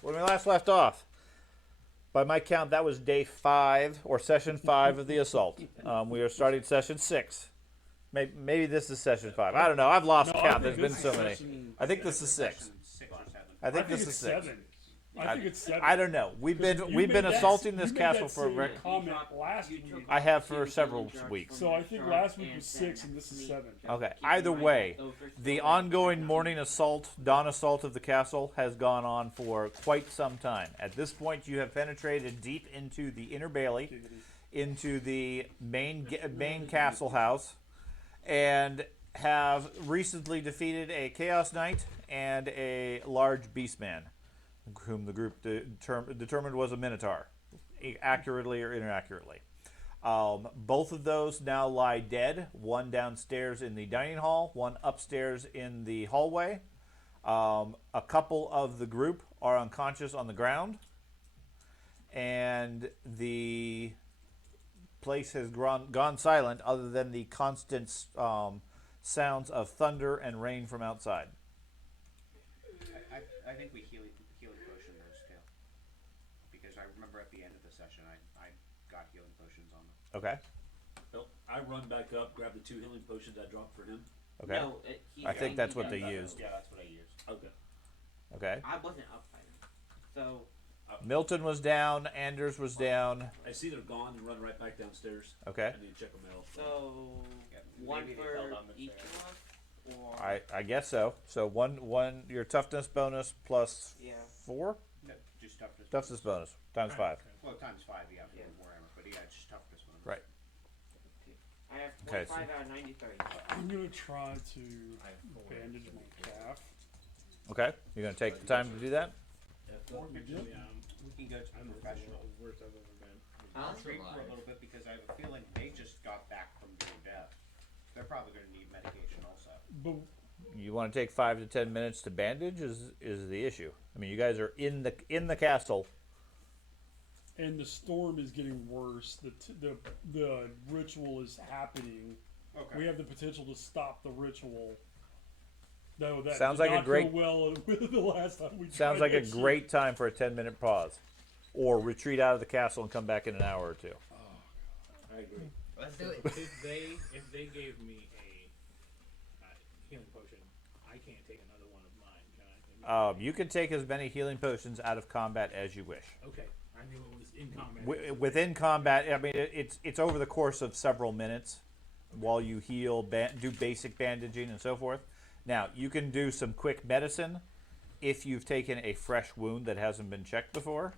when we last left off, by my count, that was day 5 or session 5 of the assault. We are starting session 6. Maybe this is session 5. I don't know. I've lost count. There's been so many. I think this is 6. I think this is 6. 7. I think it's 7. I don't know. We've been assaulting this castle for a very. Comment last week. I have for several weeks. So I think last week was 6 and this is 7. Okay. Either way, the ongoing morning assault, dawn assault of the castle, has gone on for quite some time. At this point, you have penetrated deep into the inner bailey, into the main castle house, and have recently defeated a Chaos Knight and a large Beastman, whom the group determined was a Minotaur, accurately or inaccurately. Both of those now lie dead, one downstairs in the dining hall, one upstairs in the hallway. A couple of the group are unconscious on the ground, and the place has gone silent other than the constant sounds of thunder and rain from outside. I think we healing potion those two, because I remember at the end of the session I got healing potions on them. Okay. Well, I run back up, grab the 2 healing potions I dropped for him. Okay. No, I think that's what they used. Yeah, that's what I used. Okay. Okay. I wasn't up fighting. So Milton was down. Anders was down. I see they're gone and run right back downstairs. Okay. I need to check them out. So one maybe they for fell down the each stairs. of us, or I guess so. So one your toughness bonus plus yeah. 4 No, just toughness. toughness bonus times 5. Well, times 5, yeah, for Warhammer, but yeah, just toughness bonus. Right. I have Okay, 25 out of 93. I'm gonna try to bandage my calf. Okay. You're gonna take the time to do that. We can go to the professional. Huh? Treat for a little bit, because I have a feeling they just got back from their death. They're probably going to need medication also. But You want to take 5 to 10 minutes to bandage is the issue. I mean, you guys are in the castle. and the storm is getting worse. The ritual is happening. Okay. We have the potential to stop the ritual. No, that Sounds did like a not go great- well with the last time we Sounds tried like a this. great time for a 10-minute pause, or retreat out of the castle and come back in an hour or 2. I agree. Let's do it. If they gave me a healing potion, I can't take another one of mine, can I? You can take as many healing potions out of combat as you wish. Okay, I knew it was in combat. Within combat, I mean, it's over the course of several minutes while you heal, do basic bandaging and so forth. Now, you can do some quick medicine if you've taken a fresh wound that hasn't been checked before.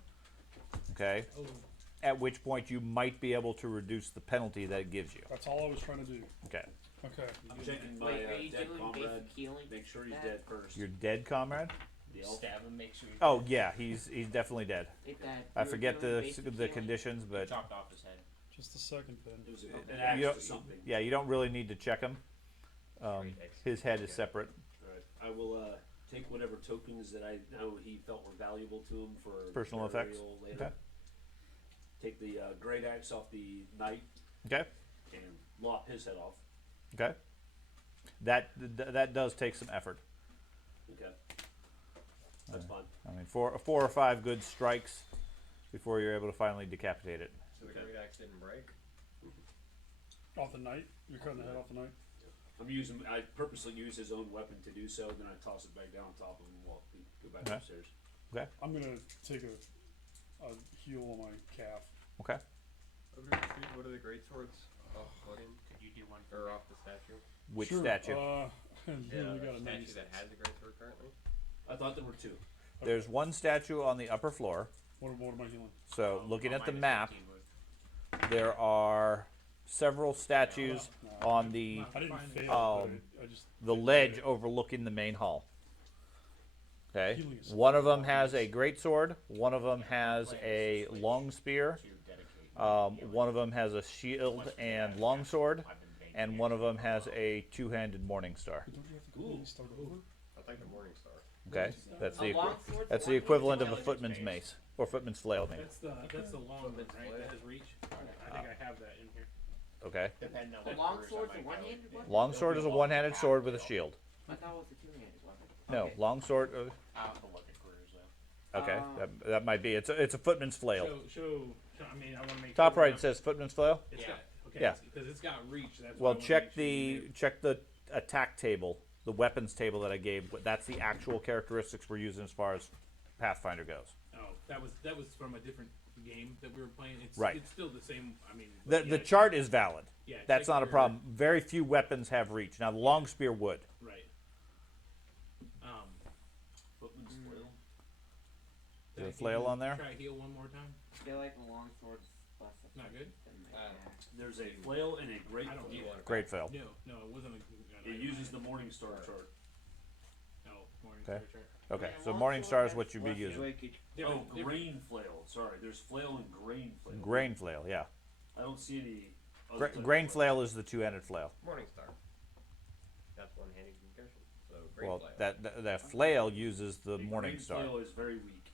Okay? Oh, At which point you might be able to reduce the penalty that it gives you. That's all I was trying to do. Okay. Okay. I'm checking my Wait, are you dead doing comrade. basic healing? Make sure he's That- dead first. Your dead comrade? The elf. Stab him, make sure he's Oh yeah, he's definitely dead. If that I you were forget doing the basic the healing? conditions, but chopped off his head. Just a second, Ben. It was an you axe don't, to something. yeah, you don't really need to check him. His head is separate. Alright. I will take whatever tokens that I know he felt were valuable to him for Personal effects. burial later. Okay. Take the great axe off the knight Okay. and lop his head off. Okay. That does take some effort. Okay. That's fine. I mean, 4 or 5 good strikes before you're able to finally decapitate it. So the great axe didn't break? Off the knight? You're cutting the head off the knight? I purposely use his own weapon to do so, then I toss it back down on top of him while we go back Okay. upstairs. Okay. I'm gonna take a heal on my calf. Okay. What are the great swords off Odin? Could you do one Or off the statue? Which Sure, statue? literally got a statue 96. that has a great sword currently? I thought there were 2. There's one statue on the upper floor. What am I healing? So looking at the Minus map, 15 would- there are several statues No, on the I didn't fail. But I just the ledge overlooking the main hall. Okay. Healing is- One of them has a great sword. One of them has a long spear. to dedicate. One of them has a shield and long sword, and one of them has a two-handed morning star. Don't you have to completely start over? I like the Morning Star. Okay, that's A the long sword that's for the one equivalent hand? of a footman's mace or footman's flail. Maybe. That's the long one, right? That has reach. I think I have that in here. Okay. Depending on The what long orders I sword's a might go. one-handed one? Long sword is a one-handed sword with a shield. I thought it was a two-handed weapon. No, Okay. long sword. I'll have to look at careers though. Okay, that might be. It's a footman's flail. I mean, I want to make Top sure right it says footman's flail. It's Yeah. got, okay, Yeah. because it's got reach. That's Well, why I wanna check make sure you do. the attack table, the weapons table that I gave. That's the actual characteristics we're using as far as Pathfinder goes. Oh, that was from a different game that we were playing. It's Right. It's still the same. I mean, The but yeah, chart is valid. Yeah, That's check not a your- problem. Very few weapons have reach. Now the long spear would. Right. Footman's flail. Is there a flail on there? Try heal one more time. I feel like the long sword's less Not good? effective than my axe. There's a flail and a great I don't flail. need it. Great fail. No, it wasn't a. It uses the Morningstar chart. Oh, morning Okay. chart. Okay, Yeah, so long Morning sword Star is has what you'd be less using. breakage. Different- different- Grain flail. Sorry, there's flail and grain flail. Grain flail, yeah. I don't see any. Other type of Grain flail is the two-handed flail. Morningstar. That's one-handed concussion. So great Well, flail. that flail uses the The Morning grain Star. flail is very weak.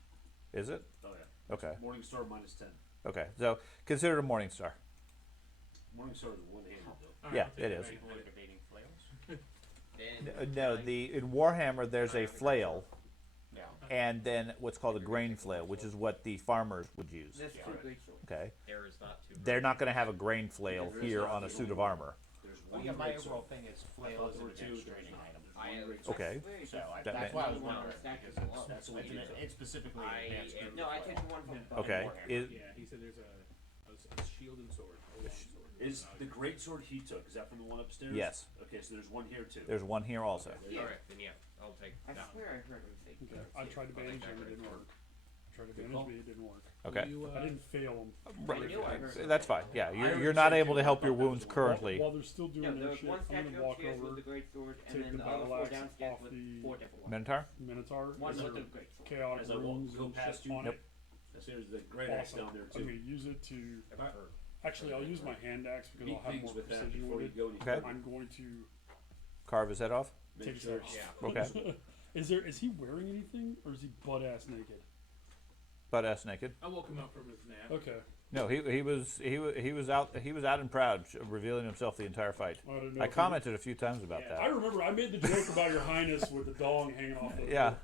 Is it? Oh yeah. Okay. Morningstar -10. Okay, so consider it a Morning Star. Morningstar is one-handed though. All Yeah, I'll take it that is. back. More debating flails. No, in Warhammer there's a flail, Yeah. and then what's called a grain flail, which is what the farmers would use. That's two great swords. Okay, There is not too. they're not going to have a grain flail There is here not. on a suit of armor. There's Well, one yeah, my great overall sword. thing is I flail thought is there a were two. demonstrating item. There's one great Okay. Very So effective. That that's may- why I was One wondering. stack Because is it's, low. That's what it's, we an, do. it's specifically I an advanced am- group No, I flail. took one from Okay, Warhammer. is, Yeah, he said there's a shield and sword. A long sword. Is the great sword he took? Is that from the one upstairs? Yes. Okay, so there's one here too. there's one here also. Yeah. Alright, then yeah, I'll take I that one. swear I heard him say. Okay. I tried to bandage him, it didn't work. I tried to bandage me, it didn't work. Okay, You, I didn't fail him. I knew I heard him. that's fine. Yeah, you're not able to help your wounds currently. While they're still doing No, their there was shit, one I'm stack gonna walk upstairs with over the great sword, take and then the the other battle four axe downstairs off with the 4 different ones. Minotaur. Minotaur. One Is with there the great sword. chaotic As I walk, runes go and past shit you, on it? there's the great axe Awesome. down there I'm too. gonna use it to. I prefer. Actually, I'll use my hand axe because Meet I'll have things more with that precision before with you it. go any Okay. I'm going to Carve his head off. Make take his sure. head off. Yeah. Okay. Is he wearing anything or is he butt ass naked? Butt ass naked. I woke him up from his nap. Okay. No, he was out and proud, revealing himself the entire fight. I don't know. I if he- commented a few times about Yeah, I that. remember I made the joke about your highness with the dong hanging off the. Yeah,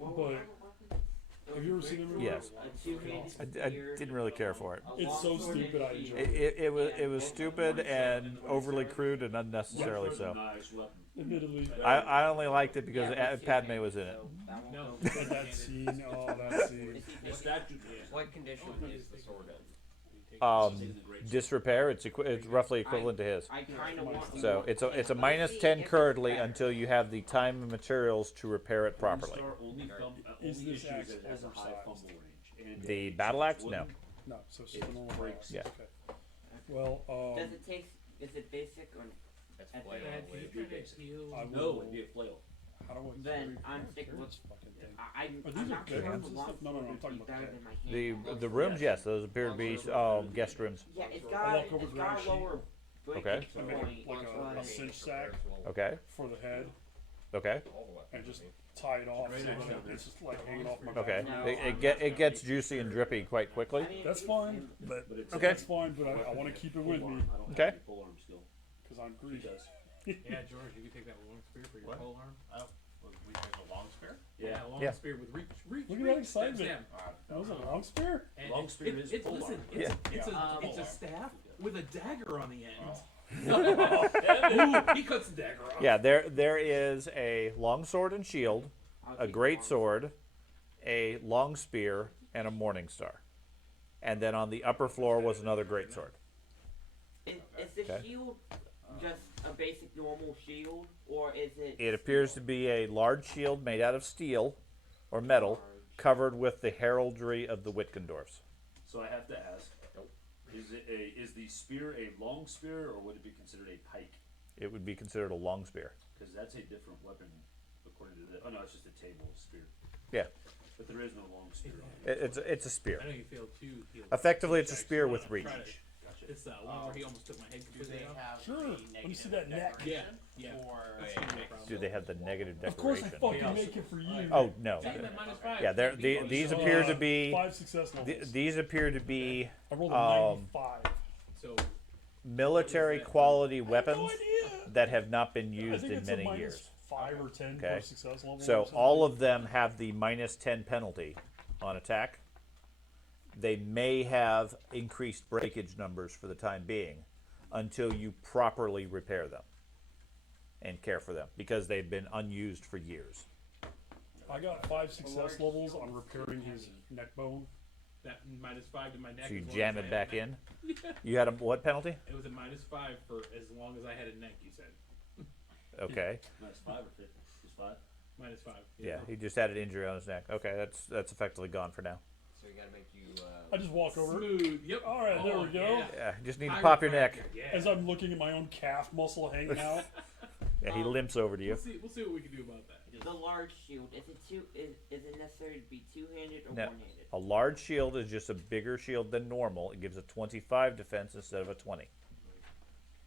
But have you ever seen him? Yes. A two-handed I spear, didn't really care for it. a It's long so sword, and stupid, I shield. enjoy it. It was stupid and overly crude and unnecessarily Sword's a so. nice weapon. Admittedly. I only liked it because Yeah, but Padme two-handed, was in it. so that won't No. go. But that scene, oh, that scene. Is he The naked? statue. What condition is the sword in? Disrepair. It's roughly equivalent to his. I kind of want. So it's a minus 10 currently until you have the time and materials to repair it properly. Only Is only this issue is axe that it has a high oversized? fumble range. And The battle axe, no. wooden, No, so it's just a It normal breaks. axe. Yeah. Okay. Well, Does it take? Is it basic or? That's At flail. the Dad, with- can you try to heal? I will. No, it'd be a flail. How do I Then carry I'm sticking with. this fucking thing? I'm these not are sure big if ones the and long stuff? No, sword I'm would talking be about better the than my hand. The rooms, yes, those appear to be guest rooms. Yeah, it's I got walk over it's to got Rashi. a lower breakage Okay. I make point, like a but cinch sack Okay, for the head okay, All the weapons. and just tie it off so Great axe that down there. it's just like hanging off my okay. back. No, It gets juicy and drippy quite quickly. I mean, That's fine, but But it's Okay. that's fine. But I want to keep it with Full me arm. I don't Okay. have any full arm still. because I'm He Greek. does. Yeah, George, you can take that long spear for your What? pole arm. Oh, there's a long spear? Yeah. Long Yeah. spear with reach. Reach. Look at that reach, excitement. stab, That was a long spear. And Long spear is pole listen, arm. it's, Yeah. it's, Yeah. it's a staff with a dagger on the end. Oh. Ooh, he cuts the dagger off. Yeah, there is a long sword and shield, I'll a take great long sword, a long spear, and a morning star. And then on the upper floor was another great sword. Is the Okay. shield just a basic normal shield, or is it? It appears to be a large shield made out of steel or metal, covered with the heraldry of the Wittgendorfs. So I have to ask. Is the spear a long spear or would it be considered a pike? It would be considered a long spear. Because that's a different weapon according to the. Oh no, it's just a table spear. Yeah, But there is no long spear on it. it's a spear. I know you failed two heals. Effectively, it's a spear with reach. Try to- Gotcha. It's the one where he almost took my head Do completely they off. have Sure. a Let me negative see that neck. decoration? Yeah, yeah. Or That's a no mixed problem. Do they have the negative Of course, I decoration? fucking make it for you. Oh no. See, that -5. Yeah, these appear to be 5 success levels. these appear to be I rolled a um, 95. So military quality No weapons idea. that have not been I used think in it's many a years. -5 or 10 Okay. per success level. So or something. all of them have the -10 penalty on attack. They may have increased breakage numbers for the time being until you properly repair them and care for them because they've been unused for years. I got 5 success levels on repairing his neck bone. That -5 to my neck. So you as long jam as I it had back a neck. in. You had a what penalty? It was a -5 for as long as I had a neck. You said Okay. -5 or 50? Just 5? -5. Yeah, he just had an injury on his neck. Okay, that's effectively gone for now. So you gotta make you. I just walk over Smooth. Yep. All right, there we go. Yeah. Yeah, just need to pop your neck. Chiropractor, Yeah. as I'm looking at my own calf muscle hanging out. Yeah, he limps over to you. We'll see what we can do about that. The large shield, is it necessary to be two-handed or No. one-handed? A large shield is just a bigger shield than normal. It gives a 25 defense instead of a 20.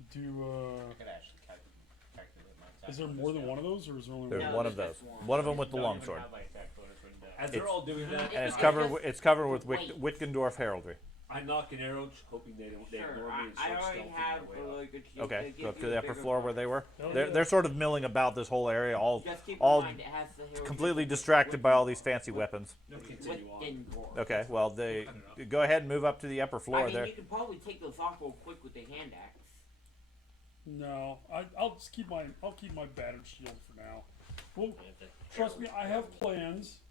Do I could actually calculate my attack. is there more than one of those, or is there only There's one? No, one of there's those. just one. One of them with the Don't even longsword. have my attack bonus written down. As they're all doing that, And it's I covered. just- It's covered with Wait. Wittgendorf heraldry. I knock an arrow, hoping they don't they Sure, ignore me and I start already stealthing have their a way really up. good shield. Okay, to go give to you the a upper bigger floor where bonus. they were. Oh, They're yeah. they're sort of milling about this whole area, all Just keep all in mind it has the hero completely with- distracted by all these fancy weapons. No, with continue on. Witgendorf. Okay, well they go ahead and move up to the upper I floor mean, there. you could probably take those off real quick with the hand axe. No, I'll just keep my battered shield for now. Well, Yeah, the trust me, I have plans.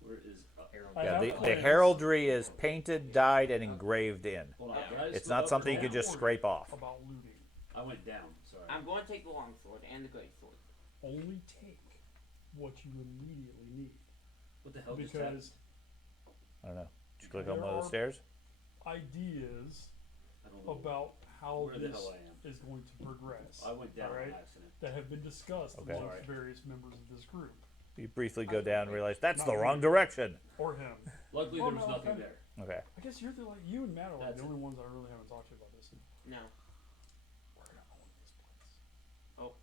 Where is arrow. I Yeah, have the plans. heraldry is painted, dyed, and engraved in. Hold on, Yeah. guys. It's Go not up something and you could down. just scrape off. About looting. I went down. Sorry. I'm going to take the longsword and the great sword. Only take what you immediately need, What the hell just happened? because I don't know. Just click on There one of the are- stairs. ideas I don't know. about how Where the this hell I am. is going to progress I went down alright, on accident. that have been discussed Okay. amongst Sorry. various members of this group, You briefly go down and realize that's Not the me. wrong direction. or him. Luckily, Oh, there was no, nothing okay. there. Okay. I guess you're you and Matt are like That's the only ones I really haven't talked to about this. No. We're gonna own this place.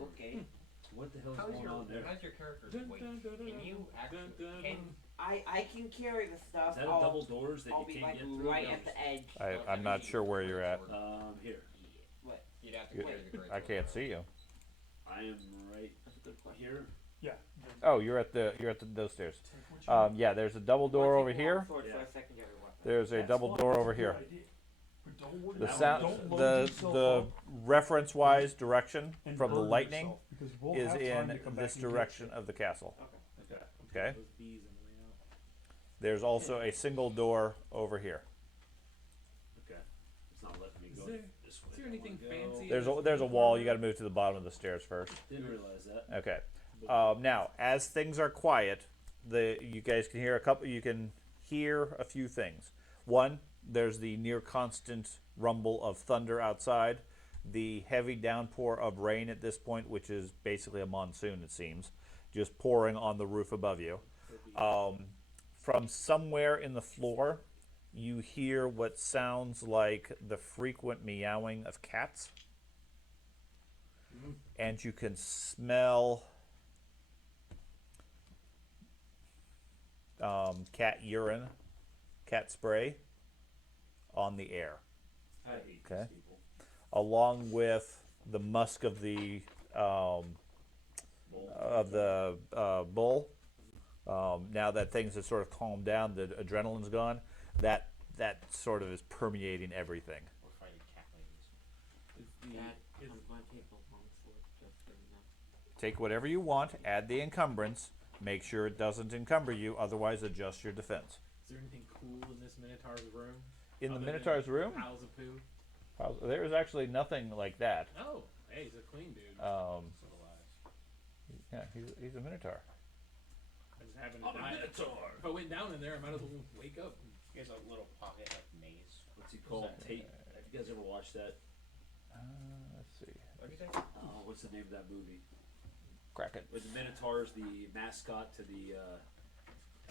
Okay. What the hell's How's going on there? how's your character's weight? Can you actually- can I can carry the stuff. Is that a I'll, double doors that I'll you be can't like get through? right at the edge. I'm not sure where you're at. Here. What? You'd have to You- carry the great I sword. can't see you. I am right That's a good question. here. Yeah. Oh, you're at those stairs. Take what you Yeah, there's a double door over here. Sword for Yeah. a secondary weapon. There's a That's double fine, door that's over a good here. idea. But don't worry The about it. sound, Don't load the yourself up reference-wise direction and from the burden lightning yourself, because we'll is have time in to come back this and get direction shit. of the castle. Okay. Okay. Those bees on the way out. There's also a single door over here. Okay. It's not letting me Is go there- this way. is there I wanna anything go- fancy? There's a wall. You got to move to the bottom of the stairs first. Didn't realize that. Okay. Now, as things are quiet, you guys can hear a couple. You can hear a few things. One, there's the near constant rumble of thunder outside, the heavy downpour of rain at this point, which is basically a monsoon, it seems, just pouring on the roof above you. From somewhere in the floor, you hear what sounds like the frequent meowing of cats, and you can smell cat urine, cat spray on the air, I hate Okay. these people. along with the musk of the bull. Now that things have sort of calmed down, the adrenaline's gone. That sort of is permeating everything. We're fighting cat ladies. Dad, I'm going to take the longsword just so you know. Take whatever you want, add the encumbrance, make sure it doesn't encumber you, otherwise adjust your defense. Is there anything cool in this Minotaur's room? In the Other than Minotaur's room, Piles of poo. there is actually nothing like that. Oh, hey, he's a clean dude. Yeah, he's a Minotaur. I just happened to die. If I went down in there, I might as well wake up. He has a little pocket like maze. What's he called? that- Tate. Have you guys ever watched that? Let's see. What do you say? Oh, what's the name of that movie? Kraken. Where the Minotaur's the mascot to the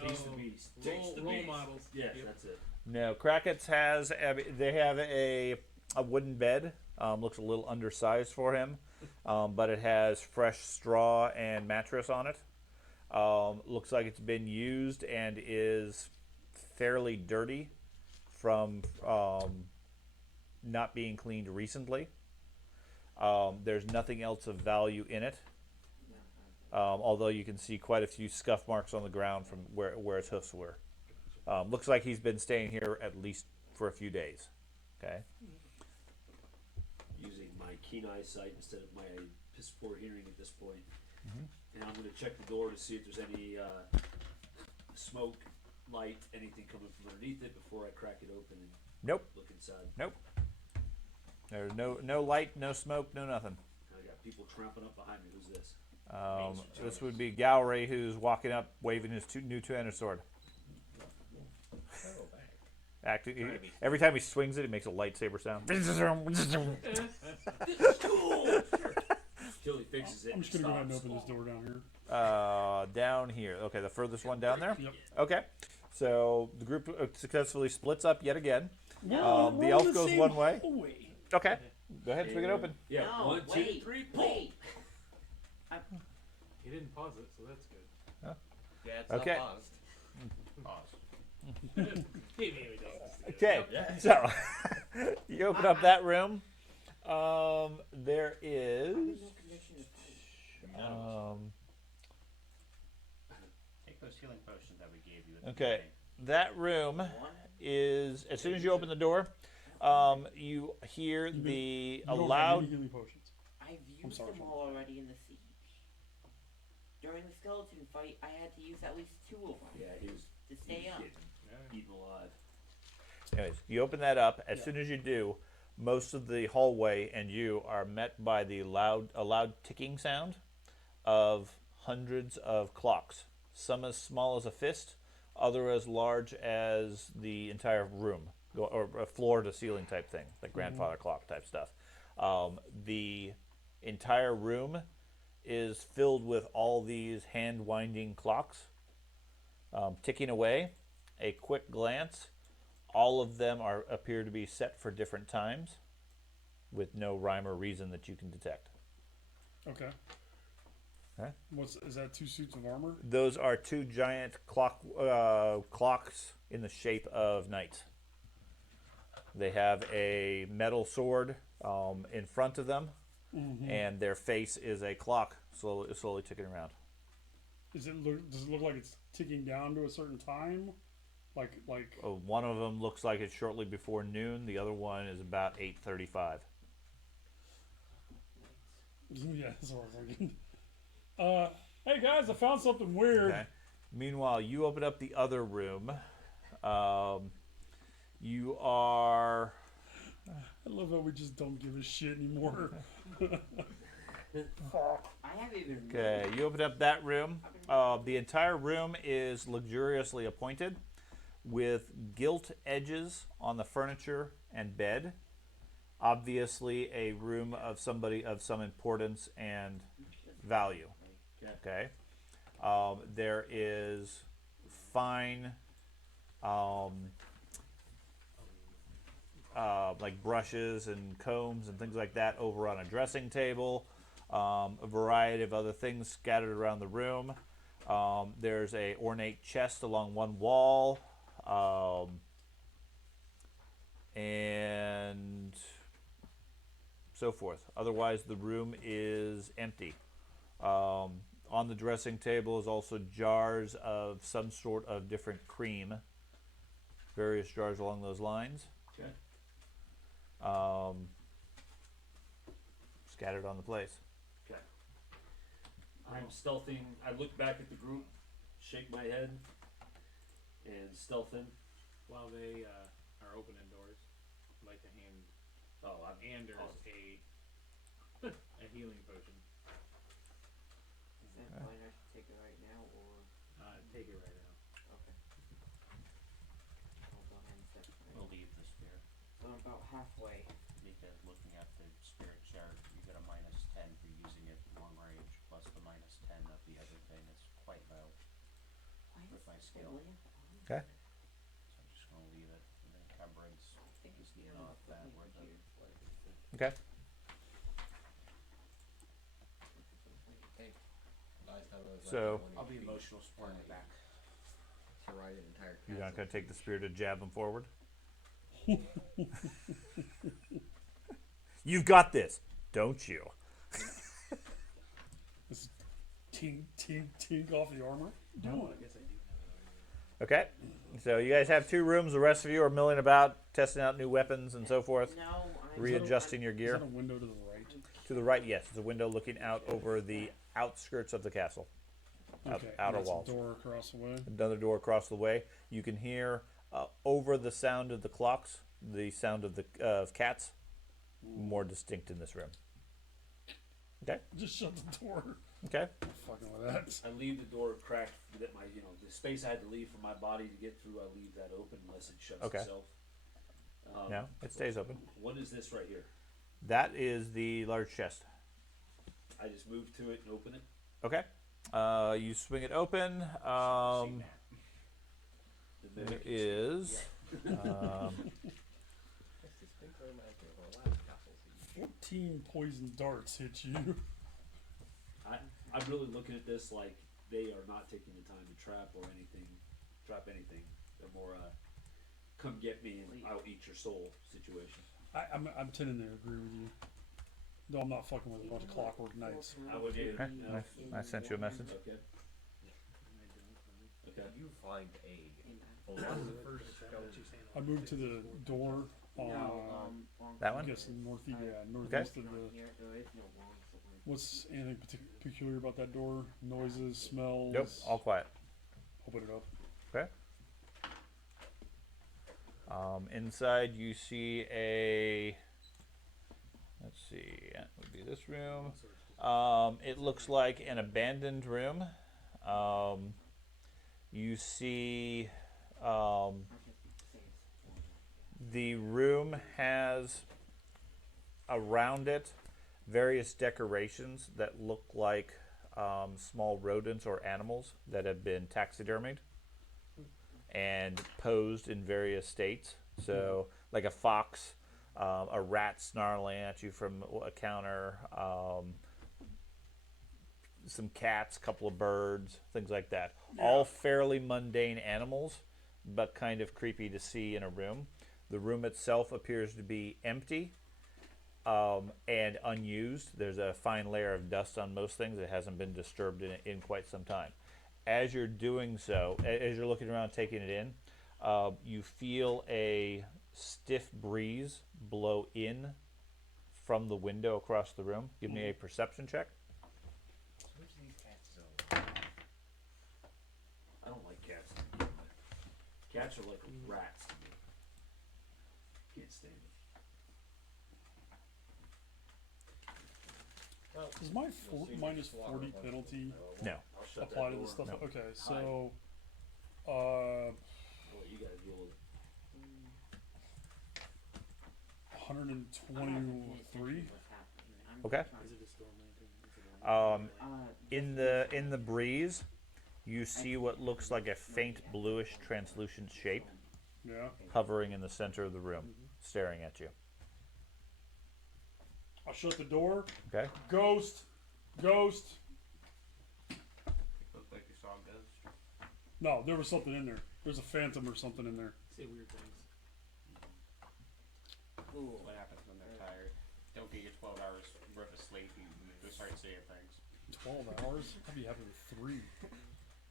Taste the Beast. Taste the Role Beast. models. Yes, Yep. that's it. No, Crackett's they have a wooden bed. Looks a little undersized for him, but it has fresh straw and mattress on it. Looks like it's been used and is fairly dirty from not being cleaned recently. There's nothing else of value in it. although you can see quite a few scuff marks on the ground from where his hoofs were. Looks like he's been staying here at least for a few days. Okay. Using my keen eyesight instead of my piss poor hearing at this point. And I'm going to check the door to see if there's any smoke, light, anything coming from underneath it before I crack it open and Nope. look inside. Nope. There's no light, no smoke, no nothing. I got people tramping up behind me. Who's this? This would be Galray, who's walking up, waving his new two-handed sword. Every time he swings it, it makes a lightsaber sound. Till he fixes it. I'm just gonna go ahead and open this door down here. Down here. Okay, the furthest one down there? Yep. Okay. So the group successfully splits up yet again. We're The elf in goes same one way. hallway. Okay. Go ahead, swing it open. Yeah, No, 1, 2, wait, 3, pull. wait. He didn't pause it, so that's good. Yeah, it's Okay. not paused. Pause. He maybe does. Okay. So you open up that room. There is. Take those healing potions that we gave you. At the Okay. beginning. That room is, as soon as you open the door, you hear the You don't have loud. any healing potions. I've used sorry, them Sean. all already in the siege. During the skeleton fight, I had to use at least 2 of them Yeah, he was to stay up. eaten alive. Anyways, you open that up. As soon as you do, most of the hallway and you are met by a loud ticking sound of hundreds of clocks. Some as small as a fist, other as large as the entire room, or a floor to ceiling type thing, like grandfather clock type stuff. The entire room is filled with all these hand winding clocks ticking away. A quick glance, all of them appear to be set for different times with no rhyme or reason that you can detect. Okay. Okay. Is that 2 suits of armor? Those are 2 giant clocks in the shape of knights. They have a metal sword in front of them, and their face is a clock slowly ticking around. Does it look like it's ticking down to a certain time? Like One of them looks like it's shortly before noon. The other one is about 8:35. yeah, that's what I was thinking. Hey guys, I found something weird. Okay. Meanwhile, you open up the other room. You are. I love how we just don't give a shit anymore. I haven't even. Okay, you open up that room. The entire room is luxuriously appointed with gilt edges on the furniture and bed. Obviously, a room of somebody of some importance and value. Okay. There is fine, like brushes and combs and things like that over on a dressing table. A variety of other things scattered around the room. There's a ornate chest along one wall, and so forth. Otherwise, the room is empty. On the dressing table is also jars of some sort of different cream. Various jars along those lines. Okay. Scattered on the place. Okay. I'm stealthing. I look back at the group, shake my head, and stealth in. While they are opening doors, I'd like to hand Anders a healing potion. Is that fine? I should take it right now, or Take it right now. okay? I'll go ahead and set it. We'll leave the spirit. So I'm about halfway. Because looking at the spirit chart, you get a -10 for using it long range, plus the -10 of the other thing. It's quite low. Why With is my that skill. lamp on? Okay. So I'm just gonna leave it. The encumbrance I think it's is on not the that right worth it. here. Okay. Hey, last time I was So- I'll be emotional supporting the back. to ride an entire You're not castle. going to take the spear to jab them forward? You've got this, don't you? Tink, tink, tink off the armor. Do I it. guess I do have another. Okay. So you guys have 2 rooms. The rest of you are milling about, testing out new weapons and so forth, No, I'm readjusting your Is gear. that a window to the right? To the right, yes, it's a window looking out over the outskirts of the castle. Okay. Outer that's walls. A door across the way. Another door across the way. You can hear over the sound of the clocks, the sound of the cats, more distinct in this room. Okay. Just shut the door. Okay. I'm fucking with that. I leave the door cracked that my, the space I had to leave for my body to get through, I leave that open unless it shuts Okay. itself. No, it stays open. What is this right here? That is the large chest. I just move to it and open it. Okay. You swing it open. The It mimic. is. This thing reminds me of our last castle siege. 14 poison darts hit you. I'm really looking at this like they are not taking the time to trap anything. They're more come get me and I'll eat your soul situation. I'm tending to agree with you. Though I'm not fucking with a bunch of clockwork knights. I would do. Okay. I sent you a message. Okay. Okay. You find a one of the first skeleton. I moved to the door on, That I one? guess, northeast of the. Here, there is no wall, so we're- What's anything peculiar about that door? Noises, smells? Nope. All quiet. Open it up. Okay. Inside you see a. Let's see. That would be this room. It looks like an abandoned room. You see. The room has around it various decorations that look like small rodents or animals that have been taxidermied and posed in various states. So, like a fox, a rat snarling at you from a counter, some cats, a couple of birds, things like that. All fairly mundane animals, but kind of creepy to see in a room. The room itself appears to be empty and unused. There's a fine layer of dust on most things. It hasn't been disturbed in quite some time. As you're doing so, as you're looking around taking it in, you feel a stiff breeze blow in from the window across the room. Give me a perception check. Which of these cats is I don't like cats. Cats are like rats to me. Can't stand it. Is my minus 40 penalty No. I'll shut apply that to door. this stuff? No. Okay, so I'll let you guys deal with it. 123. Okay. Is it a storm lantern? In the breeze, you see what looks like a faint bluish translucent shape Yeah. hovering in the center of the room, staring at you. I'll shut the door. Okay. Ghost. Ghost. Looked like you saw a ghost. No, there was something in there. There's a phantom or something in there. Say weird things. Cool. What happens when they're tired? Don't get your 12 hours worth of sleep. You start seeing things. 12 hours? I'd be happy with 3.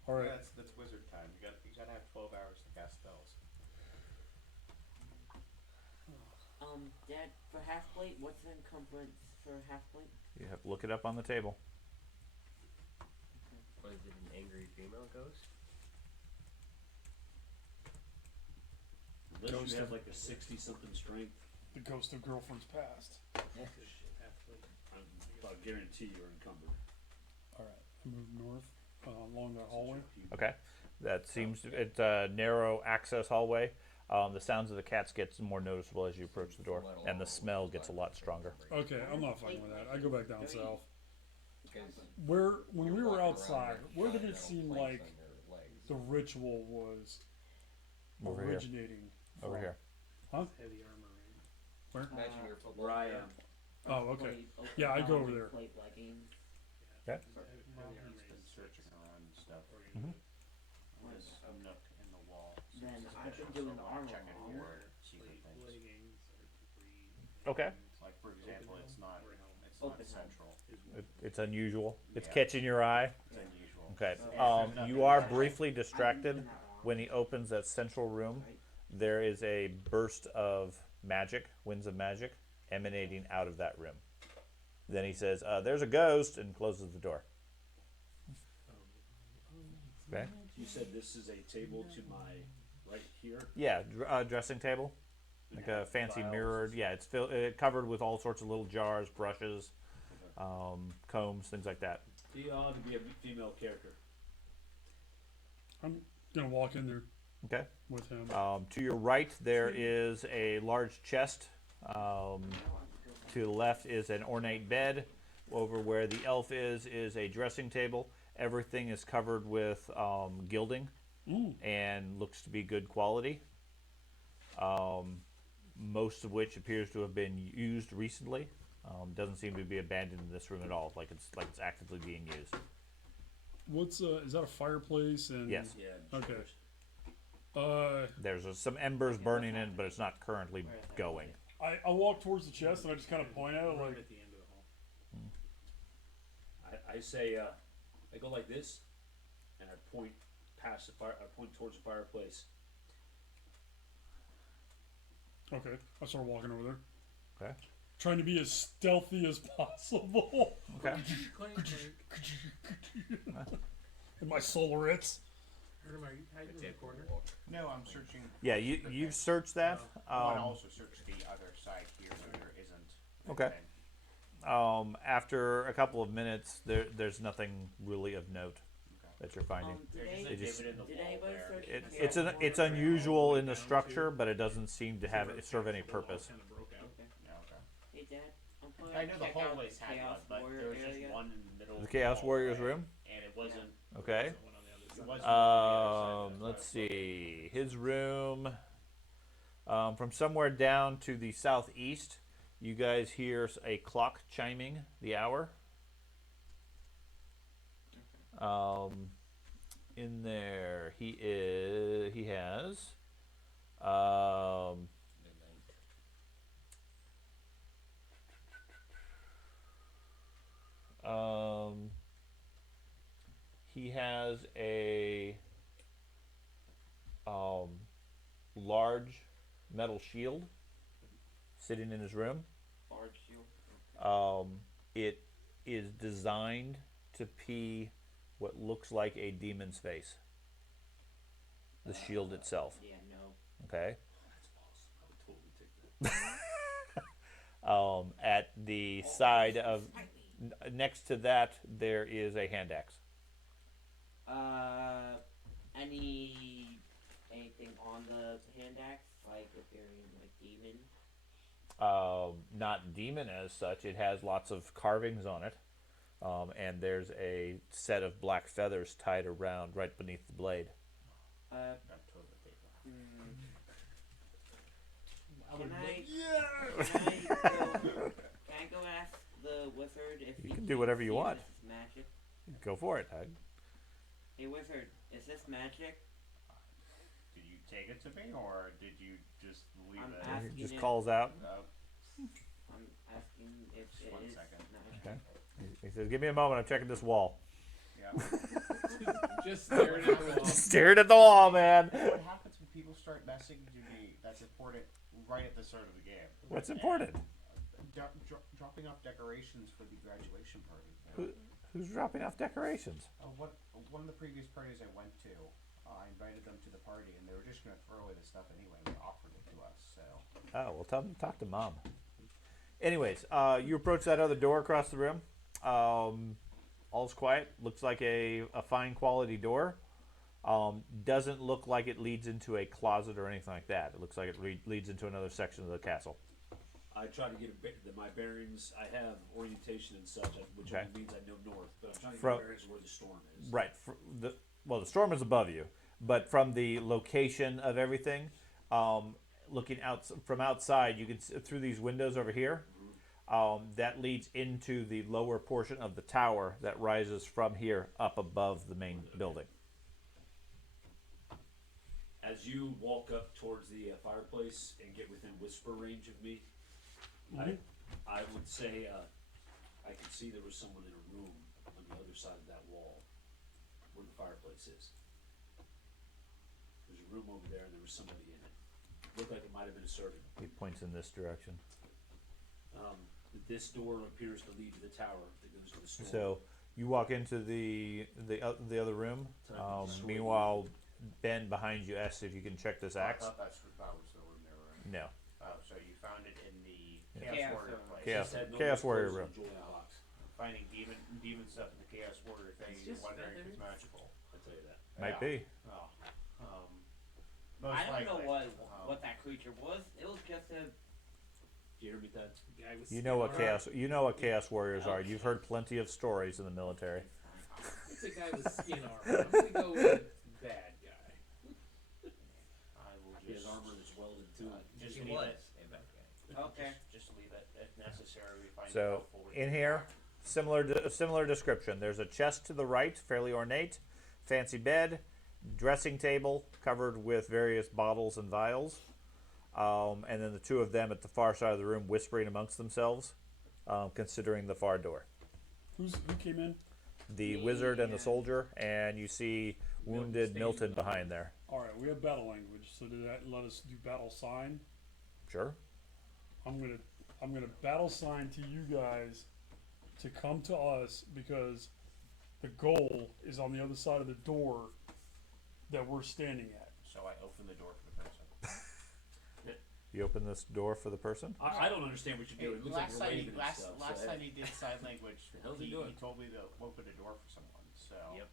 All right. That's wizard time. You gotta have 12 hours to cast spells. Dad, for half plate, what's the encumbrance for half plate? You have to look it up on the table. Was it an angry female ghost? Unless Ghost you have of- like a 60-something strength, The ghost of girlfriend's past. I guarantee you're encumbered. All right. I move north along that hallway. Okay. That seems to, it's a narrow access hallway. The sounds of the cats gets more noticeable as you approach the door, and the smell gets a lot stronger. Okay, I'm not fucking with that. I go back down south. Because When we were outside, where did it seem like the ritual was Over here. originating Over from? here. Huh? Heavy armor, right? Where? imagine your football Where I player. am. Oh, okay. Yeah, I go over there. Plate leggings. Okay. Heavy armor He's been is searching around and stuff. Mhm. There's a nook in the wall. Then it's I've been special, doing so the I armor check it wall. here, secret things. leggings or debris. Okay. Like for example, it's not Open central. Is It's unusual. It's Yeah. catching your eye. It's unusual. Okay. Yeah. You are briefly distracted when he opens that central room. There is a burst of magic, winds of magic, emanating out of that room. Then he says, "There's a ghost," and closes the door. Okay. You said this is a table to my right here. Yeah, dressing table, like a fancy Vials. mirrored. Yeah, it's covered with all sorts of little jars, brushes, combs, things like that. Dion to be a female character. I'm gonna walk in there Okay. with him. To your right, there is a large chest. To the left is an ornate bed. Over where the elf is a dressing table. Everything is covered with gilding and looks to be good quality. Most of which appears to have been used recently. Doesn't seem to be abandoned in this room at all. Like it's actively being used. What's is that a fireplace? And Yes. Yeah. Okay. There's some embers burning in, but it's not currently going. I walk towards the chest and I just kind of point at it Right like, at the end of the hall. I say I go like this, and I point past the fire. I point towards the fireplace. okay. I start walking over there, Okay. trying to be as stealthy as possible. Okay. Clank, clank. And my solarettes. Herm, are you hiding in the corner? No, I'm searching. Yeah, you've searched that. I want to also search the other side here where there isn't. Okay. anything. After a couple of minutes, there's nothing really of note that you're finding. There's just a It just- divot in the did wall anybody there. search It, the it's chaos it's warrior? unusual in the structure, but it doesn't seem to have serve any The wall purpose. kinda broke out. Okay. Yeah, okay. Hey, Dad. I'm going I to know the check out hallways the had chaos one, but warrior there was area. just one in the middle. The of Chaos hallway, Warriors room. and it wasn't. Okay. There's one on the other It side. wasn't on the other side, Let's that's why I was see. His room. From somewhere down to the southeast, you guys hear a clock chiming the hour. In there, he has. He has a large metal shield sitting in his room. Large shield. It is designed to pee what looks like a demon's face. The shield itself. Yeah, no. Okay. That's awesome. I would totally take that. At the side of next to that, there is a hand axe. Anything on the hand axe, like if they're in like demon? Not demon as such. It has lots of carvings on it, and there's a set of black feathers tied around right beneath the blade. Got toilet paper. Can I go ask the wizard if You he can do whatever you see if want. This is magic? Go for it. Hey wizard, is this magic? Did you take it to me, or did you just leave I'm it? asking He just it. calls out. I'm asking if Just it one is second. magic. Okay. He says, "Give me a moment. I'm checking this wall." Yeah. Just staring at the wall. Stared at the wall, man. What happens when people start messaging me? That's important right at the start of the game. What's important? Dropping off decorations for the graduation party. Who's dropping off decorations? One of the previous parties I went to, I invited them to the party, and they were just going to throw away the stuff anyway. They offered it to us, so. Oh, well, tell them to talk to Mom. Anyways, you approach that other door across the room. All's quiet. Looks like a fine quality door. Doesn't look like it leads into a closet or anything like that. It looks like it leads into another section of the castle. I try to get my bearings. I have orientation and such, which Okay. only means I know north. But I'm trying to get From- bearings of where the storm is. Right. The storm is above you, but from the location of everything, looking out from outside, you can see through these windows over here. That leads into the lower portion of the tower that rises from here up above the main building. As you walk up towards the fireplace and get within whisper range of me, I would say, I could see there was someone in a room on the other side of that wall where the fireplace is. There's a room over there and there was somebody in it. Looked like it might have been a servant. He points in this direction. This door appears to lead to the tower that goes to the store. So you walk into the other room. Meanwhile, Ben behind you asks if you can check this I axe. thought that was the room they were in. No. Oh, so you found it in the Yeah. Chaos Warrior Chaos place. Chaos- Just had no Chaos more Warrior clothes room. and jewelry box. Finding demon stuff in the Chaos Warrior thing, It's you're just wondering if it's feathers. magical. I'll tell you that. Might Yeah. be. Oh, I don't know likely. what that creature was. It was just a. Do you hear me, Dad? Guy with You know what skin armor. chaos warriors are. You've heard plenty of stories in the military. It's a guy with skin armor. I'm gonna go with bad guy. I will He has just, armor that's welded to it. just He leave was it. Okay. Just leave it if necessary. We find it So helpful. we in can here, back. similar description. There's a chest to the right, fairly ornate, fancy bed, dressing table covered with various bottles and vials, and then the two of them at the far side of the room whispering amongst themselves, considering the far door. Who came in? The Me wizard and the and- soldier, and you see wounded standing Milton behind. behind there. All right, we have battle language. So did that let us do battle sign? Sure. I'm gonna battle sign to you guys to come to us because the goal is on the other side of the door that we're standing at. So I open the door for the person. You open this door for the person. I don't understand what you're doing. It looks like last you're time, waving and last, stuff. last so, time he did sign language, The hell's he he doing? told me to open a door for someone. So Yep.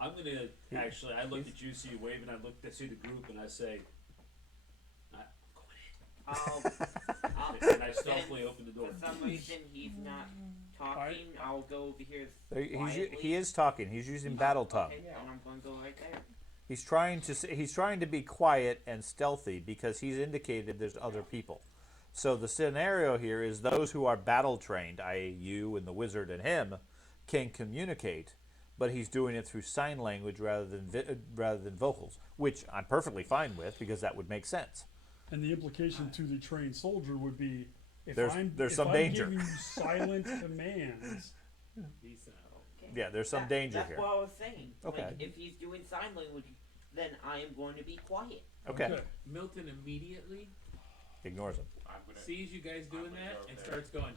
I'm gonna actually. I looked at you, see you waving. I looked, I see the group, and I say, I'll. and I stealthily open the door. For some reason, he's not talking. I'll go over here. He is talking. He's using battle tongue. Okay, and I'm going to go right there. He's trying to be quiet and stealthy because he's indicated there's other people. So the scenario here is those who are battle trained, i.e. you and the wizard and him, can communicate, but he's doing it through sign language rather than vocals, which I'm perfectly fine with because that would make sense. And the implication to the trained soldier would be if There's if some I'm danger. giving you silent commands, Decent. Okay. Yeah, there's some danger That's here. what I was saying. Okay. Like, if he's doing sign language, then I am going to be quiet. Okay. Milton immediately Ignores him. I'm gonna. sees you guys doing gonna that go and there. starts going.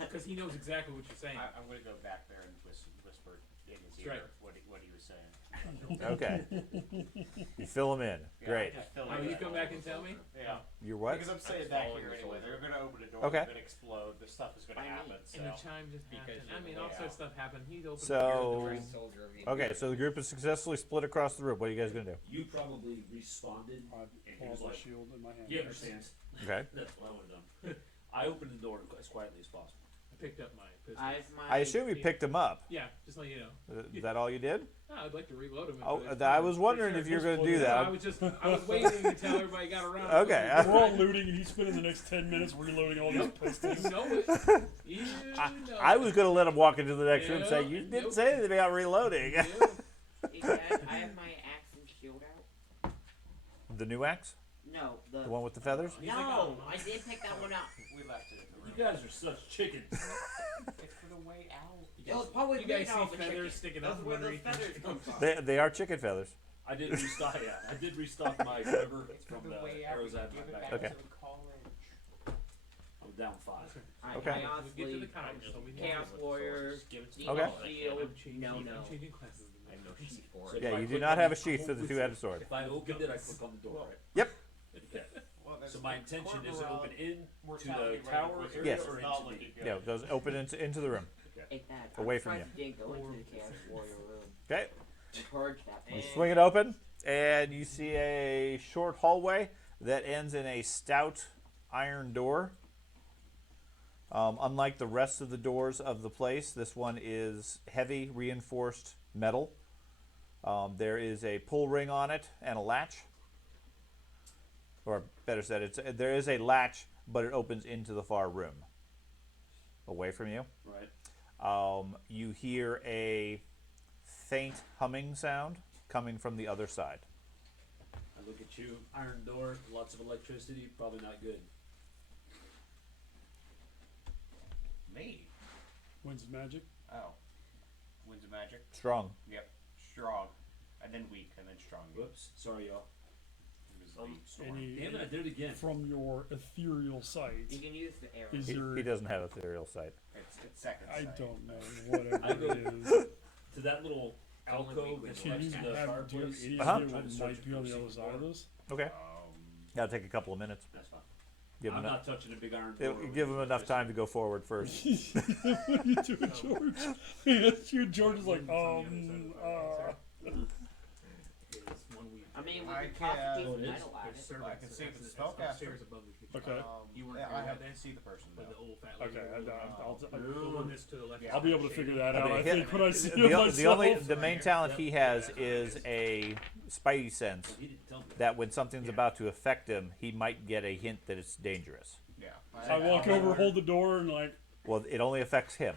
Because he knows exactly what you're saying. I'm gonna go back there and whisper in his That's ear right. what he was saying. Okay. You fill him in. Yeah, Great. just fill Oh, it you in. come back and tell me? Yeah. You're what? Because I'm saying That's back following here the anyway. soldier. They're gonna open a door. Okay. It's gonna explode. This stuff is gonna I mean, happen. So. And the chime just Because happened. you're I mean, the all way sorts of out. stuff happened. He's opened So- Trained soldier of the Okay, so the group is successfully split across the room. What are you guys gonna do? You probably responded. I And he pull was out my like, shield in my hand. he understands. Okay. That's what I would have done. I opened the door as quietly as possible. I picked up my pistol. I have my. I assume you picked him up. Yeah, just let you know. Is that all you did? Oh, I'd like to reload him. Oh, I was wondering if you were going to do No, I that. was waiting until everybody got around. Okay. We're all looting, and he's spending the next 10 minutes reloading all these pistols. You know it. You know I it. was going to let him walk into the next room and say, Yeah, you didn't nope. say anything about reloading. Yeah. Hey, Dad, I have my axe and shield out. The new axe? No, the. The one with the feathers? He's like, No, oh, I did pick that one up. We left it in the room. You guys are such chickens. It's for the way out. It was probably You guys made see off a feathers chicken. sticking Those up are where those underneath the feathers chicken. come from. They are chicken feathers. I did restock. Yeah, I did restock my quiver It's for from the the way out. arrows We I had give in it my back back. Okay. to the college. I'm down 5. Okay. I We get to honestly, the college, so we Chaos know. Warrior, Just give it to the the Okay. college. shield, I'm changing, no. I'm changing classes. I have no sheet for So it. if Yeah, I you do click not on have a the- sheath for the two-headed sword. If I opened it, I click on the door. Right? Yep. Okay. Well, So my intention is to open in to the mortality rate tower was area Yes. or not into looking the. good. Yeah, it goes open into the room. Hey, Dad, Away I'm from surprised you didn't go into the Chaos Warrior room. Okay. And purge that. You swing it open, and you see a short hallway that ends in a stout iron door. Unlike the rest of the doors of the place, this one is heavy reinforced metal. There is a pull ring on it and a latch. Or better said, there is a latch, but it opens into the far room. Away from you. Right. You hear a faint humming sound coming from the other side. I look at you. Iron door. Lots of electricity. Probably not good. Me? Winds of magic. Oh. Winds of magic? Strong. Yep. Strong. And then weak, and then strong. Whoops. Sorry, y'all. It was the storm. Any Damn it, I did it again. from your ethereal sight? You can use the arrow. Is He, there? he doesn't have ethereal sight. It's second I sight. don't know. Whatever I go- it is. To that little alcove weak Can next you to the have? Do you have fireplace. any Uh-huh. idea Trying what to might search be on for the a other secret side of door. this? Okay. That'll take a couple of minutes. That's fine. Give him, I'm enough, not touching a big iron door. give him enough time to go forward first. What are you doing, George? Yes, you. George is like, It's on the other side of the It's one week. I mean, we I can can't- possibly Oh, it is? metal at There's it. servants. I can see if That's- it's that's spellcaster. upstairs above the kitchen. Okay. You weren't Yeah, there I that didn't see the person But the though. old fat Okay, lady. I'll The one that's to the left. Yeah. I'll be able to figure that I out. mean, I hit- think when I see The, it o- myself. the only the main talent he has is a spidey sense He didn't tell me. that when something's about to affect him, he might get a hint that it's dangerous. Yeah. I walk over, hold the door, and like, Well, it only affects him.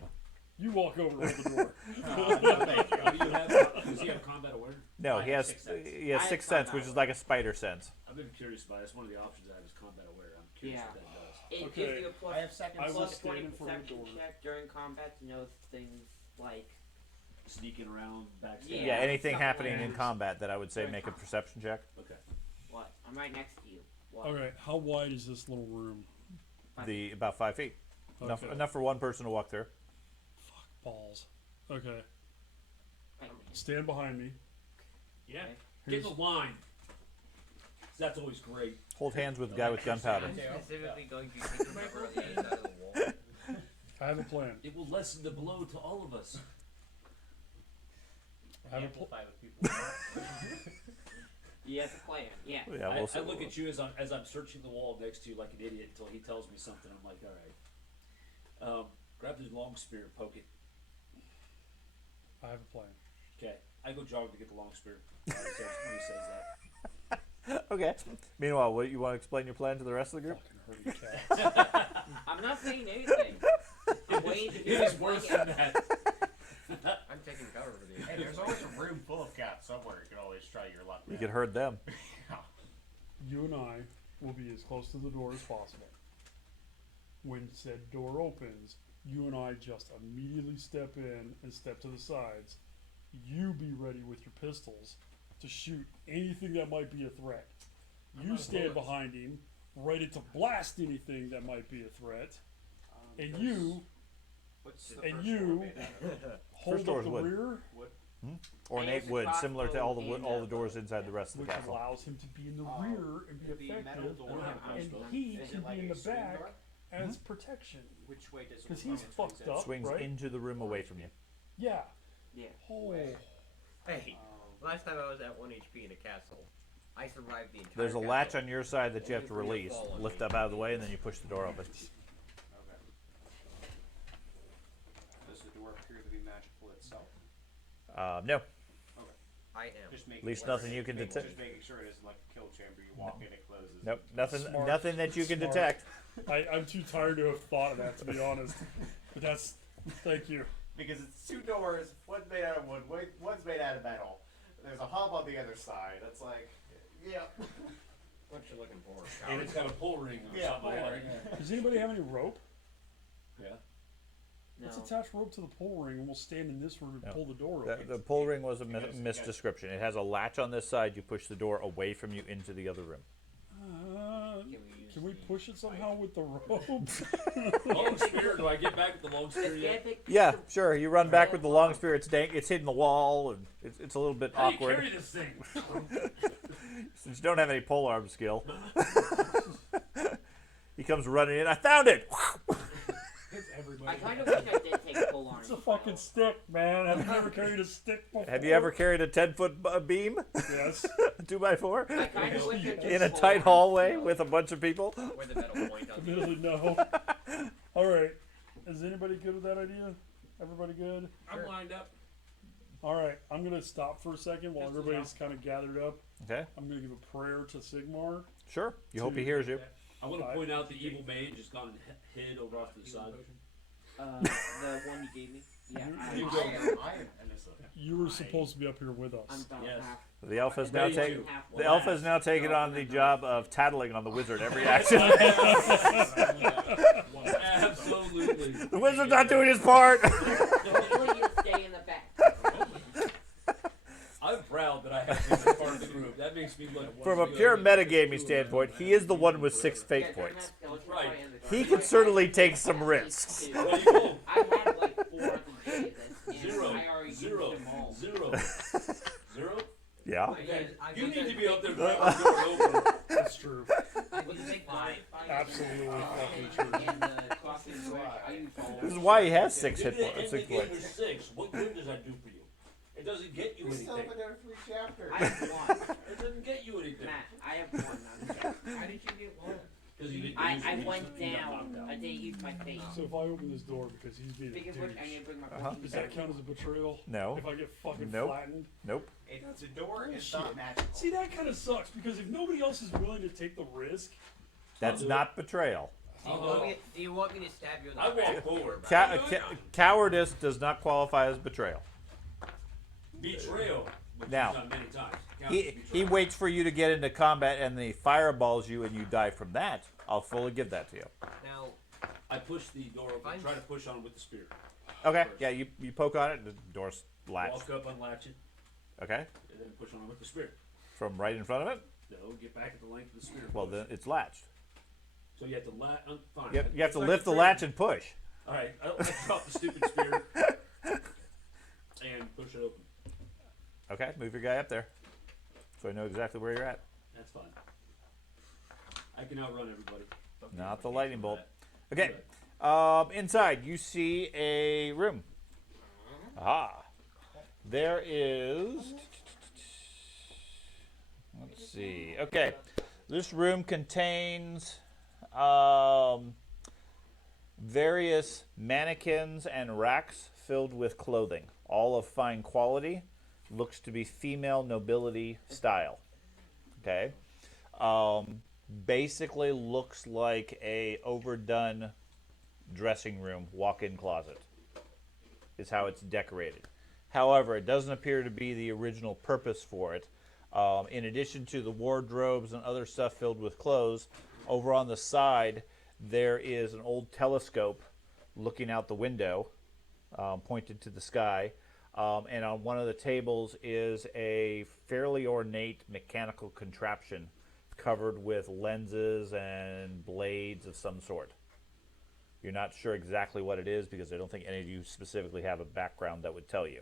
you walk over, hold the door. No, thank you. What do you have? Does he have combat awareness? No, I he have has sixth sense. he has I have sixth sense, combat which is like a spider sense. I've been curious about it. That's one of the options I have is combat aware. I'm curious Yeah. what that does. It Okay. gives you a plus, I have second I will plus stand 20 in front of the perception door. check during combat to know things like. Sneaking around, backstab. Yeah. Yeah, anything something happening like in that. combat that I would say During make a combat. perception check. Okay. What? I'm right next to you. What? Okay, how wide is this little room? The about 5 feet, enough Okay. enough for one person to walk through. Balls. Okay, Right. stand behind me. Yeah. Okay. Get in the line. That's always great. Hold hands with the guy with gunpowder. I'm specifically going to take him over on the other side of the wall. I have a plan. It will lessen the blow to all of us. I have a pl- Amplify with people. You have a plan. Yeah. Yeah, I, we'll I see. look at you as I'm searching the wall next to you like an idiot until he tells me something. I'm like, all right. Grab his long spear and poke it. I have a plan. Okay. I go jog to get the long spear when he says that. Okay. Meanwhile, what you want to explain your plan to the rest of the group? Fucking hurdy cat. I'm not saying anything. I'm waiting to hear It is his worse plan. than that. I'm taking cover for these. Hey, there's always a room full of cats somewhere. You can always try your luck. You with. could herd them. You and I will be as close to the door as possible. When said door opens, you and I just immediately step in and step to the sides. You be ready with your pistols to shoot anything that might be a threat. I'm You out of stand bullets. behind him, ready to blast anything that might be a threat. And you What's the and first you- door made out of? hold door's up the wood. rear, Ornate use a wood, similar to all the crossbow all the and, doors inside the rest of the which castle. allows him to be in the Oh, rear and it'd be be a metal effective, door. and Crossbow. he Is can it like be in a the swing back door? as protection. Which way does it? 'Cause swing? he's It swings fucked in. up. Swings right? into the room away from you. Yeah. Yeah. Oh. Hey, last time I was at 1 HP in a castle, I survived the entire There's a castle. latch on your side that you have to Only for you release. to fall on Lift me. up out of the way, and then you push the door open. Okay. Does the door appear to be magical itself? No. I am. Just making At least sure- nothing you can Just detect. making sure it isn't like a kill chamber. You walk in, it closes. Nope. Nothing. Smart. Nothing that you can Smart. detect. I'm too tired to have thought of that, to be honest. But that's. Thank you. Because it's two doors. One's made out of wood. One's made out of metal. There's a hub on the other side. That's like, yeah. What you looking for? And it's got a pull ring or Yeah, something like that. Does anybody have any rope? Yeah. No. Let's attach rope to the pull ring and we'll stand in this room and No. pull the door The, open. the pull ring was a Because- misdescription. It has a latch on this side. You push the door away from you into the other room. Can we push it somehow with the rope? Long spear. Do I get back with the long spear yet? Yeah, sure. You run back with the long spear. It's it's hitting the wall, and it's a little bit How do you awkward carry this thing? since you don't have any pole arm skill. He comes running in. I found it. Everybody. I kind of wish I did take full arm. It's a fucking stick, man. Have you ever carried a stick before? Have you ever carried a 10-foot beam, Yes. 2x4, I kind of wish I did in a full tight arm. hallway with a bunch of people? Where the metal point on the Admittedly, no. All right. Is anybody good with that idea? Everybody good? I'm lined up. All right. I'm gonna stop for a second while Pistols everybody's kind of gathered up. Okay, I'm gonna give a prayer to Sigmar. sure. You hope he hears you. I want to point out the evil mage has gone and hid over off to the side. The one you gave me. Yeah, You I go. am. You were supposed to be up here with us. I'm about Yes. half. The elf has now Ready taken. to. The elf has now taken on the job of tattling on the wizard every action. Absolutely. The wizard's not doing his part. Hopefully you stay in the back. I'm proud that I have been a part of the group. That makes me look. From a pure metagaming standpoint, he is the one with 6 Yeah, fate during points. that skeleton Right. fight in the He dark could fight, certainly I take some at risks. least There two. you go. I had like 4 of the days, and Zero. I already Zero. used them all. Zero. Zero? Yeah. Okay. You need to be up there grabbing the door over. That's true. With the big fight, Absolutely fucking true. and the coffee and bread, I used all This is of why them. he has 6 You're hit gonna points. end 6 the game points. with 6. What good does that do for you? It doesn't get you anything. another 3 chapters. I have 1. It doesn't get you anything. Matt, I have 1. How did you get 1? Because you didn't I use it. went You got down. knocked out. I didn't use my face. So if I open this door because he's being a Speaking of which, I douche, need to bring my Uh-huh. does that count as a betrayal? No. If I get fucking Nope. flattened? Nope. It's a door, it's Bullshit. not magical. See, that kind of sucks because if nobody else is willing to take the risk, That's do it. not betrayal. Do you want me to stab you in the I back? walk forward. Cowardice does not qualify as betrayal. Betrayal. Which Now, you've done many times. Counts as He betrayal. waits for you to get into combat and he fireballs you and you die from that. I'll fully give that to you. Now, I push the door open. Fine. Try to push on with the spear. Okay. Yeah, you poke on it, the door's latched. Walk up, unlatch it, Okay. and then push on with the spear. From right in front of it? No, get back at the length of the spear. Well, push. then it's latched. So you have to fine. You have It's to like lift a the trigger. latch and push. All right, I'll drop the stupid spear and push it open. Okay, move your guy up there. So I know exactly where you're at. That's fine. I can outrun everybody. Not the lightning bolt. Okay. Okay. Inside, you see a room. Ah. There is. Let's see. Okay. This room contains various mannequins and racks filled with clothing, all of fine quality. Looks to be female nobility style. Okay. Basically looks like a overdone dressing room, walk-in closet is how it's decorated. However, it doesn't appear to be the original purpose for it. In addition to the wardrobes and other stuff filled with clothes, over on the side there is an old telescope looking out the window, pointed to the sky. And on one of the tables is a fairly ornate mechanical contraption covered with lenses and blades of some sort. You're not sure exactly what it is because I don't think any of you specifically have a background that would tell you.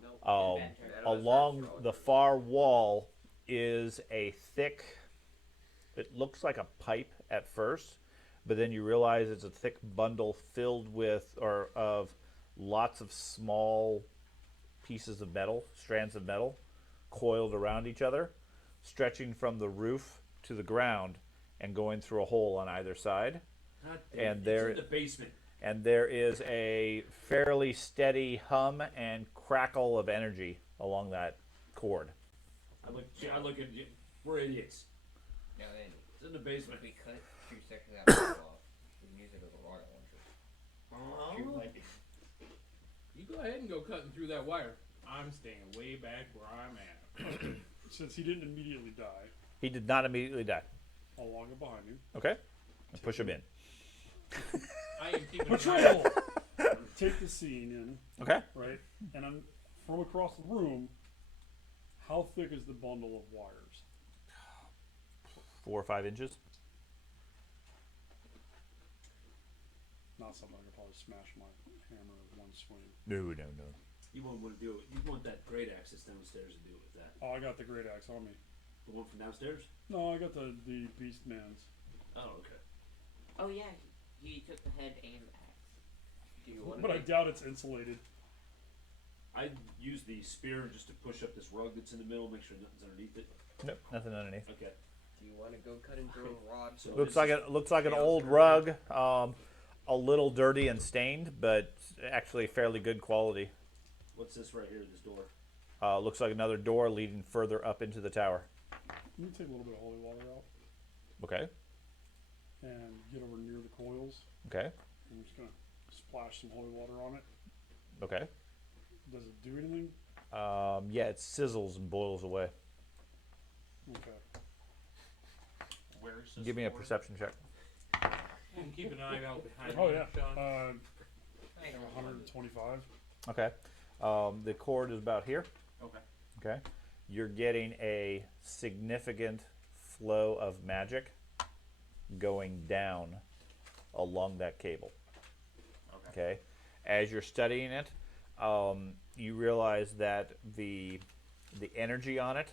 Nope. Along the far wall is a thick, it looks like a pipe at first, but then you realize it's a thick bundle filled with, or of lots of small pieces of metal, strands of metal, coiled around each other, stretching from the roof to the ground and going through a hole on either side. And there, it's in the basement. and there is a fairly steady hum and crackle of energy along that cord. I look at you. We're idiots. now then, It's in the basement. if we cut 2 seconds out of off, we can use it as a rocket launcher. Shoot lightning. You go ahead and go cutting through that wire. I'm staying way back where I'm at. since he didn't immediately die, He did not immediately die. I'll log it behind him. Okay? And push him in. I am keeping an eye Betrayal! Take the scene in, Okay? right? And I'm from across the room. How thick is the bundle of wires? 4 or 5 inches. Not something I could probably smash my hammer with one swing. No. You won't want to do it. You want that great axe that's downstairs to do it with that. Oh, I got the great axe on me. The one from downstairs? No, I got the beast man's. Oh, okay. Oh yeah, he took the head and the axe. Do you want But I to doubt it's insulated. I use the spear just to push up this rug that's in the middle, make sure nothing's underneath it. Nope, nothing underneath. Okay. Do you want to go cut into a rod? So Looks like an old rug, a little dirty and stained, but actually fairly good quality. What's this right here? This door. Looks like another door leading further up into the tower. Let me take a little bit of holy water out Okay. and get over near the coils. Okay. I'm just gonna splash some holy water on it. Okay. Does it do anything? Yeah, it sizzles and boils away. Okay. Where's this Give me a board? perception check. And keep an eye out behind Oh me, yeah. Sean. 125. Okay. The cord is about here. Okay. Okay. You're getting a significant flow of magic going down along that cable. Okay. Okay. As you're studying it, you realize that the energy on it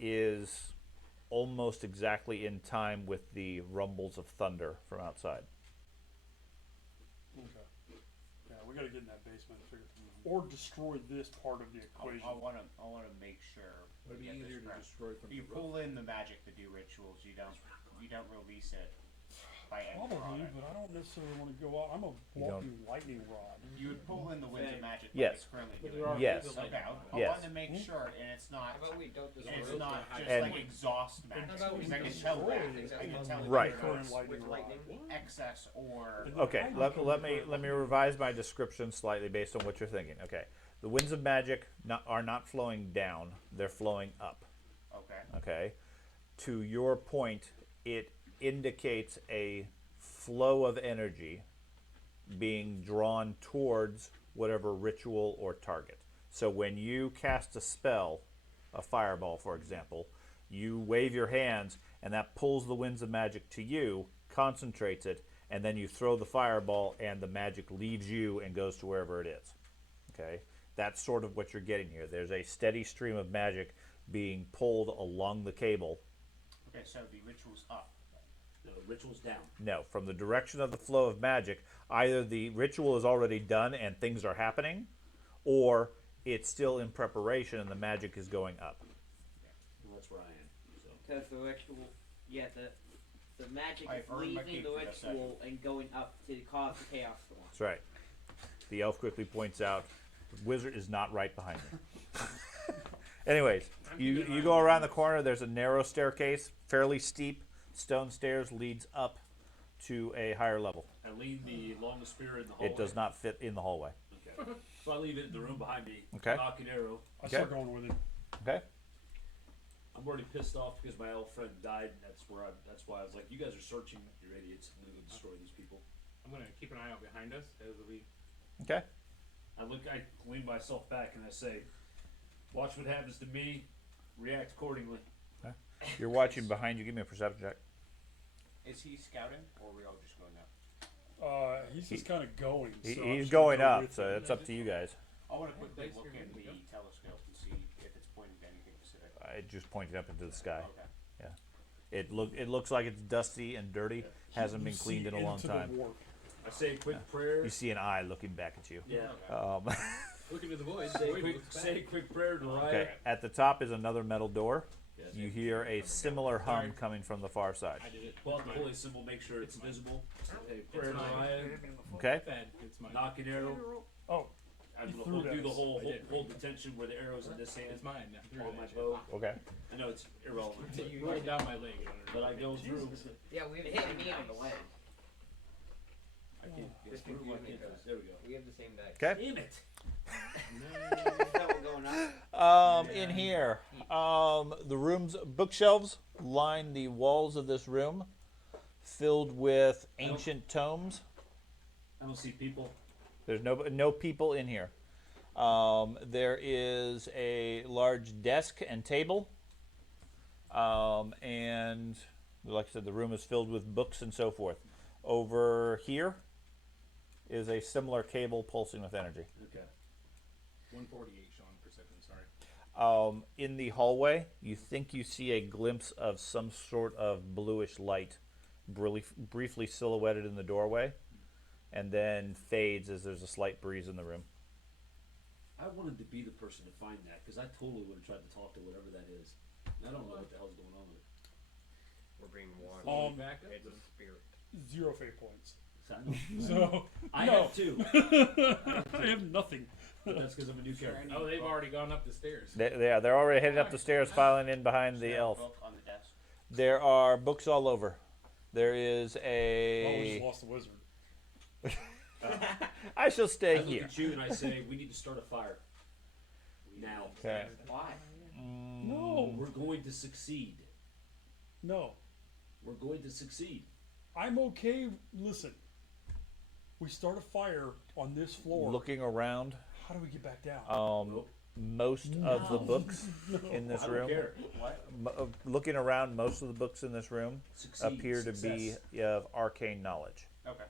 is almost exactly in time with the rumbles of thunder from outside. Okay. Yeah, we gotta get in that basement and figure, or destroy this part of the equation. I wanna make sure. Would it be we get this easier to correct. destroy from You the roof? pull in the magic to do rituals. You don't release it by any Probably, product. but I don't necessarily want to go out. I'm a walking lightning rod. You would pull in the winds of magic. Yes. Like it's currently But doing. there are Yes. things that Okay. I Yes. wanted to make sure, and it's not. How about we don't And destroy it's it? not just And- like exhaust magic. How about we Because I can destroy tell that. it? I can tell Right. if Current it's lightning With rod. lightning? excess or. Okay, let me revise my description slightly based on what you're thinking. Okay, the winds of magic are not flowing down; they're flowing up. Okay. Okay, to your point, it indicates a flow of energy being drawn towards whatever ritual or target. So when you cast a spell, a fireball, for example, you wave your hands, and that pulls the winds of magic to you, concentrates it, and then you throw the fireball, and the magic leaves you and goes to wherever it is. Okay, that's sort of what you're getting here. There's a steady stream of magic being pulled along the cable. Okay, so the ritual's up. The ritual's down. No, from the direction of the flow of magic, either the ritual is already done and things are happening, or it's still in preparation and the magic is going up. Well, that's where I am. So. Because the ritual, yeah, the magic I've is earned my leaving keep the for this ritual and going up to cause the chaos storm. That's right. The elf quickly points out, the wizard is not right behind me. Anyways, you go around the corner, there's a narrow staircase, fairly steep, stone stairs leads up to a higher level. I lean the long spear in the hallway. It does not fit in the hallway. Okay. So I leave it in the room behind me. Okay. Knock an arrow. I start going with it. Okay? I'm already pissed off because my elf friend died, and that's why I was like, you guys are searching, you're idiots. I'm gonna go destroy these people. I'm gonna keep an eye out behind us as we. Okay. I lean myself back and I say, watch what happens to me, react accordingly. You're watching behind you. Give me a perception check. Is he scouting, or are we all just going up? He's just kind of going. So I'm He's just gonna going go up, with so it. it's up to you guys. I want to quickly dice look here, in we the go. telescope and see if it's pointing to anything specific. It just pointed up into the sky. Okay. It looks like it's dusty and dirty. Hasn't You been cleaned see in a long into the time. warp. I say a quick prayer. You see an eye looking back at you. Yeah. Look into the void. Say The a void quick, looks back. say a quick prayer to Riot. Okay. At the top is another metal door. Yes. You hear a similar hum Sorry. coming from the far side. I did it. Pull out the holy symbol, make sure it's visible. Say a prayer to mine. Riot. Okay. Bad. It's mine. Knock an arrow. Oh, I You will threw do the that. whole I did. hold the tension where the arrow's in this hand. It's mine. I threw Hold it my at you. bow. Okay. I know it's irrelevant, Right down my leg. but I go through. Yeah, we have It the hit same me on dice. the leg. I can't get This through. I confused me, can't. guys. There we go. We have the same dice. Okay. Damn it! Is that one going up? In here, the room's bookshelves line the walls of this room, filled with ancient tomes. I don't see people. There's no people in here. There is a large desk and table, and like I said, the room is filled with books and so forth. Over here is a similar cable pulsing with energy. Okay. 148, Sean. Perception. Sorry. In the hallway, you think you see a glimpse of some sort of bluish light briefly silhouetted in the doorway, and then fades as there's a slight breeze in the room. I wanted to be the person to find that because I totally would have tried to talk to whatever that is. I don't know what the hell's going on with it. We're being warned. Back up. It's a spirit. 0 fate points. So I, know. So I no. have two, I have nothing. but that's because I'm a new character. Oh, they've already gone up the stairs. They're already headed up the stairs, filing in behind Is the there a elf. book on the desk? There are books all over. There is Oh, we a just lost the wizard. I shall I stay look here. at you and I say, we need to start a fire. Now. Okay. Why? No. We're going to succeed. No. We're going to succeed. I'm okay. Listen. We start a fire on this floor. Looking around, How do we get back down? Nope. most of the books in this I don't room. care. Looking around, most of the books in this room Succeed. appear to be of arcane knowledge. Okay.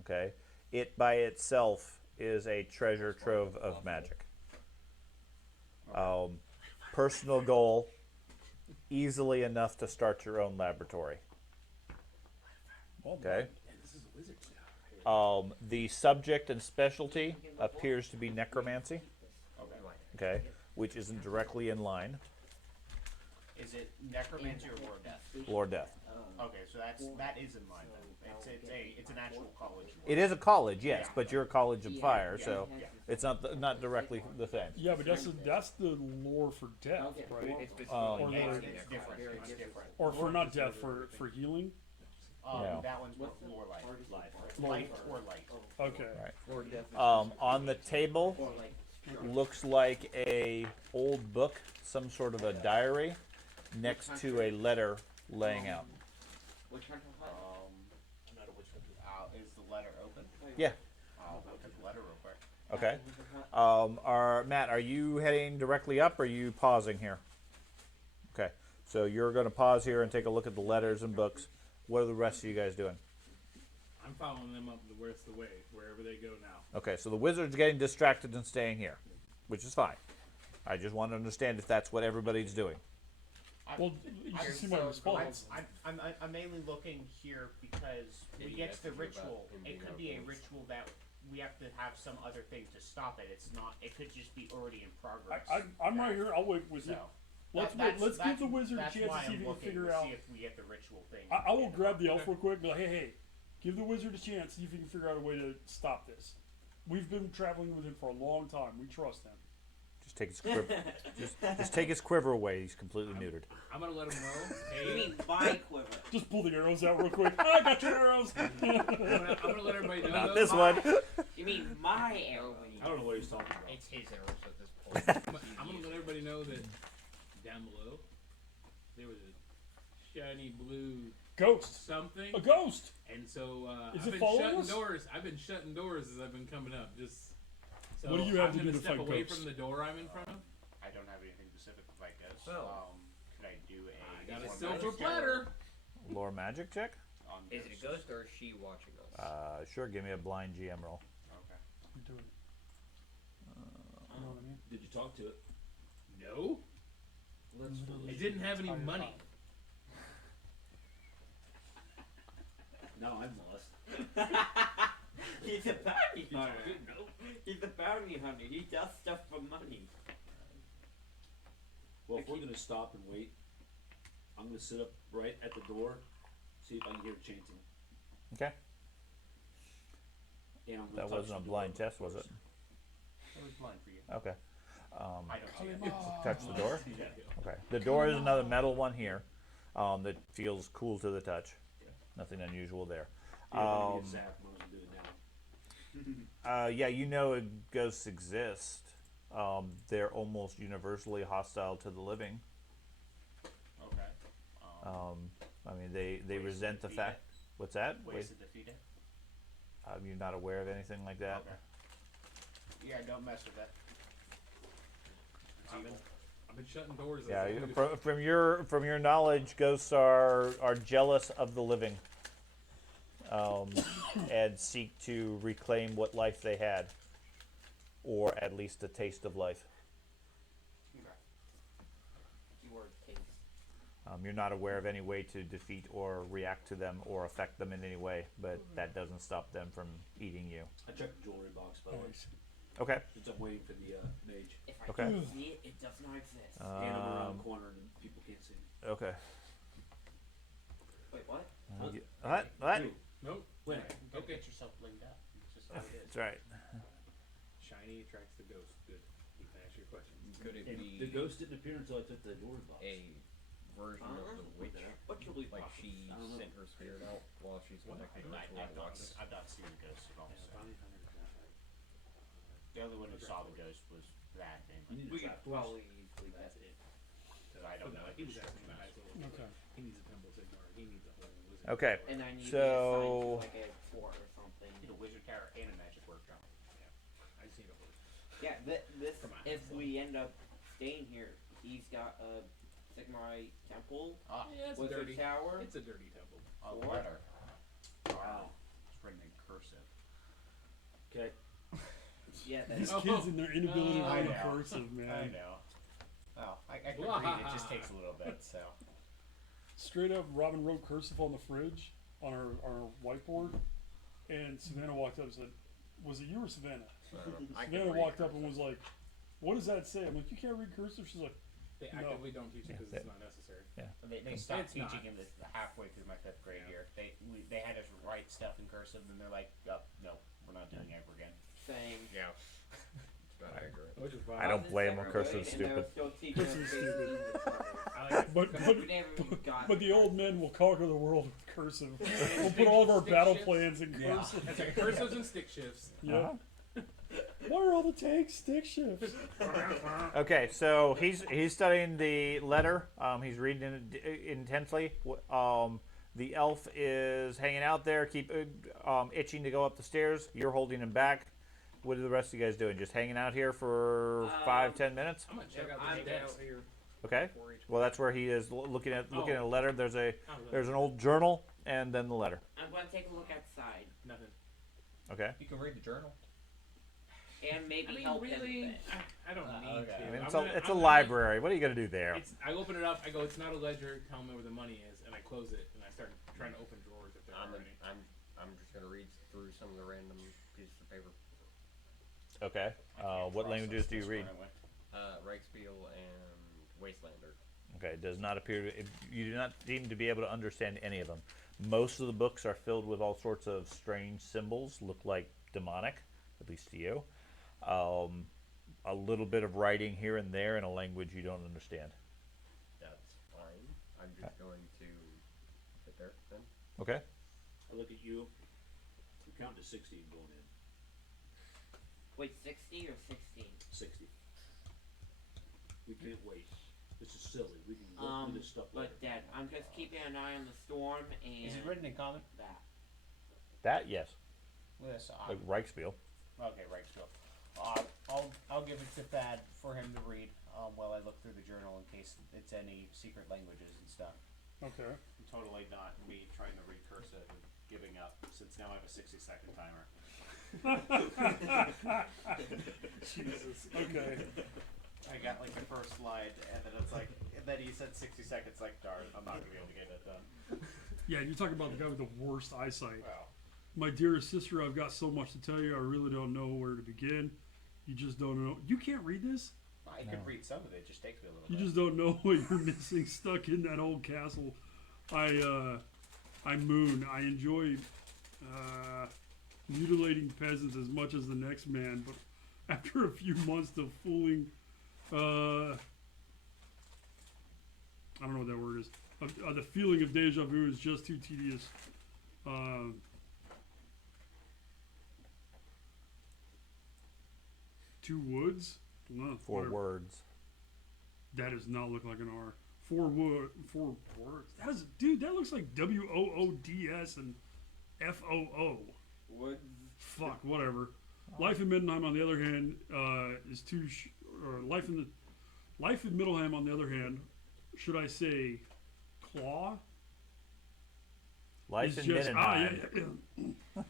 Okay, it by itself is a treasure trove of magic. Personal goal, easily enough to start your own laboratory. Well, Okay. Man, this is a wizard now. The subject and specialty appears to be necromancy. Okay, which isn't directly in line. Is it necromancy or war death? Lord Death. Okay, so that is in line then. It's an actual college. It is a college, yes, Yeah. but you're a college of fire, Yeah. so it's not directly the same. Yeah, but that's the lore for death, right? It's Um, specifically It's like different. It's different. Or for not death, for healing. No. That one's more life. Life. Life or light. Okay. Right. or death. On the table looks like a old book, some sort of a diary, next to a letter laying out. Which one? Is the letter open? Yeah. I'll look at the letter real quick. Okay. Matt, are you heading directly up, or are you pausing here? Okay. So you're going to pause here and take a look at the letters and books. What are the rest of you guys doing? I'm following them up the rest of the way, wherever they go now. Okay, so the wizard's getting distracted and staying here, which is fine. I just want to understand if that's what everybody's doing. Well, you should see my response. I'm mainly looking here because we get to the ritual. It could be a ritual that we have to have some other thing to stop it. It's not. It could just be already in progress. I'm right here. I'll wait with you. So Let's give the wizard a chance to see if he can figure out. See if we get the ritual thing. I will grab the elf real quick. Be like, hey, give the wizard a chance. See if he can figure out a way to stop this. We've been traveling with him for a long time. We trust him. Just take his quiver. just take his quiver away. He's completely neutered. I'm gonna let them know. You Hey, mean my quiver? Just pull the arrows out real quick. I got your arrows. I'm gonna let everybody know. Not though, this one. You mean my arrow? I don't know what he's talking about. It's his arrows at this point. I'm gonna let everybody know that down below there was a shiny blue Ghost. something, A ghost. and so Is I've it been following shutting us? doors. I've been shutting doors as I've been coming up. Just so What do you have I'm to do gonna to step fight away ghosts? from the door I'm in front of. I don't have anything specific to fight ghosts. Well. Could I do a? I got a more silver magic check platter. Lore magic check. on Is it a ghosts? ghost or is she watching us? Sure. Give me a blind GM roll. Okay. You're doing it. You know what I mean? Did you talk to it? No, Let's it didn't have any money. No, I'm lost. He's a bounty All hunter. right. He's a bounty hunter. He does stuff for money. Well, if we're gonna stop and wait, I'm gonna sit up right at the door, see if I can hear chanting. Okay. And I'm gonna That touch wasn't a the door, blind of test, was course. it? It was blind for you. Okay. I don't see it. Touch the door. Yeah. Okay. The door is another metal one here, that feels cool to the touch. Nothing unusual there. Yeah, I'm gonna get zapped when I'm doing it now. Yeah, you know ghosts exist. They're almost universally hostile to the living. Okay. I mean, they Ways to resent the defeat fact. What's that? Ways to defeat it. You're not aware of anything like that? Okay. Yeah, don't mess with it. It's evil. I've been shutting doors. Yeah, as you- from your knowledge, ghosts are jealous of the living, and seek to reclaim what life they had, or at least a taste of life. Okay. Keyword taste. You're not aware of any way to defeat or react to them or affect them in any way, but that doesn't stop them from eating you. I checked the jewelry box, by the way, Nice. Okay. since I'm waiting for the mage. If I Okay. can see it, it does not exist. And I'm around the corner and people can't see me. Okay. Wait, what? What? Dude, Nope. when? Don't Okay. get yourself blinged out. It's just how it is. That's right. Shiny attracts the ghost. Good. You can ask your questions. Could it And be the ghost didn't appear until I took the jewelry box. a version of the witch. What could we Like possibly- she sent her spirit out while she's conducting the ritual. I've not seen the ghost at all. Yeah, So. bounty hunter. The only one who saw the ghost was that You thing. need We a could trap probably leave That's that. it. Because I don't know. He was asking the highest level. Okay. He needs a temple signal. He needs a whole wizard. Okay. And I need So- to be assigned to like a fort or something. Need a wizard tower and a magic workshop. I just need a whole. Yeah, this Come on, if so- we end up staying here, he's got a Sigmar temple, Ah, Yeah, it's a wizard dirty. tower. It's a dirty temple. a Four. letter. Wow. It's written in cursive. Okay. Yeah, These that's kids and their inability to I read know. cursive, I man. know. Well, I can read it. It just takes a little bit. So. Straight up, Robin wrote cursive on the fridge on our whiteboard, and Savannah walked up and said, "Was it you or Savannah?" I can Savannah read walked up and cursive. was like, "What does that say?" I'm like, "You can't read cursive." She's like, They No. actively don't teach it because Yeah, it's not necessary. They stopped It's not. teaching him this halfway through my 5th grade Yeah. year. They had us write stuff in cursive, and they're like, "Oh, no, we're not doing it ever again." saying. Yeah. It's not accurate. Which is fine. I don't "How's this blame him, ever cursive's good?" And they were stupid. still teaching us Cursiv's basic stupid. English letters. I like it. But We never even got but the old men will conquer the world with cursive. And We'll put all of our stick battle shifts. plans in Yeah. cursive. That's right. Cursives and stick shifts. Yeah. Why are all the tanks stick shifts? Okay, so he's studying the letter. He's reading it intensely. The elf is hanging out there, itching to go up the stairs. You're holding him back. What are the rest of you guys doing? Just hanging out here for 5-10 minutes? I'm gonna check out I'm the down desk. here. Okay. Well, that's where he is looking at Oh. a letter. There's Oh, an old journal and then the letter. I'm going to take a look outside nothing. Okay. You can read the journal. and maybe I mean, help really, him. I don't need okay. to. I mean, I'm it's gonna- a I'm gonna- library. What are you gonna do there? I open it up. I go, it's not a ledger. Tell me where the money is, and I close it, and I start trying to open drawers if there are any. I'm just gonna read through some of the random pieces of paper. Okay. What languages do you read? Reichspiel and Wastelander. Okay, it does not appear you do not seem to be able to understand any of them. Most of the books are filled with all sorts of strange symbols, look like demonic, at least to you. A little bit of writing here and there in a language you don't understand. That's fine. I'm just going to sit there then. Okay. I look at you. I'm counting to 60 and going in. Wait, 60 or 16? 60. We can't wait. This is silly. We can go through this stuff later. But Dad, I'm just keeping an eye on the storm and Is it written in common? that. That, yes. Yes. Like Reichspiel. Okay, right. So, I'll give it to Thad for him to read while I look through the journal in case it's any secret languages and stuff. Okay. Totally not me trying to read cursive and giving up since now I have a 60-second timer. Jesus. Okay. I got like the first slide and then it's like, and then he said 60 seconds. Like, darn, I'm not gonna be able to get that done. Yeah, you're talking about the guy with the worst eyesight. Wow. My dearest sister, I've got so much to tell you. I really don't know where to begin. You just don't know. You can't read this? I could read some of it. It just takes me a little You bit. just don't know what you're missing stuck in that old castle. I moon. I enjoy mutilating peasants as much as the next man, but after a few months of fooling, I don't know what that word is. The feeling of deja vu is just too tedious. Two woods? Well, 4 whatever. words. That does not look like an R. 4 words. That looks like WOODS and FOO. Woods. Fuck, whatever. Life in Middenheim, on the other hand, is Life in Middleham, on the other hand, should I say claw? Life Is in just- Middenheim. yeah.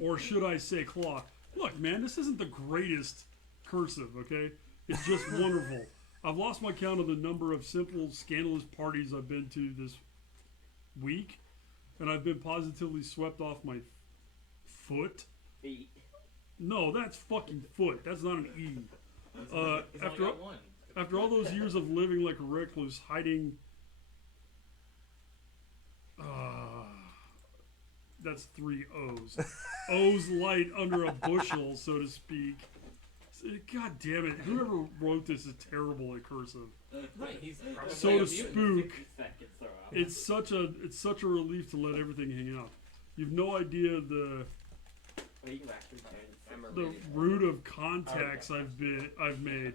Or should I say claw? Look, man, this isn't the greatest cursive, okay? It's just wonderful. I've lost my count of the number of simple, scandalous parties I've been to this week, and I've been positively swept off my foot. Feet. No, that's fucking foot. That's not an E. He's only got one. After all those years of living like a recluse, hiding. That's 3 O's. O's light under a bushel, so to speak. God damn it! Whoever wrote this is terrible at cursive. Right, he's probably So a to mutant. spook, 50 seconds are up. it's such a relief to let everything hang out. You've no idea the Are you actually I'm a the really- root of contacts I've made.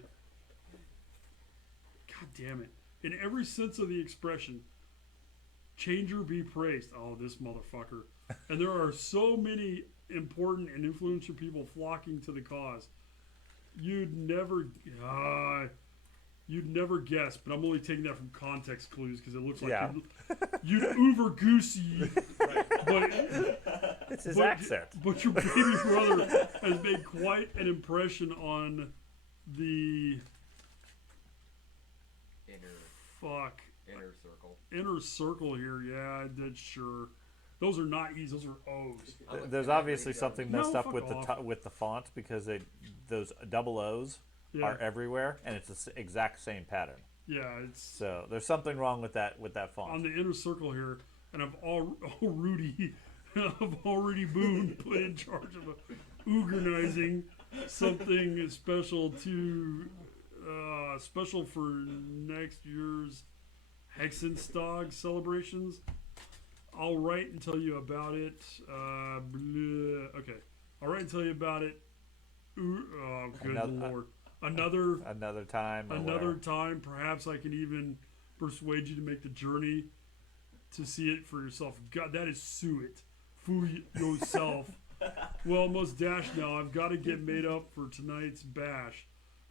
God damn it! In every sense of the expression, changer be praised. Oh, this motherfucker! And there are so many important and influential people flocking to the cause. You'd never guess, but I'm only taking that from context clues because it looks like Yeah. you'd uber goosey, but It's his accent. but your baby brother has made quite an impression on the inner circle here. Yeah, that's sure. Those are not E's. Those are O's. There's obviously something messed No, up fuck with off. with the font because those double O's Yeah, are everywhere, and it's the exact same pattern. yeah. It's So there's something wrong with that font. on the inner circle here, and I've already Boone put in charge of organizing something special for next year's Hexenstag celebrations. I'll write and tell you about it. Okay, I'll write and tell you about it. Oh, good lord! Another time. or Another whatever. time, perhaps I can even persuade you to make the journey to see it for yourself. God, that is suet. Fool yourself. Well, must dash now. I've got to get made up for tonight's bash.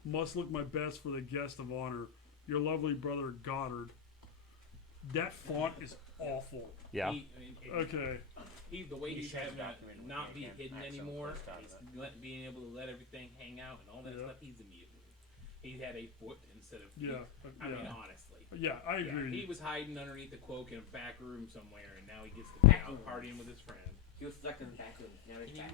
Must look my best for the guest of honor. Your lovely brother Goddard. That font is awful. Yeah. Okay. The way he's should have having it documented not when be he can't hidden access anymore, first time, he's being able to let everything hang out and all that Yeah. stuff. He's a mutant. He had a foot instead of feet. Yeah. I mean, Yeah. honestly. Yeah, I Yeah, agree. he was hiding underneath the cloak in a back room somewhere, and now he gets to be out partying with his friend. He was stuck in the back room. Now he's back.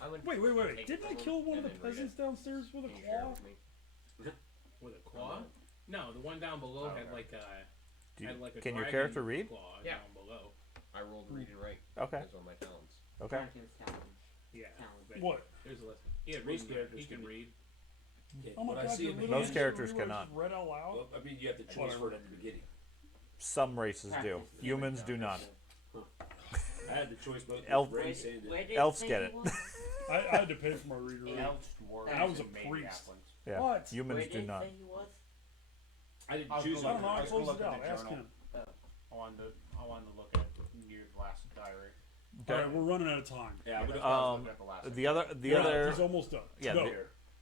I would Wait. take Didn't I the kill one and of the then read peasants it. downstairs with a Can you share it claw? with me? With a claw? No, the one down below had like a a Can your dragon character read? claw Yeah. down below. I rolled read and write. Okay. Those are my talents. Okay. Jonathan's talent. Yeah. Talent. but What? There's a lesson. Yeah, Most reading. characters He can can read. Okay, Oh my what I god, see you're in the literally Most hand- characters just cannot. read out loud? Well, I mean, you have the choice Whatever. for it at the beginning. Some races do. Practice. Humans do not. I had the choice both Elf- with race and Where did Elves say get he it. was? I had to pay for my reader. Elves, dwarves, I was a and maybe priest. halflings. Yeah. What? Humans Where do did not. say he was? I didn't I'll choose go I one. don't know. I Let's closed look it at out. the Ask journal. him. I wanted to look at your last diary. All right, we're running out of time. Yeah, I would have. Look at the last The other He's almost done. yeah, Go.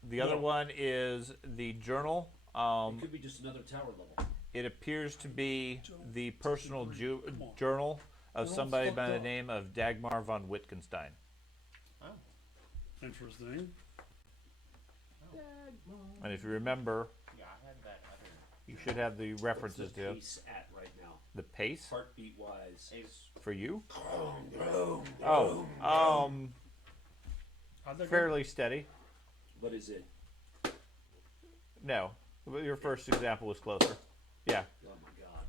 the other No. one is the journal. it could be just another tower level. It appears to be the personal Come on. journal of We're all somebody fucked by the up. name of Dagmar von Wittgenstein. Interesting. And if you remember, Yeah, I had that other. you should have the references What's the to pace at right now, the pace heartbeat wise. for you. How'd that go? Fairly steady. What is it? No, your first example was closer. Yeah. Oh my god.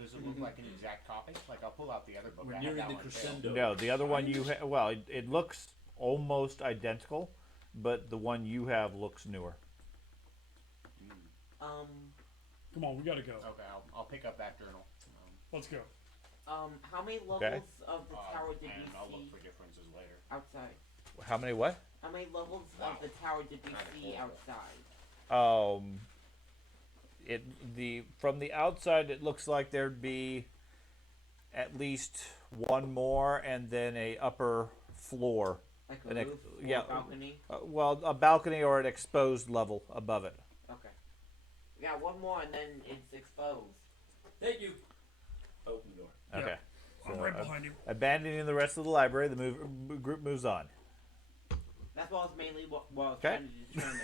Does it look like an exact copy? Like I'll pull out the other book. We're I had nearing that the one too. crescendo. No, the other one you well, it looks almost identical, but the one you have looks newer. Come on, we gotta go. Okay, I'll pick up that journal. Let's go. How many levels Okay. of the tower did and I'll we look see for differences later. outside? How many what? How many levels of the tower did we Kinda see cool. outside? From the outside it looks like there'd be at least one more and then a upper floor. Like a An ex- roof or yeah. balcony? Well, a balcony or an exposed level above it. Okay. We got one more and then it's exposed. Thank you. Open the door. Yeah. Okay. I'm So, right behind you. abandoning the rest of the library, the group moves on. That's what I was mainly what I was Okay. trying to determine.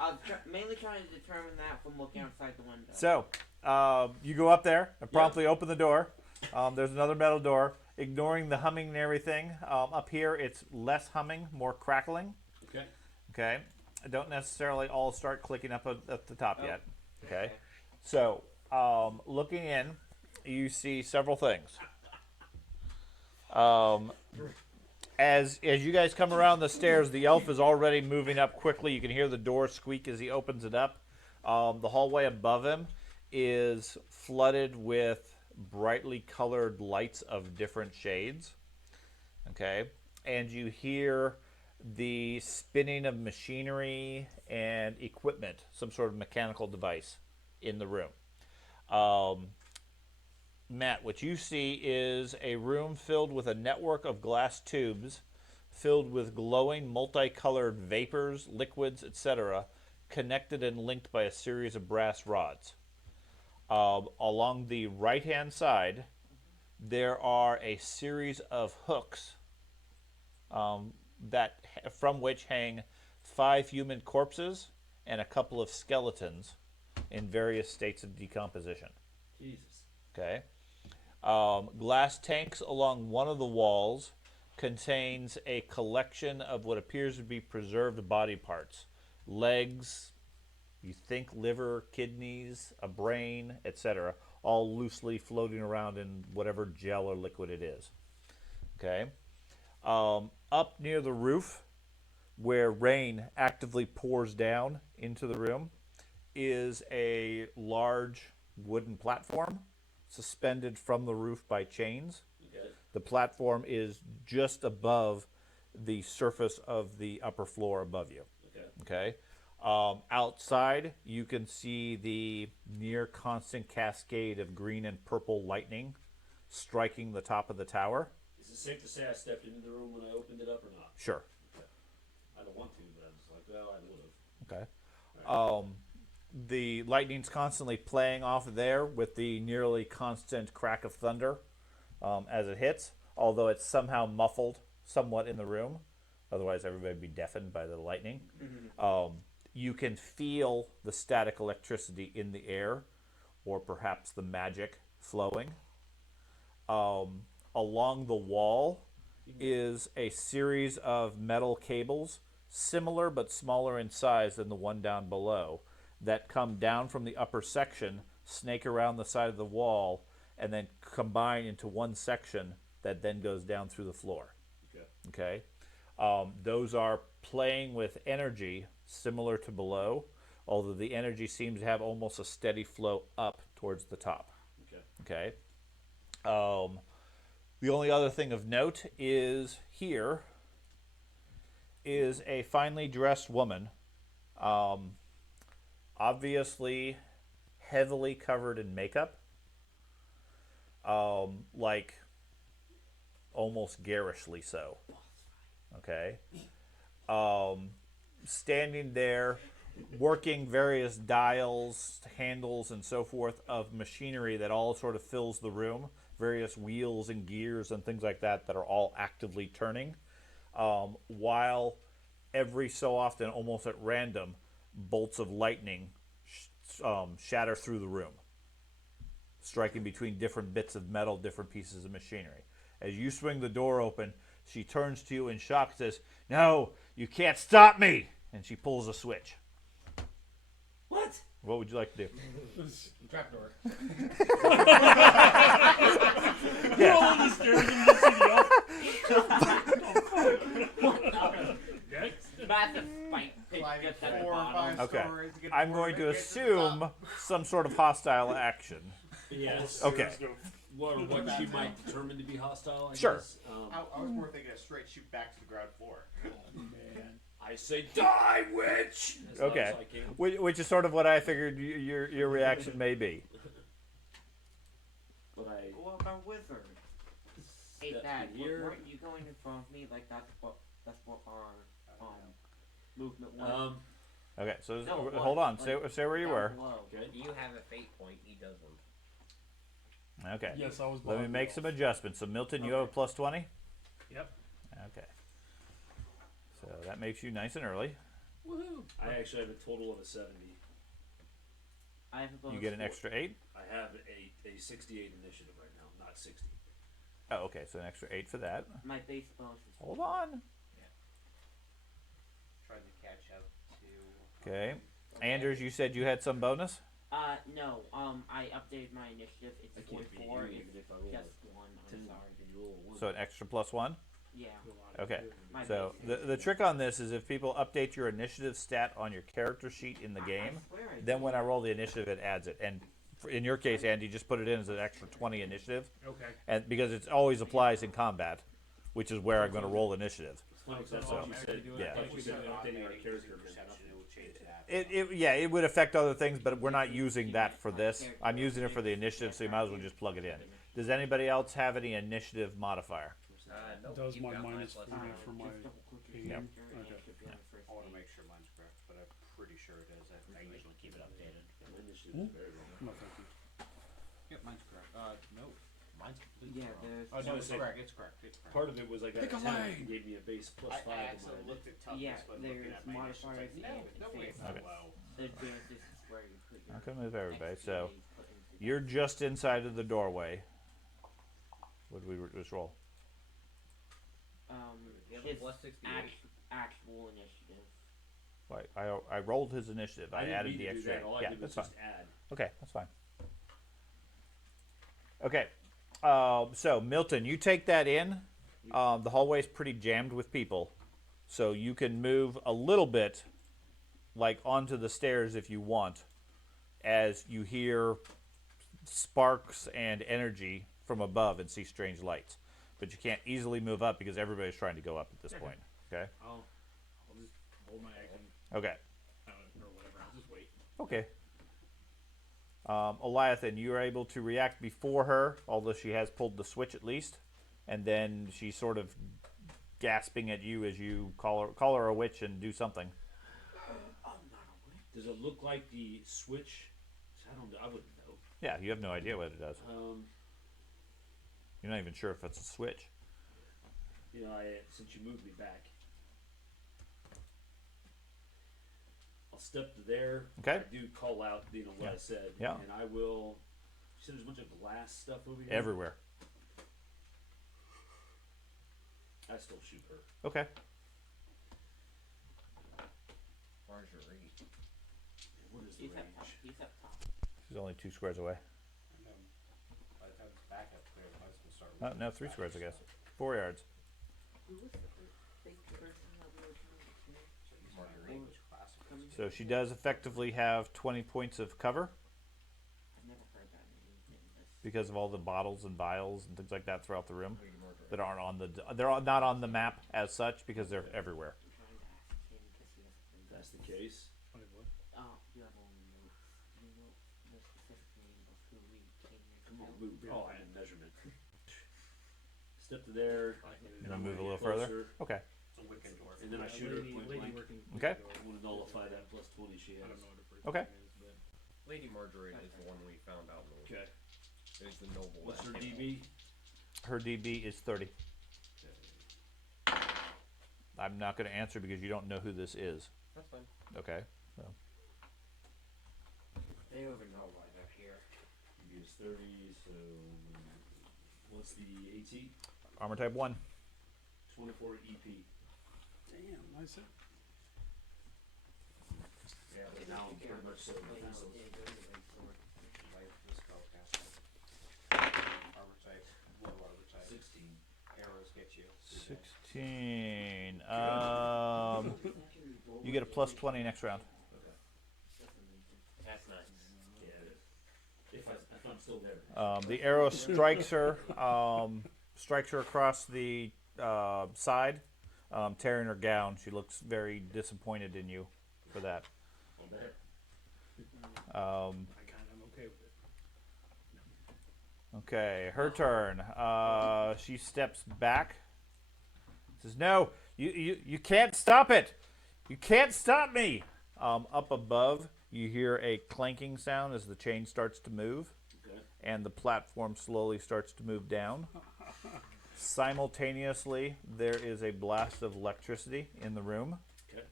I was mainly trying to determine that from looking outside the window. So, you go up there and promptly open the door. There's another metal door. Ignoring the humming and everything, up here it's less humming, more crackling. Okay. Okay. Don't necessarily all start clicking up at the top Oh. yet. Okay. So, looking in, you see several things. As you guys come around the stairs, the elf is already moving up quickly. You can hear the door squeak as he opens it up. The hallway above him is flooded with brightly colored lights of different shades. Okay, and you hear the spinning of machinery and equipment, some sort of mechanical device in the room. Matt, what you see is a room filled with a network of glass tubes filled with glowing multicolored vapors, liquids, etc., connected and linked by a series of brass rods. Along the right-hand side, there are a series of hooks from which hang 5 human corpses and a couple of skeletons in various states of decomposition. Jesus. Okay. Glass tanks along one of the walls contains a collection of what appears to be preserved body parts. Legs, you think liver, kidneys, a brain, etc., all loosely floating around in whatever gel or liquid it is. Okay. Up near the roof, where rain actively pours down into the room, is a large wooden platform suspended from the roof by chains. Okay. The platform is just above the surface of the upper floor above you. Okay. Okay. Outside, you can see the near constant cascade of green and purple lightning striking the top of the tower. Is it safe to say I stepped into the room when I opened it up or not? Sure. Okay. I don't want to, but I was like, well, I would have. Okay. Right. The lightning's constantly playing off there with the nearly constant crack of thunder as it hits, although it's somehow muffled somewhat in the room. Otherwise, everybody would be deafened by the lightning. You can feel the static electricity in the air, or perhaps the magic flowing. Along the wall is a series of metal cables, similar but smaller in size than the one down below, that come down from the upper section, snake around the side of the wall, and then combine into one section that then goes down through the floor. Okay. Okay? Those are playing with energy similar to below, although the energy seems to have almost a steady flow up towards the top. Okay. Okay? The only other thing of note is here is a finely dressed woman, obviously heavily covered in makeup, like almost garishly so. Okay? Standing there, working various dials, handles, and so forth of machinery that all sort of fills the room, various wheels and gears and things like that that are all actively turning, while every so often, almost at random, bolts of lightning shatter through the room, striking between different bits of metal, different pieces of machinery. As you swing the door open, she turns to you in shock and says, "No, you can't stop me!" And she pulls a switch. What? What would you like to do? Trapdoor. We're all on the stairs and you see the elf. Massive spike pit Climbing gets at the 4 or bottom. 5 Okay. stories to get I'm before going to it gets the assume top. some sort of hostile action. Yes. Okay. What she might determine to be hostile, I Sure. guess. I was more thinking a straight shoot back to the ground floor. Man. I say, die, witch! As loud Okay. as I can. Which is sort of what I figured your reaction may be. But I What about wizard? Hey step Dad, here. weren't you going in front of me? Like that's what our movement was. Okay, so No, it hold on. wasn't, Say where you down were. below. Okay. You have a fate point, he doesn't. Okay. Yes, I was Let me behind make the some elf. adjustments. So Milton, you have a plus 20? Yep. Okay. So that makes you nice and early. Woohoo! I actually have a total of a 70. I have a bonus You get an four. extra 8? I have a 68 initiative right now, not 60. Oh, okay. So an extra 8 for that. My base bonus is Hold on. Tried to catch up to. Okay. Anders, you said you had some bonus? No, I updated my initiative. I It's can't beat 44. you It's even if I roll just a 1. 10. I'm sorry. And you roll a 1. So an extra plus 1? Yeah. do a lot of Okay. good. My So base the trick on this is if people update your initiative stat on your character sheet in the game, I swear I then did. when I roll the initiative, it adds it. And in your case, Andy, just put it in as an extra 20 initiative, Okay. and because it always applies in combat, which is where I'm going to roll initiative. It's funny 'cause I So, thought you said, yeah. I thought you said updating our character. Perception, it will change that. It would affect other things, but we're not using that for this. I'm using it for the initiative, so you might as well just plug it in. Does anybody else have any initiative modifier? Nope, Does you've my got minus plus 3 one. for my Just double click aim? it. Okay. It should be on the first I want to page. make sure mine's correct, but I'm pretty sure it is. I usually keep it updated. My initiative is very wrong. No, thank you. Yep, mine's correct. No, mine's completely Yeah, wrong. there's. Oh no, it's Say- correct. It's correct. It's correct. Part of it was I got Pick a a 10 lane. and gave me a base plus 5 I on actually mine. looked at toughness Yeah, when looking there's at my initials. modifiers Like, no, and no way it's that Okay. low. The advances is where you put your. I'm going to move everybody. XP So that you put into that. you're just inside of the doorway. What did we just roll? You have a His plus 68. actual initiative. Like, I rolled his initiative. I didn't added mean the to do extra. that. All I Yeah, did was that's fine. just add. Okay, that's fine. Okay, so Milton, you take that in. The hallway's pretty jammed with people, so you can move a little bit, like onto the stairs if you want, as you hear sparks and energy from above and see strange lights. But you can't easily move up because everybody's trying to go up at this point. Okay. I'll just hold my action Okay. or whatever. I'll just wait. Okay. Eliathan, you are able to react before her, although she has pulled the switch at least, and then she's sort of gasping at you as you call her a witch and do something. Does it look like the switch? I don't know. I wouldn't know. Yeah, you have no idea what it does. You're not even sure if it's a switch. You know, since you moved me back, I'll step to there. Okay. I do call out, you know, what Yeah. I said. Yeah. And I will. You said there's a bunch of glass stuff over here. Everywhere. I still shoot her. Okay. Where's your reach? What is the He's up top. range? He's up top. She's only 2 squares away. By the time it's back up clear, I was gonna start. No, 3 squares, I guess. 4 yards. Who was the fake person that we were trying to Marguerite was classic. come in? So she does effectively have 20 points of cover I've never heard that name in this. because of all the bottles and vials and things like that throughout the room Lady Margaret. that aren't on they're not on the map as such because they're everywhere. I'm trying to ask him because he hasn't been. That's the case. Funny what? You have all the notes. You know the specific name of who we came here to Come on, kill? move. Oh, I had measurement. Step to there. And I'm then move a gonna little get further. closer, Okay. It's a Wiccan dwarf. And then I shoot her point Lady blank. working. Okay. I want to nullify that plus 20 she I has. don't know what her first Okay. name is, but Lady Margaret is the one we found out. Okay. Is the noble. What's her that- DB? Her DB is 30. I'm not going to answer because you don't know who this is. That's fine. Okay. They don't even know why they're here. DB is 30, so what's the AT? Armor type 1. 24 EP. Damn, nice hit. Yeah, but now I'm pretty much so defensive. Light the spellcaster. Armor type, low armor type. 16. Arrows get you. 16. You get a plus 20 next round. That's nice. Yeah, if I'm still there. The arrow strikes her across the side, tearing her gown. She looks very disappointed in you for that. Well, there. I'm okay with it. Okay, her turn. She steps back. Says, "No, you can't stop it. You can't stop me." Up above, you hear a clanking sound as the chain starts to move, Okay. and the platform slowly starts to move down. Simultaneously, there is a blast of electricity in the room. Okay.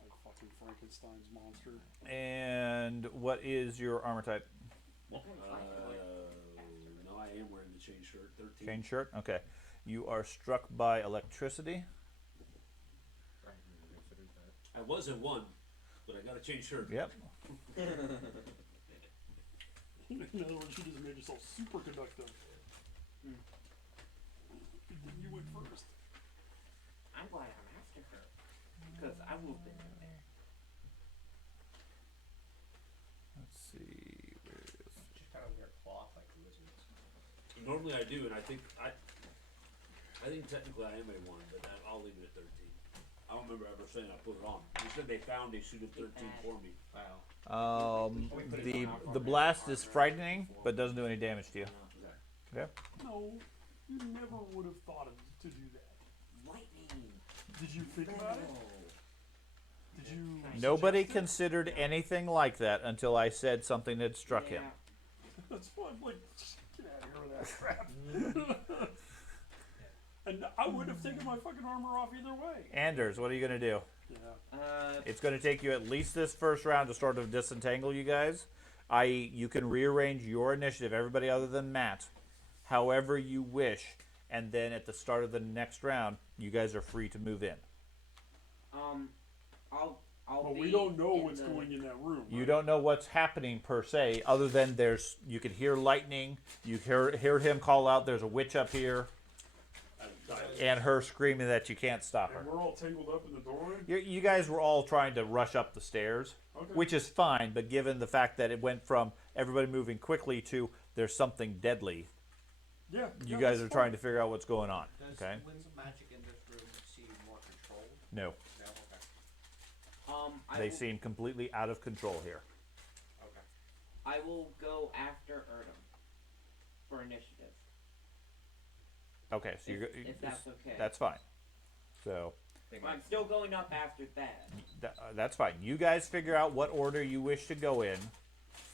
Like fucking Frankenstein's monster. And what is your armor type? No, I am wearing the chain shirt. 13. Chain shirt? Okay. You are struck by electricity. I hadn't even considered that. I was at 1, but I got a chain shirt. Yep. In other words, you just made yourself super conductive. Mm. You went first. I'm glad I'm after her. Because I would have been in there. Let's see. Where is Just gotta wear cloth like the wizards. Normally I do, and I think technically I am a 1, but I'll leave it at 13. I don't remember ever saying I put it on. You said they found a suit of 13 for me. Wow. the blast is frightening, but doesn't do any damage to you. Okay. No, you never would have thought of to do that. Lightning. Did you think about it? Did you? Nobody suggest it? considered anything like that until I said something that struck him. That's why I'm like, get out of here with that crap. And I would have taken my fucking armor off either way. Anders, what are you gonna do? Yeah. It's gonna take you at least this first round to sort of disentangle you guys. You can rearrange your initiative, everybody other than Matt, however you wish, and then at the start of the next round, you guys are free to move in. I'll But be we don't know in what's the, going in that room. You right? don't know what's happening per se, other than you can hear lightning, you hear him call out, there's a witch up here, and her screaming that you can't stop her. And we're all tangled up in the doorway. You guys were all trying to rush up the stairs, Okay. which is fine, but given the fact that it went from everybody moving quickly to there's something deadly, Yeah. you guys are trying to figure out what's going on. Does Okay? Winds of Magic in this room seem more controlled? No, No? Okay. I they will, seem completely out of control here. Okay. I will go after Erdem for initiative. Okay, so you're If that's okay. that's fine. So I'm still going up after that. that's fine. You guys figure out what order you wish to go in.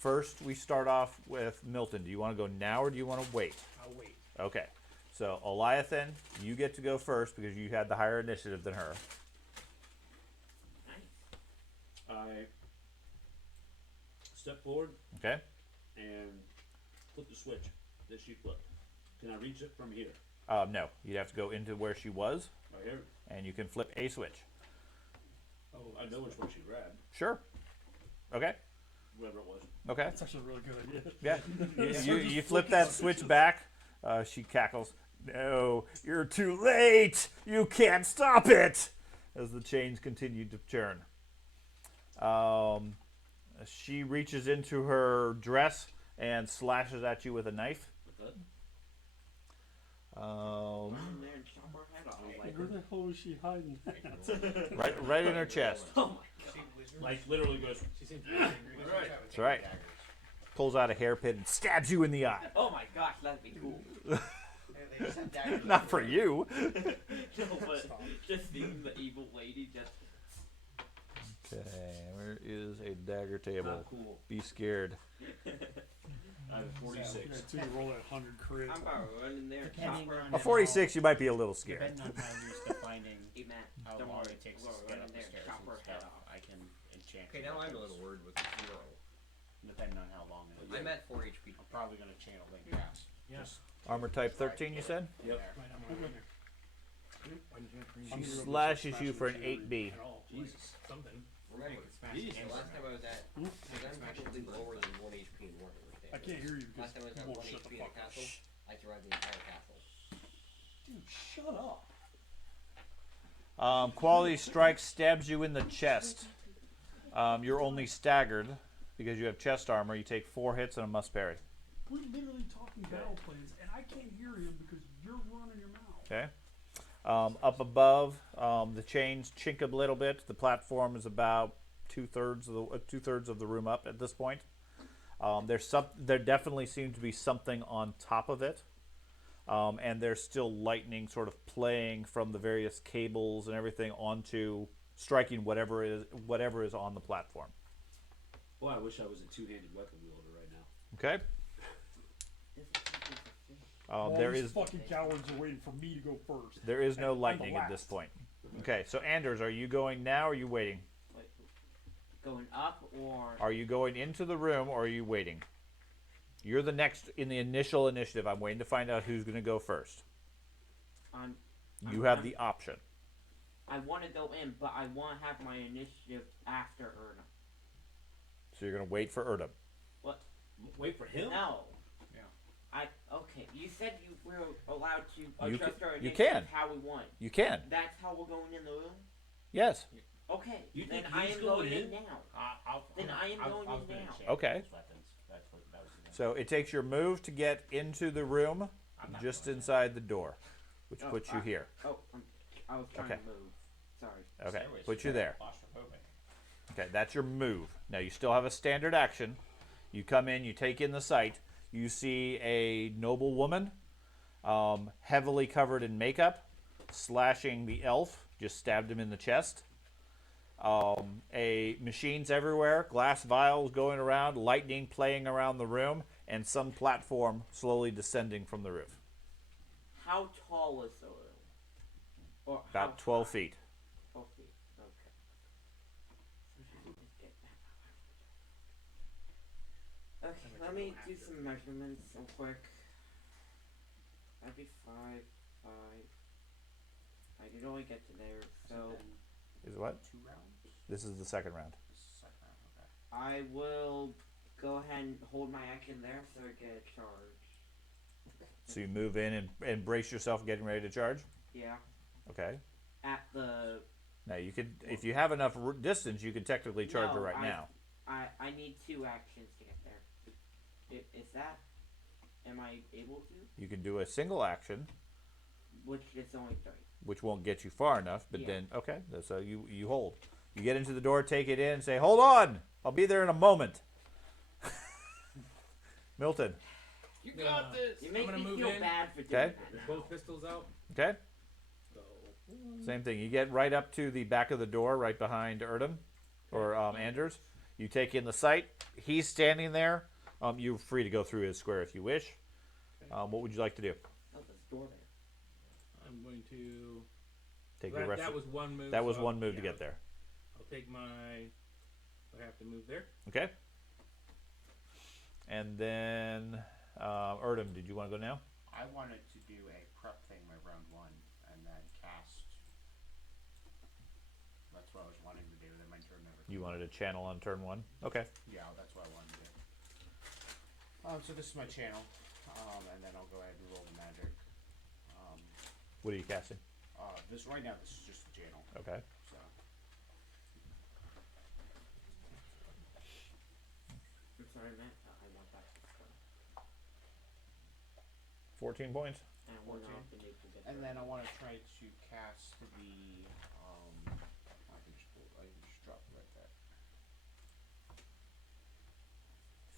First, we start off with Milton. Do you want to go now or do you want to wait? I'll wait. Okay. So, Eliathan, you get to go first because you had the higher initiative than her. Nice. I step forward Okay? and flip the switch that she flipped. Can I reach it from here? No. You'd have to go into where she was, Right here? and you can flip a switch. Oh, I know which one she grabbed. Sure. Okay. Whoever it was. Okay. That's actually a really good idea. Yeah. you flip that switch back. She cackles. No, you're too late. You can't stop it. As the chains continue to churn. She reaches into her dress and slashes at you with a knife. What the? Run in there and chop her head off. Where the hell is she hiding that? Right in her chest. Oh my god. See, wizards? Like, literally goes, She seems pretty angry. Wizards Alright. have That's right. daggers. Pulls out a hairpin and stabs you in the eye. Oh my gosh, that'd be cool. They just have daggers. Not for you. No, but Stop. just seeing the evil lady just. Okay, where is a dagger table? not cool. Be scared. I have 46. Yeah, until you roll that 100 crit. I'm about to run in there and chop Depending her. on A 46, you might be a little scared. Depending on how you're used to finding Hey man, how don't long worry. it takes We'll to get run up in the there and stairs chop and her head stuff, off. I can enchant. Okay, now I'm a little worried with the 0. Depending on how long it is. I'm at 4 HP. I'm probably gonna channel link gas. Yes. Armor type 13, you said? Yep. Right on my way. She slashes you for an 8B. At all. Jesus. Something. Remember, Jesus. the last time I was at, because I'm technically lower than 1 HP in Warhammer I Fantasy. can't hear you because Last time I was you at 1 won't shut the HP in a fuck up. castle, I survived the entire castle. Dude, shut up. Quality strike stabs you in the chest. You're only staggered because you have chest armor. You take 4 hits and a must parry. We're literally talking battle plans, and I can't hear him because you're running your mouth. Okay. Up above, the chains chink a little bit. The platform is about two-thirds of the room up at this point. There definitely seems to be something on top of it, and there's still lightning sort of playing from the various cables and everything onto striking whatever is on the platform. Boy, I wish I was a two-handed weapon wielder right now. Okay. All There these is fucking cowards are waiting for me to go first. there is no I'm the lightning at this last. point. Okay, so Anders, are you going now or are you waiting? Wait, going up or Are you going into the room or are you waiting? You're the next in the initial initiative. I'm waiting to find out who's going to go first. on? You have the option. I want to go in, but I want to have my initiative after Erna. So you're going to wait for Erdem. What? Wait for him? No. Yeah. Okay. You said you were allowed to You adjust our you initiative can. how we want. You can. That's how we're going in the room. Yes. Okay. You then think I he's am going going in? now. I'll, Then I am going was in gonna now. change Okay. those weapons. That was the thing. So it takes your move to get into the room, I'm not just going in. inside the door, which Oh, puts you here. Oh, I was trying Okay. to move. Sorry. Okay. Stairways Put you are there. claustrophobic. Okay, that's your move. Now you still have a standard action. You come in, you take in the sight. You see a noble woman, heavily covered in makeup, slashing the elf. Just stabbed him in the chest. Machines everywhere, glass vials going around, lightning playing around the room, and some platform slowly descending from the roof. How tall is the room? Or how About 12 high? feet. 12 feet. Okay. Okay, let me do some measurements real quick. That'd be 5, 5. I can only get to there, so Is it what? 2 rounds? This is the second round. Second round, okay. I will go ahead and hold my action there so I get a charge. So you move in and brace yourself, getting ready to charge. Yeah. Okay. At the. Now you could, if you have enough distance, you could technically charge her right now. I need 2 actions to get there. Is that? Am I able to? You can do a single action, Which is only 3. which won't get you far enough, but Yeah. then okay, so you hold. You get into the door, take it in, and say, "Hold on, I'll be there in a moment." Milton. You got this. You make gonna me move feel in. bad for doing Okay. that. With now. both pistols out. Okay. So, Same thing. You get right up to the back of the door, right behind Erdem or Anders. You take in the sight. He's standing there. You're free to go through his square if you wish. What would you like to do? Oh, there's a door there. I'm going to. Take the rest. That was one move. That was so one move to yeah, get there. I'll take my. I have to move there. Okay. And then Erdem, did you want to go now? I wanted to do a prep thing my round 1 and then cast. That's what I was wanting to do. Then my turn never. You wanted a channel on turn 1? Okay. Yeah, that's what I wanted to do. So this is my channel, and then I'll go ahead and roll the magic. What are you casting? This right now, this is just the channel. Okay. So I'm sorry, Matt. I want that to go. 14 points. And I want off the nuke to get and there. then I want to try to cast the. I can just drop it right there.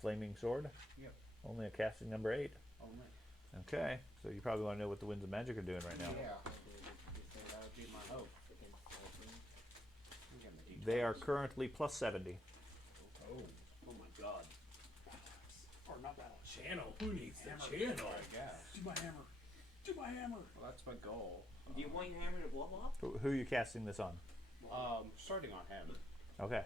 Flaming sword. Yep. Only a casting number 8. Oh man. Okay. So you probably want to know what the winds of magic are doing right now. Yeah. That would be my hope. Against lightning. I'm getting the D12s. They are currently plus 70. Oh my god. Or not that. Channel. Who needs the Hammer. channel? I guess. Do my hammer. Do my hammer. Well, that's my goal. Do you want your hammer to blow up? Who are you casting this on? Starting on him. Okay.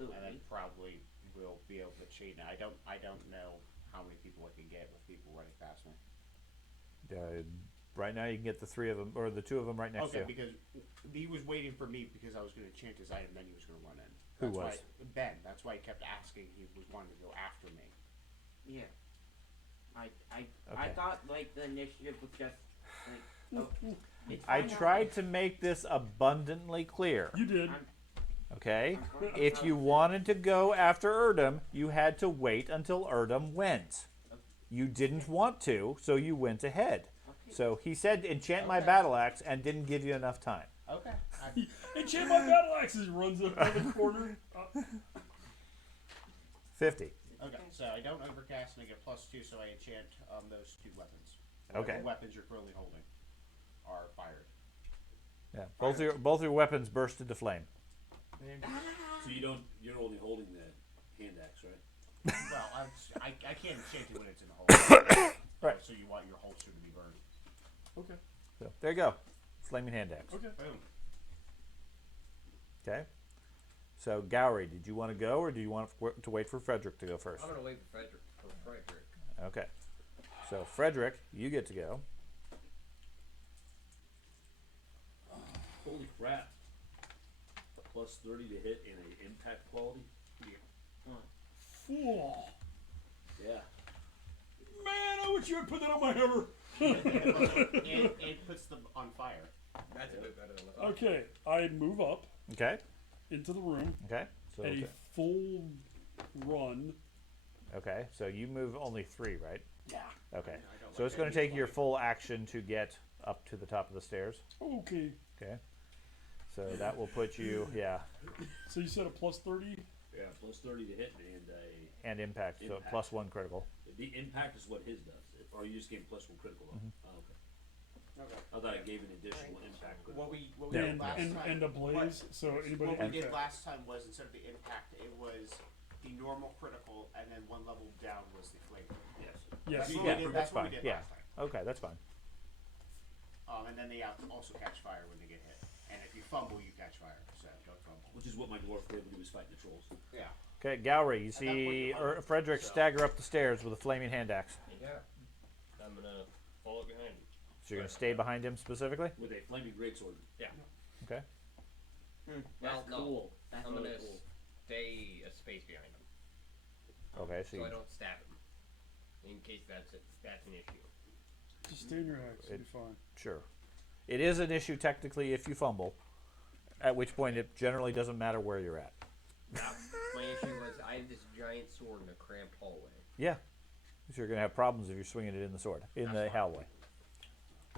Ooh, And then me? probably we'll be able to cheat. Now I don't know how many people I can get with people running past me. Right now you can get the 3 of them, or the 2 of them right next to Okay, you. because he was waiting for me because I was going to chant his item, then he was going to run in. Who That's was? Why, Ben. That's why he kept asking. He was wanting to go after me. Yeah. I Okay. thought like the initiative was just like it's I fine now. tried to make this abundantly clear. You did. Okay? If you wanted to go after Erdem, you had to wait until Erdem went. You didn't want to, so you went ahead. Okay. So he said, enchant my Okay. battle axe, and didn't give you enough time. Okay. Enchant my battle axes. Runs up in the corner. 50. Okay, so I don't overcast and I get +2, so I enchant those 2 weapons. Okay. The weapons you're currently holding are fired. Yeah. Both your weapons burst into flame. So you're only holding the hand axe, right? Well, I can't enchant it when it's in the holster. Right. So you want your holster to be burned. Okay. So there you go. Flaming hand axe. Okay. Boom. Okay. So Gowry, did you want to go, or do you want to wait for Frederick to go first? I'm gonna wait for Frederick. Okay. So Frederick, you get to go. Holy crap. +30 to hit and an impact quality. Fool. Yeah. Man, I wish you had put that on my hammer. It puts them on fire. That's a bit better than I thought. Okay, I move up Okay. into the room. Okay. So A full run. okay. So you move only 3, right? Yeah. Okay. So it's going to take your full action to get up to the top of the stairs. Okay. Okay. So that will put you, yeah, So you said a plus 30? Yeah, plus 30 to hit and and impact. So Impact. plus 1 critical. the impact is what his does. Or you just gave him plus 1 critical. Oh, okay. Okay. I thought it gave an additional impact. What we Yeah. did last time. And a blaze. So anybody What we can did attack. last time was instead of the impact, it was the normal critical, and then one level down was the flame. Yes. Yes. That's what Yeah, we did. that's That's what we fine. did Yeah. last time. Okay, that's fine. And then they also catch fire when they get hit. And if you fumble, you catch fire. So don't fumble. Which is what my dwarf did when he was fighting the trolls. Yeah. Okay, Gowry, you that point, see you're hungry, Frederick so- stagger up the stairs with a flaming hand axe. Yeah. I'm gonna follow behind him. So you're going to stay behind him specifically? With a flaming greatsword. Okay. Well, no. Cool. That's I'm really gonna cool. stay a space behind him, Okay, so so you, I don't stab him. In case that's an issue. Just stay in your hex. You'll be fine. sure. It is an issue technically if you fumble, at which point it generally doesn't matter where you're at. My issue was I have this giant sword in a cramped hallway. Yeah. So you're going to have problems if you're swinging it in the sword, in the hallway.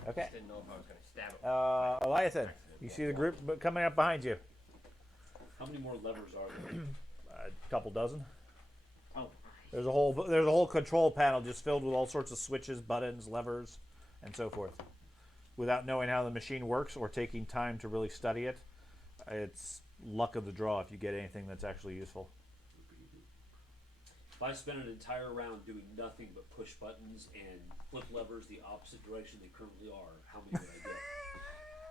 Okay. Just didn't know if I was gonna stab him. Eliathan, you see the group coming up behind you. How many more levers are there? A couple dozen. Oh, There's a whole control panel just filled with all sorts of switches, buttons, levers, and so forth. Without knowing how the machine works or taking time to really study it, it's luck of the draw if you get anything that's actually useful. If I spend an entire round doing nothing but push buttons and flip levers the opposite direction they currently are, how many would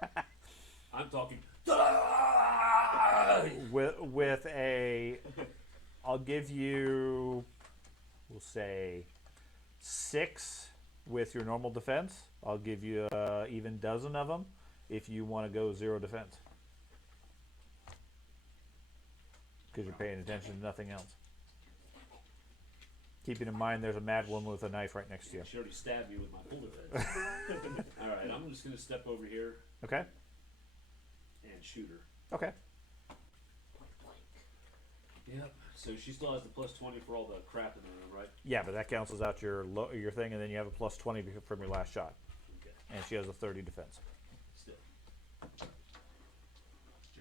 I get? I'm talking. With a, I'll give you, we'll say, 6 with your normal defense. I'll give you an even dozen of them if you want to go 0 defense. Because you're paying attention to nothing else. Keeping in mind there's a mad woman with a knife right next to you. She already stabbed me with my full defense. Alright, I'm just going to step over here Okay? and shoot her. Okay. Yep. So she still has the plus 20 for all the crap in the room, right? Yeah, but that cancels out your your thing, and then you have a plus 20 from your last shot. Okay. And she has a 30 defense. Still. Just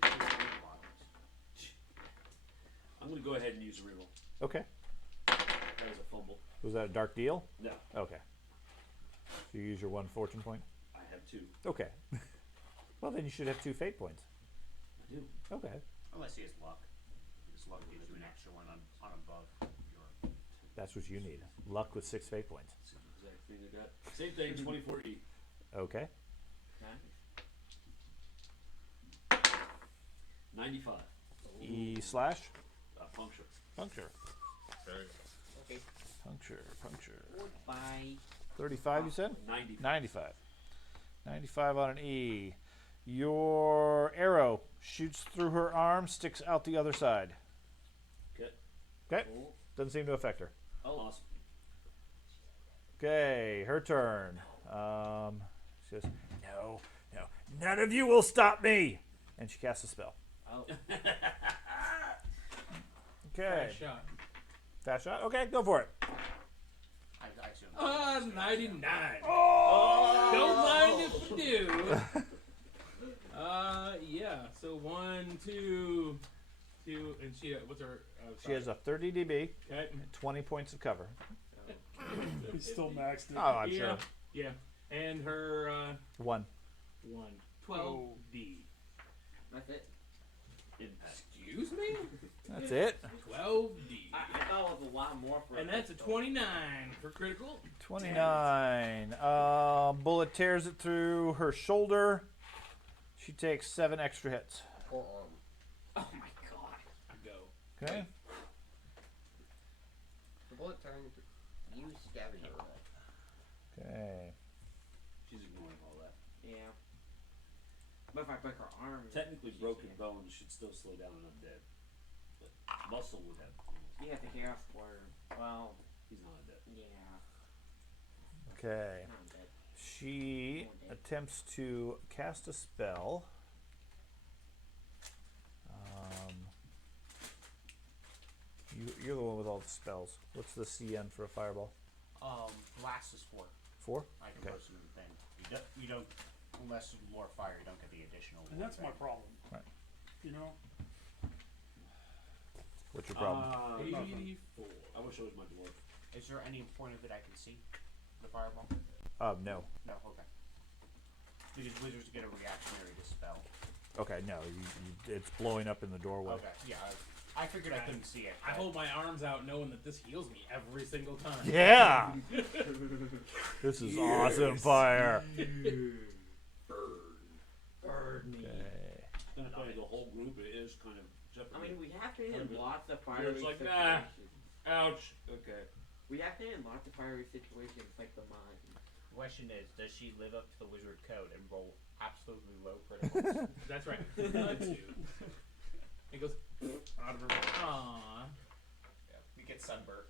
use three blocks. I'm going to go ahead and use a reroll. Okay. That was a fumble. Was that a dark deal? No, Okay. So you use your 1 fortune point? I have 2. Okay. Well, then you should have 2 fate points. I do. Okay. Unless he has luck. His luck gives you an extra one on above your. That's what you need. Luck with 6 fate points. Same exact thing I got. Same thing, 24E. Okay. 95. E slash? Puncture. Puncture. Okay. Puncture. Bye. 35 you said? 90. 95. 95 on an E. Your arrow shoots through her arm, sticks out the other side. Okay. Okay. Doesn't seem to affect her. Awesome. Okay, her turn. She says, no, none of you will stop me. And she casts a spell. Oh. Okay. Fast shot. Fast shot? Okay, go for it. I assume. 99. Oh! Don't mind if you do. Yeah. So 1, 2, and she. What's her? She has a 30 dB, Okay. and 20 points of cover. He's still maxed it. Oh, I'm yeah. sure. Yeah. And her 1. 1. 12 D. That's it. Impact. Excuse me. That's it. 12 D. I thought it was a lot more for And that's a 29 for critical. 29. Bullet tears it through her shoulder. She takes 7 extra hits. Or arm. Oh my god. Go. Okay. The bullet turns. You scavenger roll. Okay. She's ignoring all that. Yeah. But if I break her arm. Technically, she's broken dead. bones should still slow down an undead. But muscle would have. You have the chaos word. Well, He's not undead. Yeah. Okay. Not dead. She attempts to cast a spell. You're the one with all the spells. What's the CN for a fireball? Blast is 4. 4? I can Okay. post them in the thing. You don't, unless you lure fire, you don't get the additional. And that's my thing. problem. Right. You know? What's your problem? 84. I wish I was my dwarf. Is there any point of it I can see? The fireball? No. No. Okay. Because wizards get a reactionary to spell. Okay, no. It's blowing up in the doorway. Okay. Yeah. I figured I couldn't see it. I but- hold my arms out knowing that this heals me every single time. Yeah! This is awesome fire. Burn me. Okay. Then I the whole group is kind of I jeopardy. mean, we have been in lots of You're fiery just like, situations. nah. Ouch. Okay. We have been in lots of fiery situations, like the mine. Question is, does she live up to the wizard code and roll absolutely low criticals? That's right. It goes out of her. Aww. Yeah, we get sunburnt.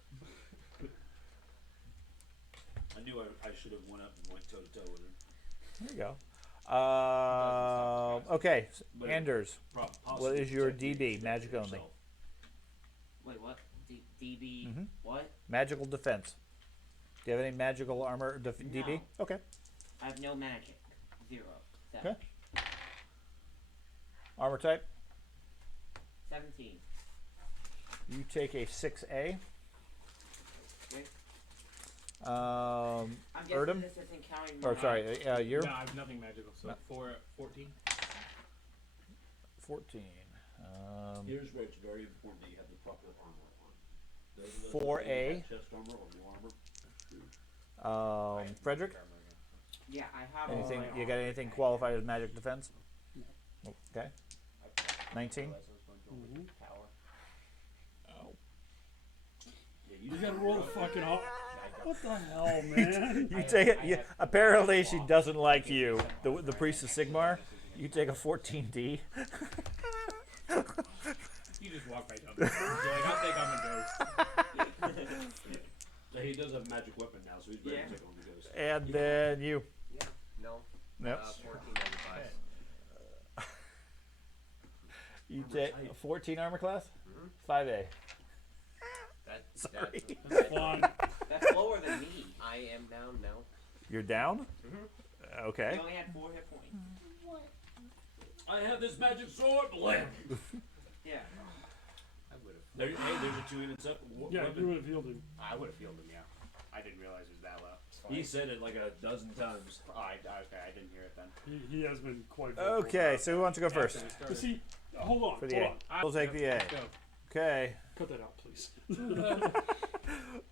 I knew I should have went up and went toe to toe with her. There you go. Okay, But Anders. Possibly What is your protect DB? Magic yourself. only. Wait, what? DB. Mhm. What? Magical defense. Do you have any magical armor DB? Okay. I have no magic. 0. Okay. Armor type? 17. You take a 6A. Okay. Um, I'm guessing Erdem? this isn't counting Or my- sorry, you're No, I have nothing magical. So No. 14. 14. Here's where it's very important that you have the proper armor on. Those of us 4A. that have chest armor or no armor. Frederick? Yeah, I have all Anything? my You got armor. anything qualified as magic defense? Okay. 19. Realized I was going to a wizard tower. Yeah, You gotta roll the fucking off. What the hell, man? You take it. Apparently, she doesn't like you. The priest of Sigmar. You take a 14D. You just walk by Dumbo. You're like, I'll take on the ghost. So he does have a magic weapon now, so he's ready Yeah. to take on the ghost. And then you. No. Yep. 1495. You take a 14 armor class? 5A. Sorry. That's fine. That's lower than me. I am down now. You're down? Okay. You only had 4 hit points. I have this magic sword. Blam! Yeah. I would have. There's a 2 units up. Yeah, weapon. you would have healed him. I would have healed him. Yeah. I didn't realize it was that low. He said it like a dozen times. Okay, I didn't hear it then. He has been quite vocal Okay, about so who wants to go first? But see, hold on, For the hold A. on. We'll take the A. Let's go. Okay. Cut that out, please.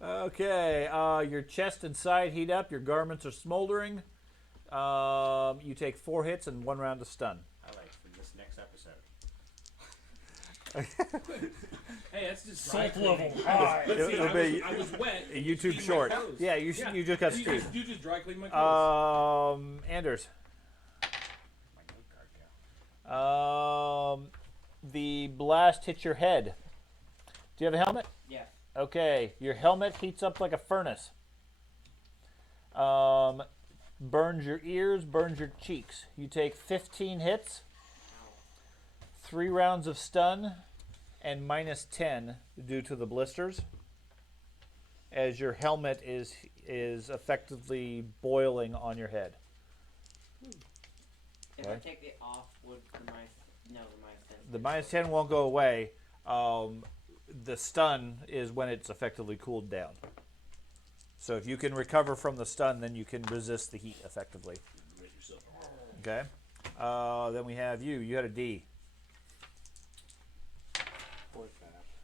Okay. Your chest and side heat up. Your garments are smoldering. You take 4 hits and 1 round of stun. I like from this next episode. Hey, that's just dry Salt level cleaning. high. Let's see, It'll be I was wet. a YouTube Clean my short. clothes. Yeah, you just got You Steve. just dry clean my clothes. Anders. My note card go. The blast hits your head. Do you have a helmet? Yes. Okay, your helmet heats up like a furnace. Burns your ears, burns your cheeks. You take 15 hits, 3 rounds of stun, and minus 10 due to the blisters, as your helmet is effectively boiling on your head. If I Okay. take it off, would the minus... No, the minus 10. The minus 10 won't go away. The stun is when it's effectively cooled down. So if you can recover from the stun, then you can resist the heat effectively. Rate yourself. Okay. Then we have you. You had a D.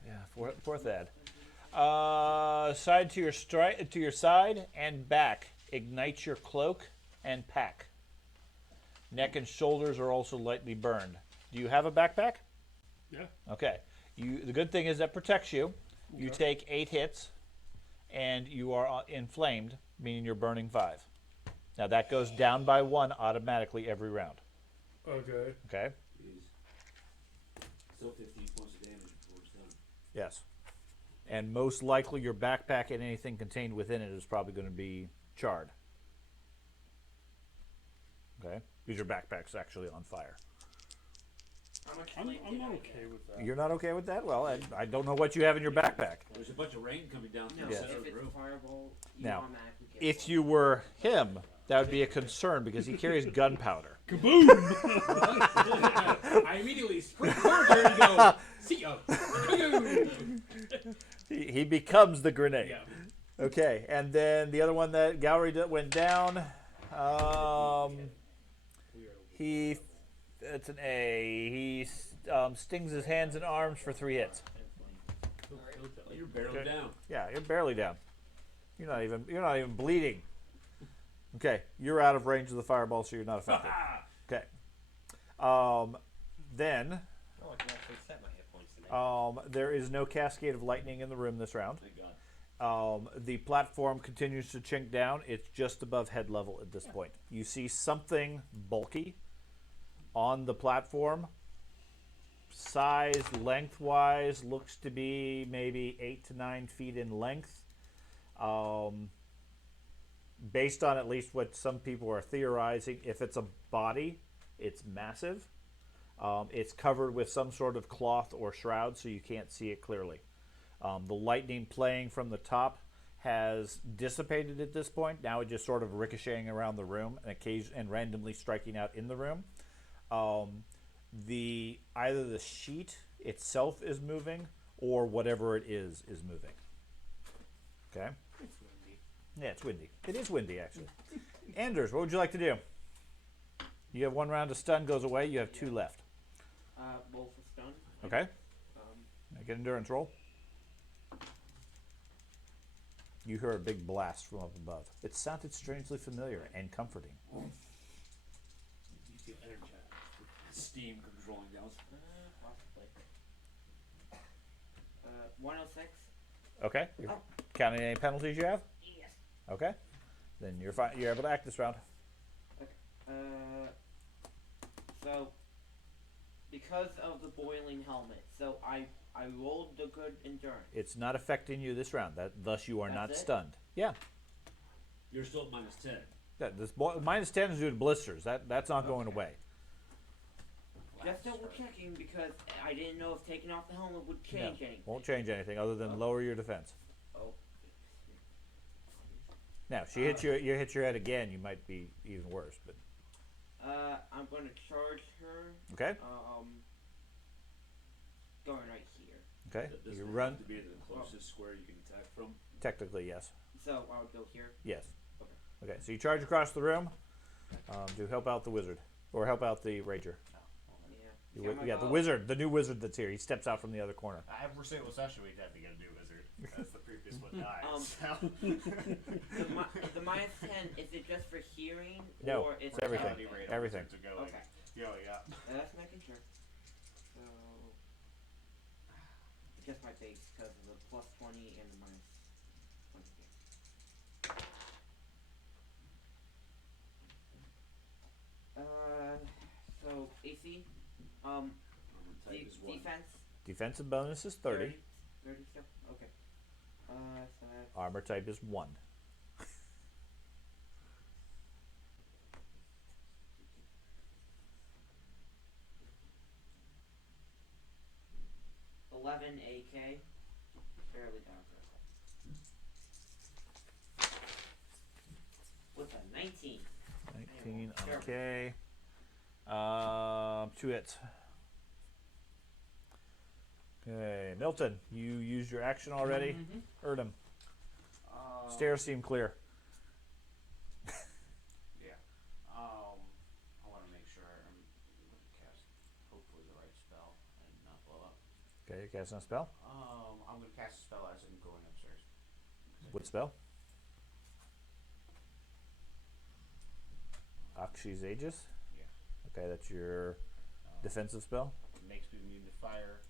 Yeah, fourth ad. Side to your side and back. Ignite your cloak and pack. Neck and shoulders are also lightly burned. Do you have a backpack? Yeah. Okay. The good thing is that protects you. You Okay. take 8 hits, and you are inflamed, meaning you're burning 5. Now that goes down by 1 automatically every round. Okay. Okay. He's still 15 points of damage before it's done. Yes. And most likely your backpack and anything contained within it is probably going to be charred. Okay? Because your backpack's actually on fire. I'm not okay with that. You're not okay with that? Well, I don't know what you have in your backpack. There's a bunch of rain coming down from No, the Yes. center if of the it's room. fireball, you Now, automatically get If one. you were him, that would be a concern because he carries gunpowder. Kaboom! I immediately sprint forward and go, see ya. He becomes the grenade. Yeah. Okay, and then the other one that gallery went down, it's an A. He stings his hands and arms for 3 hits. You're barely Okay. down. Yeah, you're barely down. You're not even bleeding. Okay, you're out of range of the fireball, so you're not affected. Okay. Then Oh, I can actually set my hit points today. there is no cascade of lightning in the room this round. Thank God. The platform continues to chink down. It's just above head level at this point. You see something bulky on the platform. Size, lengthwise, looks to be maybe 8 to 9 feet in length. Based on at least what some people are theorizing, if it's a body, it's massive. It's covered with some sort of cloth or shroud, so you can't see it clearly. The lightning playing from the top has dissipated at this point. Now it's just sort of ricocheting around the room and randomly striking out in the room. Either the sheet itself is moving or whatever it is moving. Okay? It's windy. Yeah, it's windy. It is windy, actually. Anders, what would you like to do? You have 1 round of stun goes away. You have 2 left. Both are stunned. Okay? Um, Make an endurance roll. You hear a big blast from up above. It sounded strangely familiar and comforting. You feel energized. Steam comes rolling down. possibly. 106. Okay? You're counting any penalties you have? Yes. Okay. Then you're fine. You're able to act this round. So, because of the boiling helmet, so I rolled the good endurance. It's not affecting you this round. Thus you are not That's it? stunned. Yeah. You're still at -10. Minus 10 is due to blisters. That's not going away. Just double checking because I didn't know if taking off the helmet would change anything. Won't change anything other than lower your defense. Oh. Now, if she hits you hit your head again, you might be even worse. But I'm gonna charge her. okay, Going right here. okay. That doesn't You have run. to be the closest square you can attack from. Technically, yes. So I would go here. Yes. Okay. Okay. So you charge across the room to help out the wizard or help out the rager. Yeah. Yeah, the wizard, the new wizard that's here. He steps out from the other corner. Every single session we had to get a new wizard because the previous one died. The -10 is it just for hearing No, or it's it's everything. Mortality rate Everything. to go Okay. yeah. That's making sure. So just my base because of the +20 and the -20 here. So AC, Armor type is 1. defense. Defensive bonus is 30. 30 still? Okay. So that's Armor type is 1. 11 AK. Barely down for a What's that? 19. 19. Terrible. Okay. 2 hits. Okay, Milton, you used your action already. Erdem, stairs seem clear. Yeah. I want to make sure I'm going to cast hopefully the right spell and not blow up. Okay, you're casting a spell. I'm going to cast a spell as I'm going upstairs. What spell? Akshi's Aegis? Yeah. Okay, that's your defensive spell. It makes me immune to fire.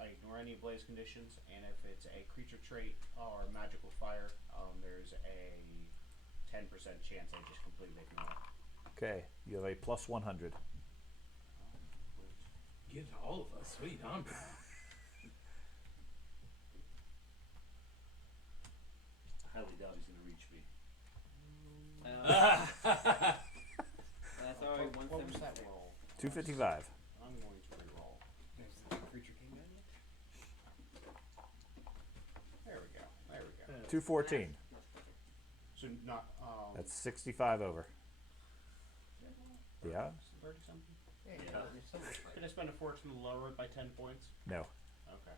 I ignore any blaze conditions, and if it's a creature trait or magical fire, there's a 10% chance I just completely ignore it. Okay, you have a plus 100. Give it to all of us. Sweet, I'm reach me. That's already What was that 176. roll? 255. I'm going to re-roll. Creature came down yet? There we go. There we go. 214. So not That's 65 over. Yeah? 30 something. Yeah. Can I spend a fortune to lower it by 10 points? No. Okay.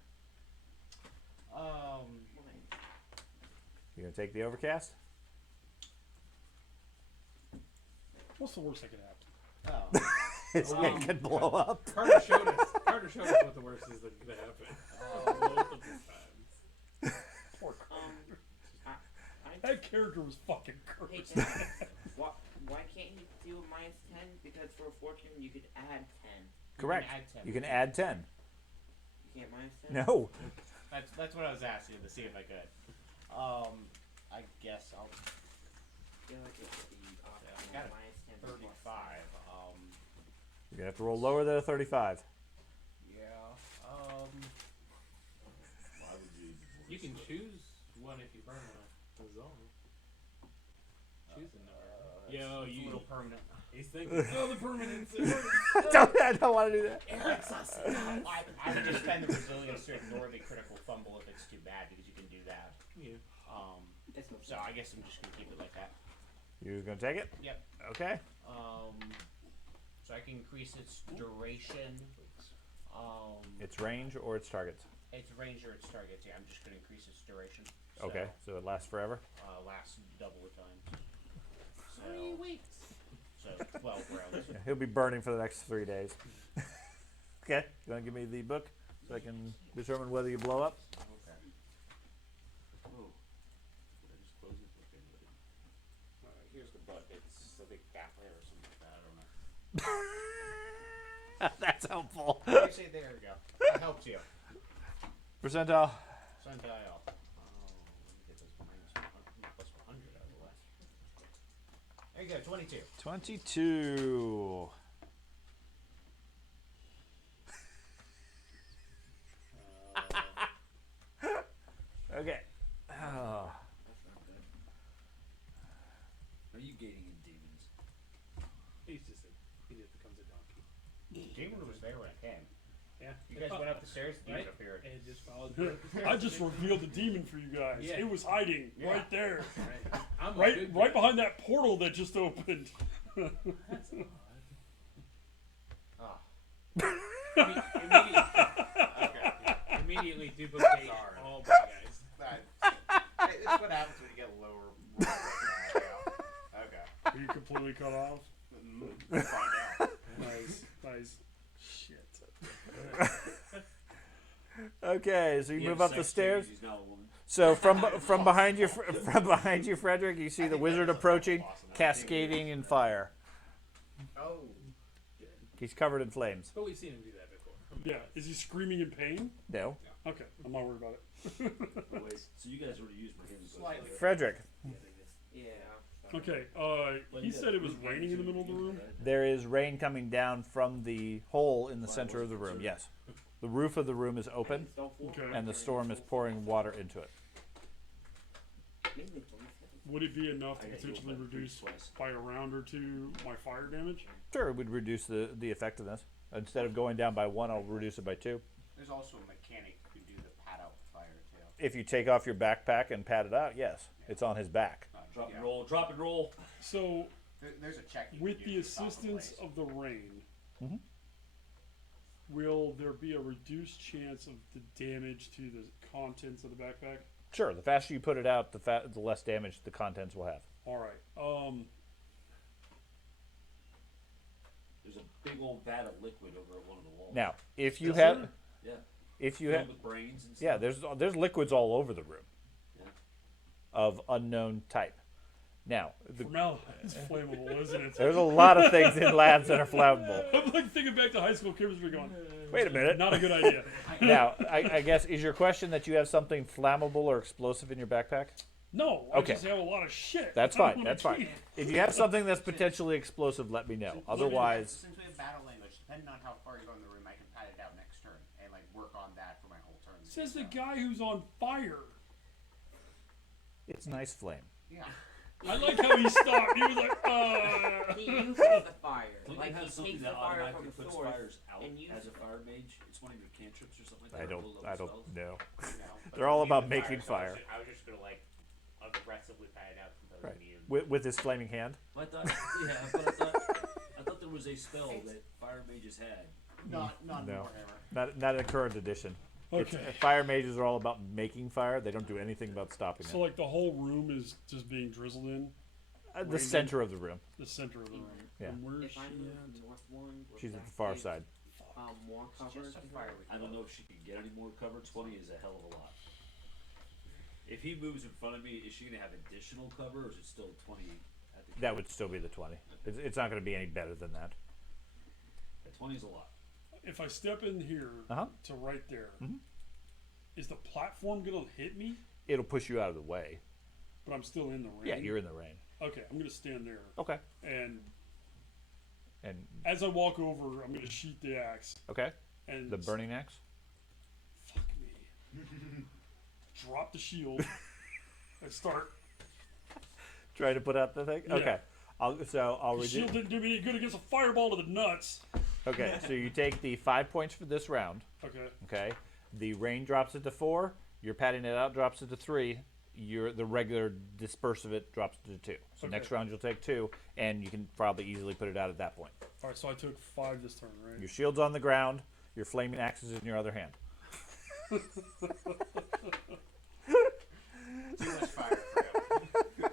You're gonna take the overcast? What's the worst that could happen? Oh. It's it could blow up. Carter showed us what the worst is that could happen. Multiple times. Poor I that character was fucking Hey, cursed. Ken, why can't you do a minus 10? Because for a fortune, you could add 10. Correct. add 10. You can add 10. You can't minus 10? No. That's what I was asking to see if I could. I guess I'll I feel like it should be I got a minus 10 plus 35. You're gonna have to roll lower than a 35. Yeah. Why would you? You can choose one if you burn a zone. Choose a number. Yo, It's a you. little permanent. He's thinking. Oh, the permanence. I don't want to do that. I would just spend the resilience to ignore the critical fumble if it's too bad because you can do that. Yeah. That's no So I guess I'm just gonna keep it like that. You're gonna take it? Yep. Okay. So I can increase its duration. It's range or its targets. Its range or its targets. Yeah, I'm just gonna increase its duration. Okay, so it lasts forever. Lasts double the time. So 3 weeks. So 12 rounds. Yeah, he'll be burning for the next 3 days. Okay, you want to give me the book so I can determine whether you blow up? Okay. Oh. Did I just close it? Okay, but Here's the book. It's a big fat layer or something like that. I don't know. That's helpful. Actually, there we go. That helps you. Percentile. Percentile. Let me get this minus 100, plus 100 out of the way. There you go, 22. 22. Okay. Oh. That's not good. are you gaining in demons? He just becomes a donkey. Demon was there when I came. Yeah. You guys went up the stairs, the demon Right? appeared. And it just followed. I just revealed the demon for you guys. Yeah. It was hiding Yeah. right there. Right. I'm a Right good right guy. behind that portal that just opened. That's odd. Ah. Immediately, okay. Immediately duplicate Sorry. all my guys. It's what happens when you get lower roll like that, yeah. Okay. Are you completely cut off? We'll find out. Nice. Shit. Okay, so you He move had up the sex stairs. changes, he's now a woman. So from behind you, Frederick, you see the wizard approaching, cascading in fire. Oh. He's covered in flames. But we've seen him do that before. Yeah. Is he screaming in pain? No. Okay. I'm not worried about it. Oh, wait, so you guys already used Brahim. Slightly. Frederick, Yeah. Okay. He said it was raining in the middle of the room. there is rain coming down from the hole in the center of the room. Yes. The roof of the room is open, Okay. and the storm is pouring water into it. Would it be enough to I got potentially healed by reduce twice. by a round or two my fire damage? Sure, it would reduce the effectiveness. Instead of going down by 1, I'll reduce it by 2. There's also a mechanic who can do the pad out fire too. If you take off your backpack and pat it out, yes, it's on his back. Drop Yeah. and roll, drop and roll. So, There's a check. You with can the do at top of assistance place. of the rain, Mhm. will there be a reduced chance of the damage to the contents of the backpack? Sure, the faster you put it out, the less damage the contents will have. All right. There's a big old vat of liquid over at one of the walls. Now, if you Is have, there? Yeah. if you Filled have, with brains and stuff. yeah, there's liquids all over the room, Yeah. of unknown type. Now, Formaldehyde is flammable, isn't it? there's a lot of things in labs that are flammable. I'm like thinking back to high school chemistry, going, Wait a minute. not a good idea. Now, I guess is your question that you have something flammable or explosive in your backpack? No, I Okay. just have a lot of shit. That's I don't fine. wanna That's fine. keep. If you have something that's potentially explosive, let me know. Otherwise, Since we have battle language, depending on how far you go in the room, I can pad it out next turn and like work on that for my whole turn. Says the So- guy who's on fire. it's nice flame. Yeah. I like how he stopped. He was like, He uses the fire. Don't Like you he have something takes that the fire from automatically the puts source. fires out and as a uses fire mage? It's one of your cantrips or something like I that. don't. or I low-level don't spells? know. But They're all immune about to making so fire. I was just gonna like aggressively pat it out since I was Right. immune. With his flaming hand. I thought, yeah, but I thought there was a spell that fire mages had. Not in No. Warhammer. Not in current edition. okay. Fire mages are all about making fire. They don't do anything about stopping So it. like the whole room is just being drizzled in, The center of the room. the center of the room. Yeah. And where's If she I move at? north one, will She's at that the far give, side. more It's cover just a to her? fire. I don't know if she can get any more cover. 20 is a hell of a lot. If he moves in front of me, is she going to have additional cover, or is it still 20 at the That would still be the 20. It's not going to be any better than that. Yeah, 20 is a lot. If I step in here Uh-huh. to right there, Mhm. is the platform gonna hit me? It'll push you out of the way. But I'm still in the rain. Yeah, you're in the rain. Okay, I'm gonna stand there, Okay. and And as I walk over, I'm gonna sheath the axe okay, and the burning axe. Fuck me. Drop the shield and start. Try to put out the thing. Yeah. Okay. I'll The reduce. shield didn't do me any good against a fireball to the nuts. Okay, so you take the 5 points for this round. Okay. Okay, the rain drops it to 4. You're patting it out, drops it to 3. The regular disperse of it drops to 2. So Okay. next round you'll take 2, and you can probably easily put it out at that point. All right, so I took 5 this turn, right? Your shield's on the ground. Your flaming axe is in your other hand. Too much fire for him.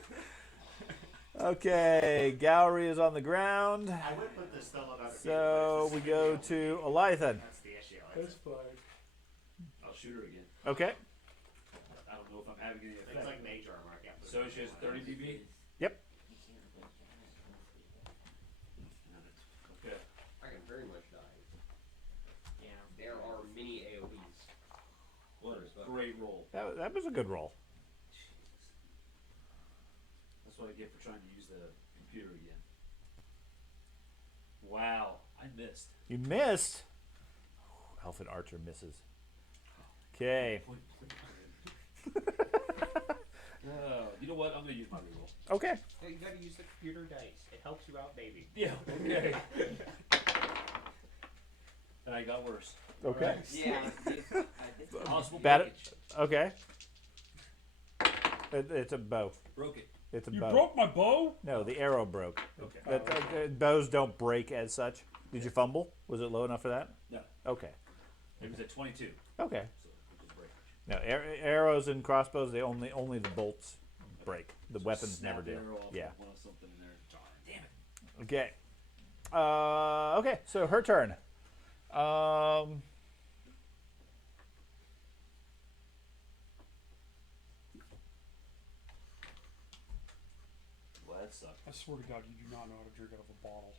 Okay, Gallery is on the ground. I would put this still about So we go to Elithan. That's the issue. That's 5. I'll shoot her again. Okay. I don't know if I'm having any It's effect. like mage armor. I can't put So it she has 30 dB? Yep. Okay. I can very much die. Yeah. There are many AoEs. What a great roll. That was a good roll. That's what I get for trying to use the computer again. Wow, I missed. You missed. Elfin Archer misses. Okay. You know what? I'm gonna use my reroll. Okay. Yeah, you gotta use the computer dice. It helps you out, baby. Yeah. Okay. And I got worse. Okay. Yeah. This Possible Bat- breakage. Okay. It's a bow. Broke it. It's a You bow. broke my bow? No, the arrow broke. Okay. Bows don't break as such. Did you fumble? Was it low enough for that? No, Okay. it was at 22. Okay. So it was breakage. No, arrows and crossbows, they only the bolts break. The weapons Snap never do. the arrow off Yeah. One of something in there. Darn, damn it. Okay. Okay, so her turn. Well, that sucked. I swear to God, you do not know how to drink out of a bottle.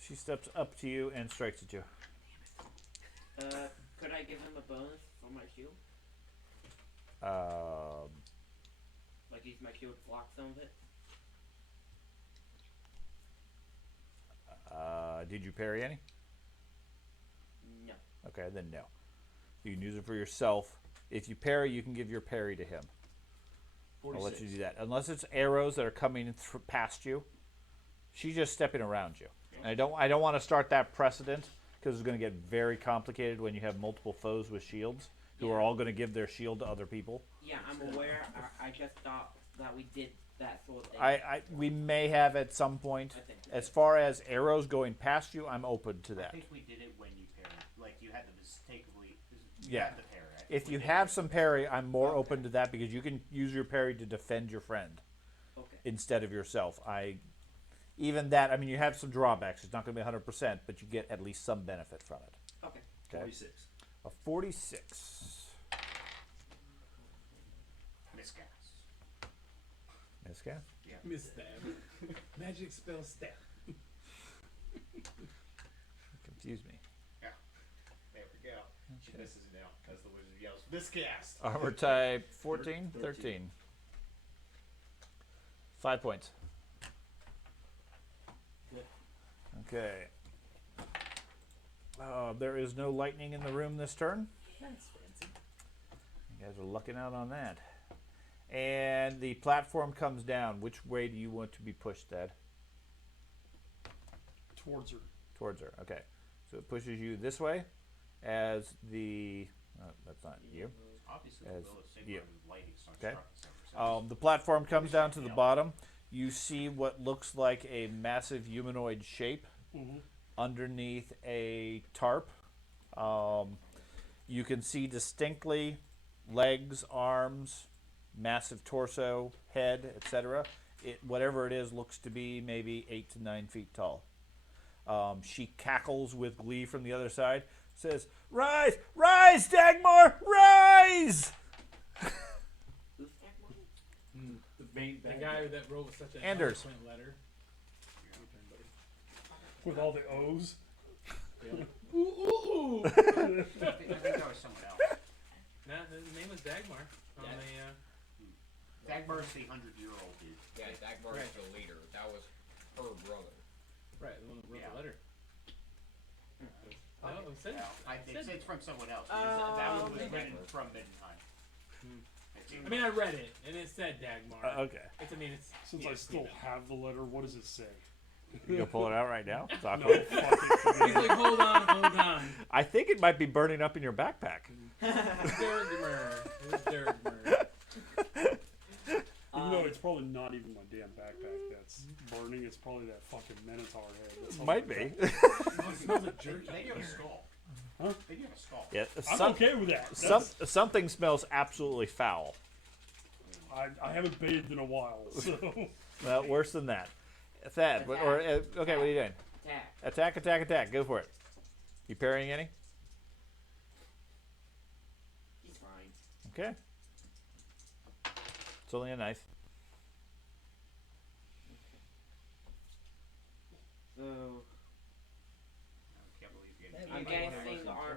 She steps up to you and strikes at you. Could I give him a bonus for my shield? Like use my shield to block some of it? Did you parry any? No. Okay, then no. You can use it for yourself. If you parry, you can give your parry to him. 46. I'll let you do that. Unless it's arrows that are coming past you. She's just stepping around you. And I don't want to start that precedent because it's going to get very complicated when you have multiple foes with shields who are all going to give their shield to other people. Yeah, I'm aware. I just thought that we did that sort of thing. We may have at some point. I think. As far as arrows going past you, I'm open to I that. think we did it when you parried. Like you had to mistakenly. Yeah. Had the parry. I think If we you did have it. some parry, I'm more open to that because you can use your parry to defend your friend Okay. instead of yourself. Even that, I mean, you have some drawbacks. It's not going to be 100%, but you get at least some benefit from it. Okay. Okay. 46. A 46. Miscast. Miscast? Yeah. Misstab. Magic spell stab. Confuse me. There we go. She misses it now because the wizard yells, miscast. Armor type 14? 13. 5 points. Okay. There is no lightning in the room this turn. That's fancy. You guys are lucking out on that. And the platform comes down. Which way do you want to be pushed, Dad? Towards her. Towards her. Okay. So it pushes you this way as the... that's not you. Obviously, As the will of you. Sigmar is lighting starts Okay. striking The platform comes down to the bottom. You see what looks like a massive humanoid shape underneath a tarp. You can see distinctly legs, arms, massive torso, head, etc. Whatever it is looks to be maybe 8 to 9 feet tall. She cackles with glee from the other side. Says, "Rise! Rise, Dagmar! Rise!" Who's Dagmar? The main The bad guy that wrote such an Anders. eloquent letter. Your turn, buddy. With all the O's. Ooh, ooh, ooh. I think that was someone else. Nah, his name was Dagmar. On Yeah. Dagmar's the 100-year-old dude. Yeah, Dagmar is the leader. That was her brother. right, the one that wrote Yeah. the letter. No, it said, It's from someone else. Because that one was maybe. written from Middenheim. I mean, I read it, and it said Dagmar. Okay. It's Since I still have the letter, what does it say? You gonna pull it out right now? It's No, awkward. fuck it. forget He's it. like, hold on. I think it might be burning up in your backpack. Dagmar. Even though it's probably not even my damn backpack that's burning, it's probably that fucking Minotaur head. That's all Might I be. got. It smells like jerky. They do have a skull. Huh? They do have a skull. Yeah, I'm okay with that. That's- something smells absolutely foul. I haven't bathed in a while, so. Well, worse than that. Thad, okay, what are you doing? Attack. Attack. Go for it. You parrying any? He's fine. Okay. It's only a knife. So, I can't believe you get I'm guessing our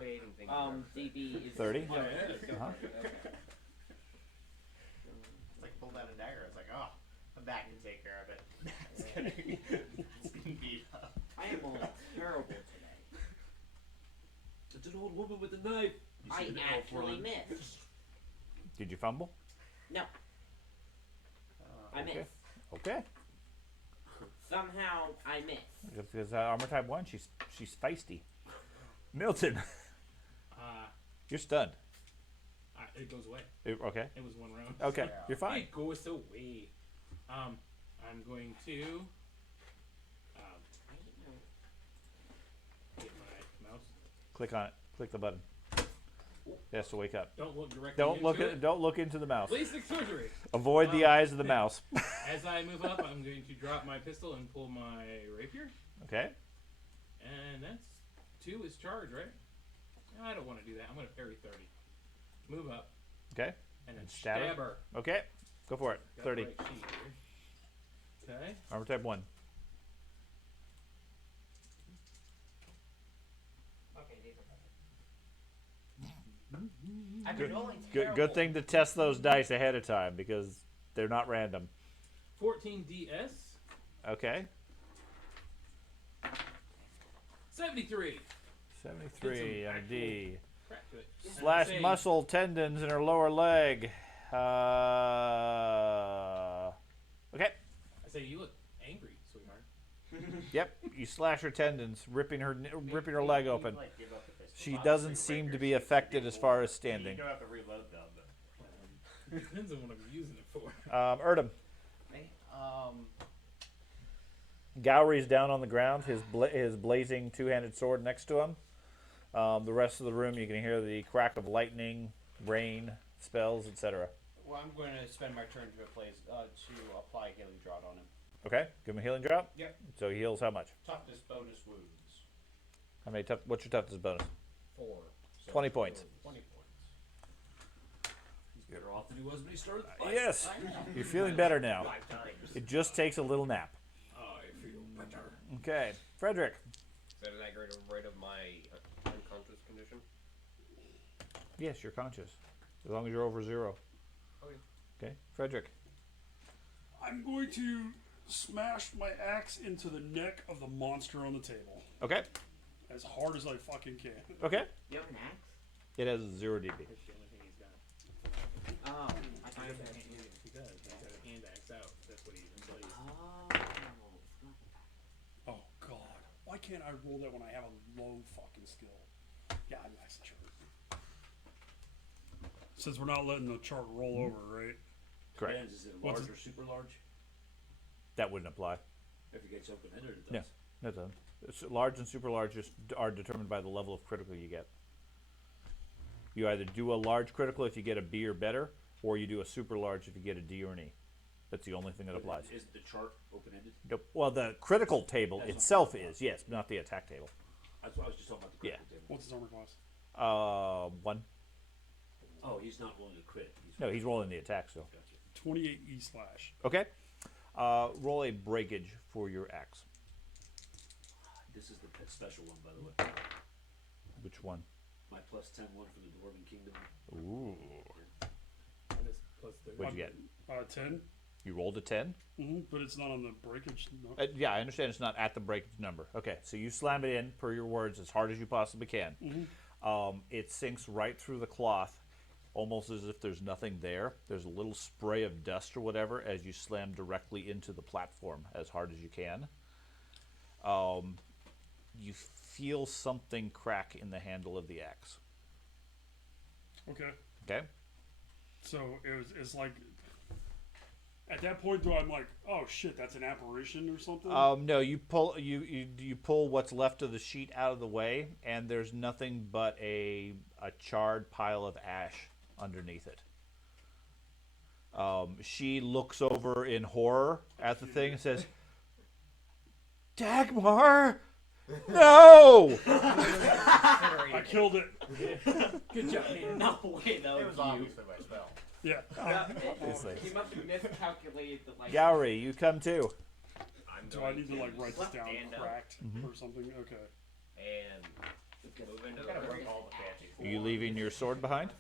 DB is 30? Yeah, Uh-huh. It's like pulled out a dagger. It's like, oh, that can take care of it. That's gonna be I am rolling terrible today. It's an old woman with a knife. You I see the elf actually run. missed. Did you fumble? No. I Okay. missed. Okay. Somehow I missed. Because armor type 1, she's feisty. Milton, you're stunned. It goes away. Okay. It was one round. Okay. You're fine. It goes away. I'm going to get my mouse. Click on it. Click the button. It has to wake up. Don't look directly Don't into look it. at. Don't look into the mouse. Plastic surgery. Avoid the eyes of the mouse. As I move up, I'm going to drop my pistol and pull my rapier. Okay. And that's 2 is charge, right? I don't want to do that. I'm going to parry 30. Move up. Okay. And then Stab her. stab her. Okay. Go for it. Got 30. the right sheet here. Okay. Armor type 1. Okay, these are I've Good, been rolling good terrible. thing to test those dice ahead of time because they're not random. 14 DS. Okay. 73. 73 on a D. Crack to it. Slash Say- muscle tendons in her lower leg. Okay. I say, you look angry, sweetheart. Yep. You slash her tendons, ripping her leg open. Like, give up the pistol. She Obviously, doesn't seem to be affected as far as You standing. don't have to reload them. But Depends on what I'm using it for. Erdem. okay. Gowry's down on the ground, his blazing two-handed sword next to him. The rest of the room, you can hear the crack of lightning, rain, spells, etc. Well, I'm going to spend my turn to apply healing draught on him. Okay, give him a healing drop. Yep. So he heals how much? Toughness bonus wounds. How many? What's your toughness bonus? 4. So 20 points. 20 points. He's better off than he was when he started the fight. Yes, I know. you're feeling better now. 5 times. It just takes a little nap. I feel better. Okay, Frederick. Is that an accurate rate of my unconscious condition? Yes, you're conscious, as long as you're over 0. Okay. Okay, Frederick. I'm going to smash my axe into the neck of the monster on the table Okay, as hard as I fucking can. okay. You have an axe? It has 0 dB. That's the only thing he's got. Oh, I thought you He said does. He's got a hand axe out. That's what he plays. Oh God, why can't I roll that when I have a low fucking skill? Yeah, I'm nice chart. Since we're not letting the chart roll over, right? Correct. Depends, is it What's large or super large? That wouldn't apply. If it gets open-ended, it does. Yeah. That doesn't. Large and super large are determined by the level of critical you get. You either do a large critical if you get a B or better, or you do a super large if you get a D or an E. That's the only thing that But applies. Isn't the chart open-ended? Nope. Well, the critical table That's itself not- is, yes, not the attack table. That's what I was just talking about, the Yeah. critical table. What's his armor class? 1. Oh, he's not willing to crit. No, he's rolling the attack still. Gotcha. 28 E slash. Okay. Roll a breakage for your axe. This is the special one, by the way. Which one? My plus 10 one from the Dwarven Kingdom. Ooh. And it's plus 30. What'd you get? 10. You rolled a 10? But it's not on the breakage. No. Yeah, I understand it's not at the breakage number. Okay, so you slam it in, per your words, as hard as you possibly can. It sinks right through the cloth, almost as if there's nothing there. There's a little spray of dust or whatever as you slam directly into the platform as hard as you can. You feel something crack in the handle of the axe. Okay. Okay? So it's like at that point, do I'm like, oh shit, that's an apparition or something? No, you pull you pull what's left of the sheet out of the way, and there's nothing but a charred pile of ash underneath it. She looks over in horror at the thing and says, "Dagmar, no!" I killed it. Good job, man. No way, though. It was obviously my spell. Yeah. Obviously. He must have miscalculated the like. Gowry, you come too. I'm Do I need to like write this down Stand up. cracked or something? Okay. And Move into we the gotta room. break all the fancy. Are you leaving your sword behind?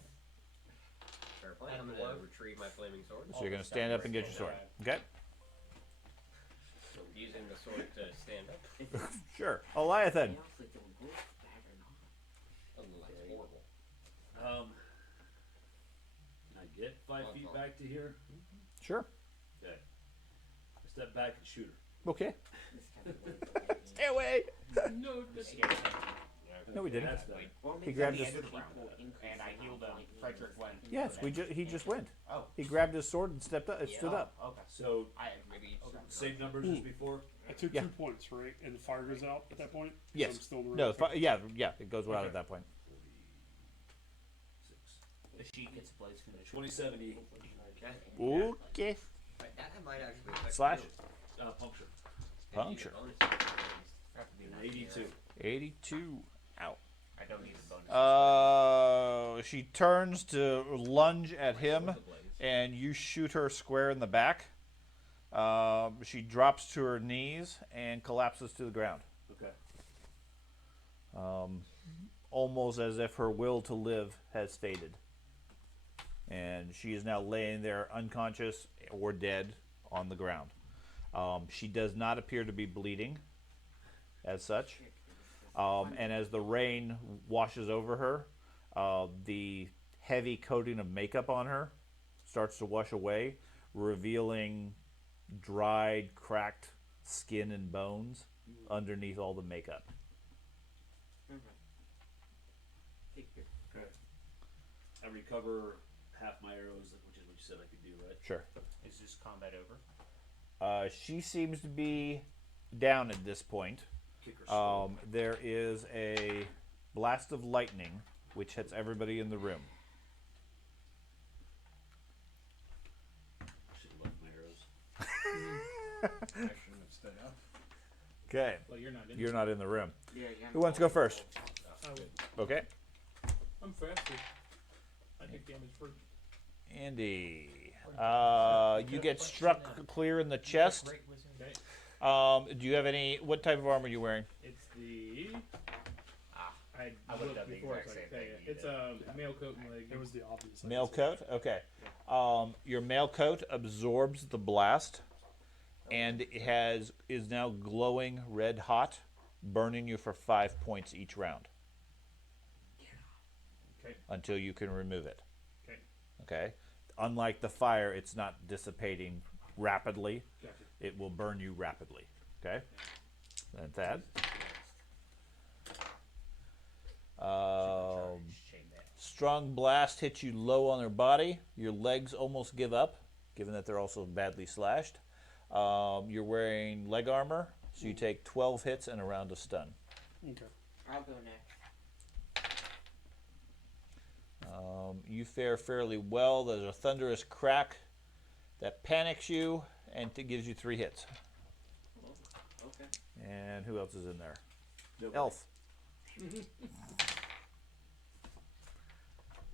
Fair play. I'm gonna retrieve my flaming sword. So you're going to stand up and get your sword. Okay? Using the sword to stand up. Sure. Eliathan. Oh, that's horrible. Can I get 5 feet back to here? Sure. Okay. I step back and shoot her. Okay. Stay away. No, this No, we didn't. That's better. He grabbed his. And I healed him. Frederick went. Yes, he just went. Oh. He grabbed his sword and stood up. Okay. So, Maybe same numbers as before? I took Yeah. 2 points, right? And the fire goes out at that point? 'Cause Yes. I'm still in the room. No, yeah, it goes out at that point. 46. The sheet gets blaze condition. 2070 Okay. that might actually affect Slash. you. puncture. Puncture. Bonus. Have to be And an 82. 82. Ow. I don't need the bonus. She turns to lunge at him, and you shoot her square in the back. She drops to her knees and collapses to the ground, Okay. almost as if her will to live has faded. And she is now laying there unconscious or dead on the ground. She does not appear to be bleeding as such. And as the rain washes over her, the heavy coating of makeup on her starts to wash away, revealing dried, cracked skin and bones underneath all the makeup. Okay. I recover half my arrows, which is what you said I could do, right? Sure. Is this combat over? She seems to be down at this point. Kick her skull. There is a blast of lightning which hits everybody in the room. Should have left my arrows. I shouldn't have stood up. Okay. Well, you're not in. You're not in the room. Yeah, Who wants to go first? I would. Okay. I'm faster. I take damage first. Andy. You get struck clear in the chest. Okay. Do you have any... What type of armor are you wearing? It's the. I I would've looked done the before, exact so I same can tell thing you. you It's did. a mail coat and leggings. It was the obvious. Mail coat? Okay. Your mail coat absorbs the blast and it is now glowing red hot, burning you for 5 points each round. Okay. Until you can remove it. Okay. Okay. unlike the fire, it's not dissipating rapidly. Gotcha. It will burn you rapidly. Okay? And that. Strong blast hits you low on their body. Your legs almost give up, given that they're also badly slashed. You're wearing leg armor, so you take 12 hits and a round of stun. Okay. I'll go next. You fare fairly well. There's a thunderous crack that panics you and it gives you 3 hits. Okay. And who else is in there? Nobody. Elf.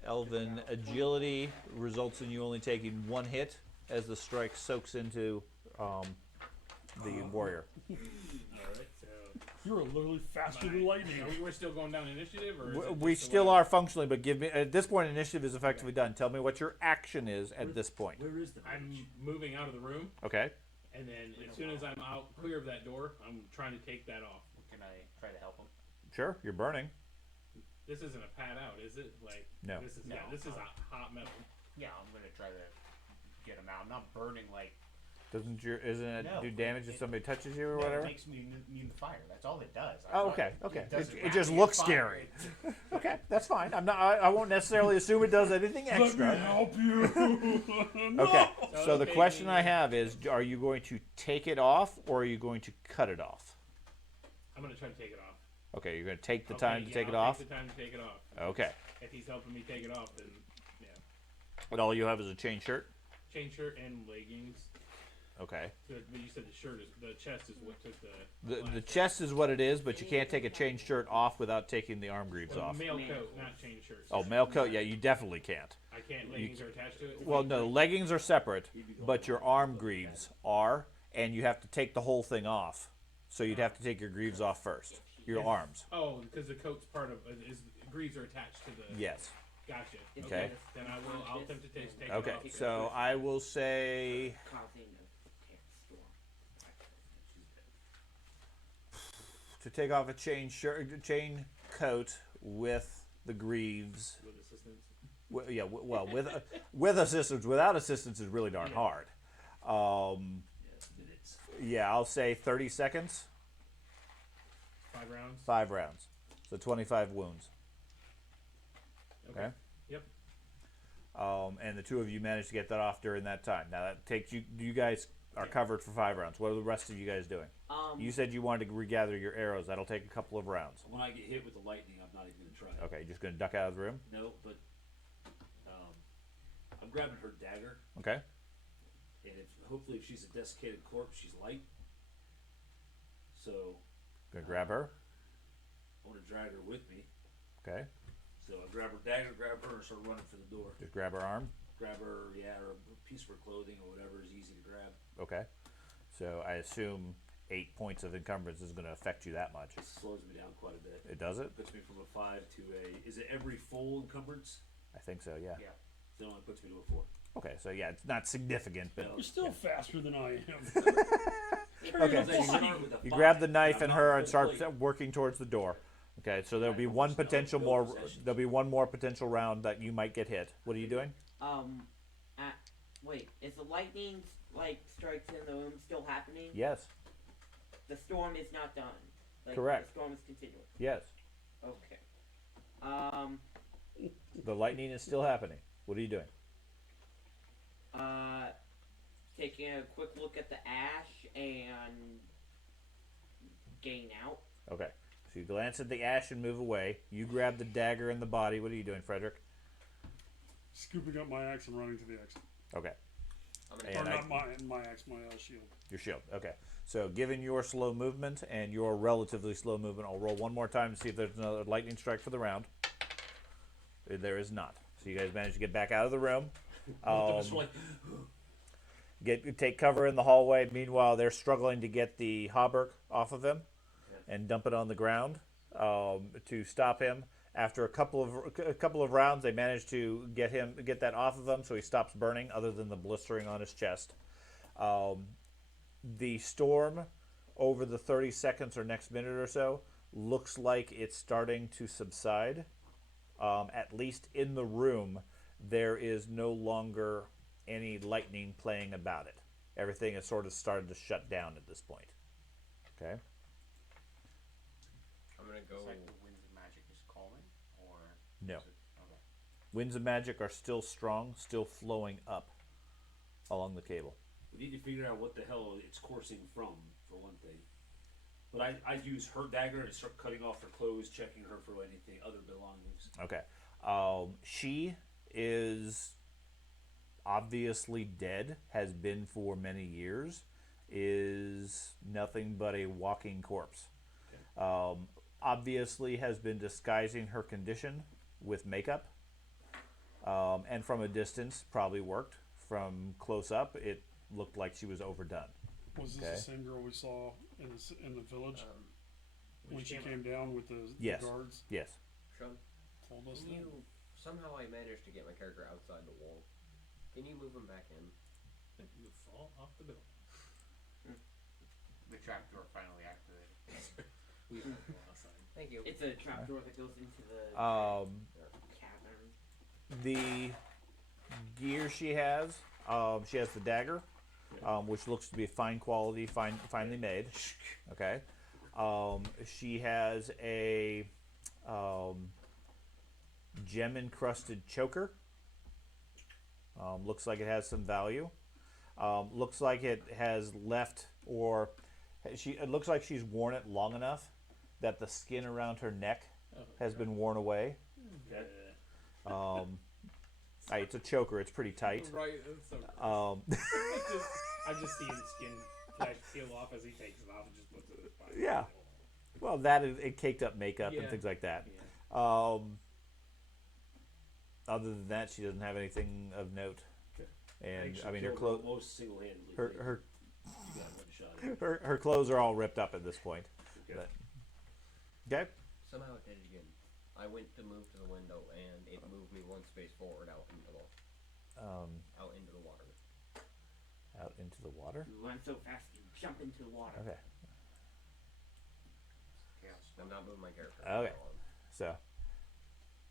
Elven agility results in you only taking 1 hit as the strike soaks into the warrior. All right. So You're literally faster than lightning. we're still going down initiative, or is it We just the still way- are functionally, but give me at this point initiative is effectively done. Tell me what your action is at this point. Where is the I'm village? moving out of the room, Okay. and then as soon as I'm out clear of that door, I'm trying to take that off. Can I try to help him? Sure. You're burning. This isn't a pad out, is it? Like No. This is No. this is a hot metal. Yeah, I'm gonna try to get him out. I'm not burning like. Isn't it No, do damage if it- somebody touches you or No, whatever? it makes me immune to fire. That's all it does. Oh, okay, okay. It, doesn't It wrap just me in looks fire. scary. Okay, that's fine. I'm not. I won't necessarily assume it does anything Let me extra. help you. No. Okay. So So the taking- question I have is: are you going to take it off or are you going to cut it off? I'm gonna try to take it off. Okay, you're going to take the Okay, time to yeah, take it I'll off. Take the time to take it off. Okay. If he's helping me take it off, then yeah. And all you have is a chain shirt. Chain shirt and leggings. Okay. But you said the chest is what took The last chest is what it is, but you can't take a chain shirt off without taking the arm greaves hit. off. Mail coat, not chain shirt. Oh, mail coat. Yeah, you definitely can't. I can't. Leggings are attached to it. Well, no, leggings are separate, but your arm greaves are, and you have to take the whole thing off. So you'd have to take your greaves off first. Your arms. Oh, because the coat's part of is greaves are attached to the. Yes. Gotcha. Okay. Then I'll attempt to take it Okay. off. So I will say Causing a storm. to take off a chain coat with the greaves. With assistance. With assistance. Without assistance is really darn hard. Minutes. Yeah, I'll say 30 seconds. 5 rounds. 5 rounds. So 25 wounds. Okay. Yep. And the two of you managed to get that off during that time. Now that takes you. You guys are covered for 5 rounds. What are the rest of you guys doing? You said you wanted to regather your arrows. That'll take a couple of rounds. When I get hit with the lightning, I'm not even gonna try. Okay, you're just gonna duck out of the room. No, but I'm grabbing her dagger, Okay. and hopefully if she's a desiccated corpse, she's light. So Gonna grab her. I want to drag her with me. Okay. So I grab her dagger, grab her, and start running for the door. Just grab her arm. Grab her, or a piece of her clothing or whatever is easy to grab. Okay. So I assume 8 points of encumbrance is going to affect you that much. It slows me down quite a bit. It does it? Puts me from a 5 to a. Is it every full encumbrance? I think so. Yeah. Yeah. Then it only puts me to a 4. Okay. So yeah, it's not significant, but You're still faster than I am. okay. Because I start with a You 5, grab the knife I'm and not her and full start plate. working towards the door. Okay. So there'll be Right. one potential No more. possessions. There'll be one more potential round that you might get hit. What are you doing? Wait, is the lightning strikes in the room still happening? Yes. The storm is not done. Correct. The storm is continuing. Yes. Okay. The lightning is still happening. What are you doing? Taking a quick look at the ash and getting out. Okay. So you glance at the ash and move away. You grab the dagger and the body. What are you doing, Frederick? Scooping up my axe and running to the exit. Okay. Or And not my axe, my shield. your shield. Okay. So given your slow movement and your relatively slow movement, I'll roll one more time to see if there's another lightning strike for the round. There is not. So you guys managed to get back out of the room. Take cover in the hallway. Meanwhile, they're struggling to get the hauberk off of him and dump it on the ground to stop him. After a couple of rounds, they manage to get that off of him, so he stops burning, other than the blistering on his chest. The storm over the 30 seconds or next minute or so looks like it's starting to subside. At least in the room, there is no longer any lightning playing about it. Everything has sort of started to shut down at this point. Okay. I'm gonna go. It's like the winds of magic is calming, or No. is it, okay. Winds of magic are still strong, still flowing up along the cable. We need to figure out what the hell it's coursing from, for one thing. But I'd use her dagger and start cutting off her clothes, checking her for anything, other belongings. Okay. She is obviously dead, has been for many years, is nothing but a walking corpse. Okay. Obviously has been disguising her condition with makeup. And from a distance, probably worked. From close up, it looked like she was overdone. Was this Okay. the same girl we saw in the village when she came came down with the Yes. guards? Yes. Sean, Told us can that. you somehow I managed to get my character outside the wall. Can you move him back in? You fall off the building. The trapdoor finally activated. We all go outside. Thank you. It's a trapdoor that goes into the cavern. The gear she has the dagger, which looks to be fine quality, finely made. Okay. She has a gem encrusted choker. Looks like it has some value. Looks like it has left, or it looks like she's worn it long enough that the skin around her neck has been worn away. Okay. It's a choker. It's pretty tight. Right, that's so gross. Um, I'm just seeing the skin flash peel off as he takes it off and just puts it in his pocket. Yeah. well, that it caked up makeup and Yeah. things like that. Yeah. Other than that, she doesn't have anything of note. Okay. And Actually I mean, her killed clothes, almost single-handedly. her You got one shot at it. her clothes are all ripped up at this point. Okay. But, okay. Somehow it did it again. I went to move to the window and it moved me one space forward out into the out into the water. Out into the water. You run so fast you jump into the water. Okay. Chaos. I'm not moving my character. Okay. from now on. So,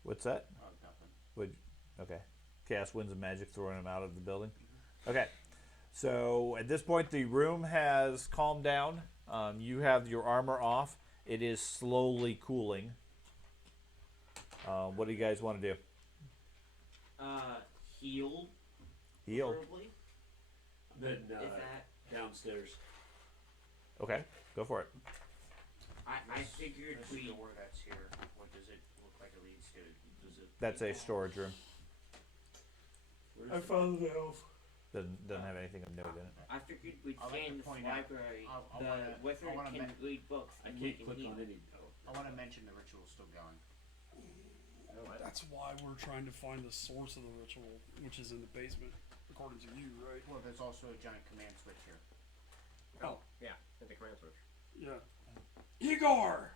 what's that? Oh, nothing. Okay. Chaos winds of magic throwing him out of the building. Okay. So at this point, the room has calmed down. You have your armor off. It is slowly cooling. What do you guys want to do? Heal. Heal. Preferably. Then Is that? downstairs. Okay. Go for it. I figured This we. door that's here, what does it look like it leads to? Does it? That's a storage room. I found the elf. Doesn't have anything of note in it. I figured we'd I'll like scan to this point out- library. I'll The wanna- wizard I wanna can me- read books I and we can't can click heal. on any. I want to mention the ritual's still going. That's why we're trying to find the source of the ritual, which is in the basement, according to you, right? Well, there's also a giant command switch here. Oh, yeah, hit the command switch. Yeah. Igor!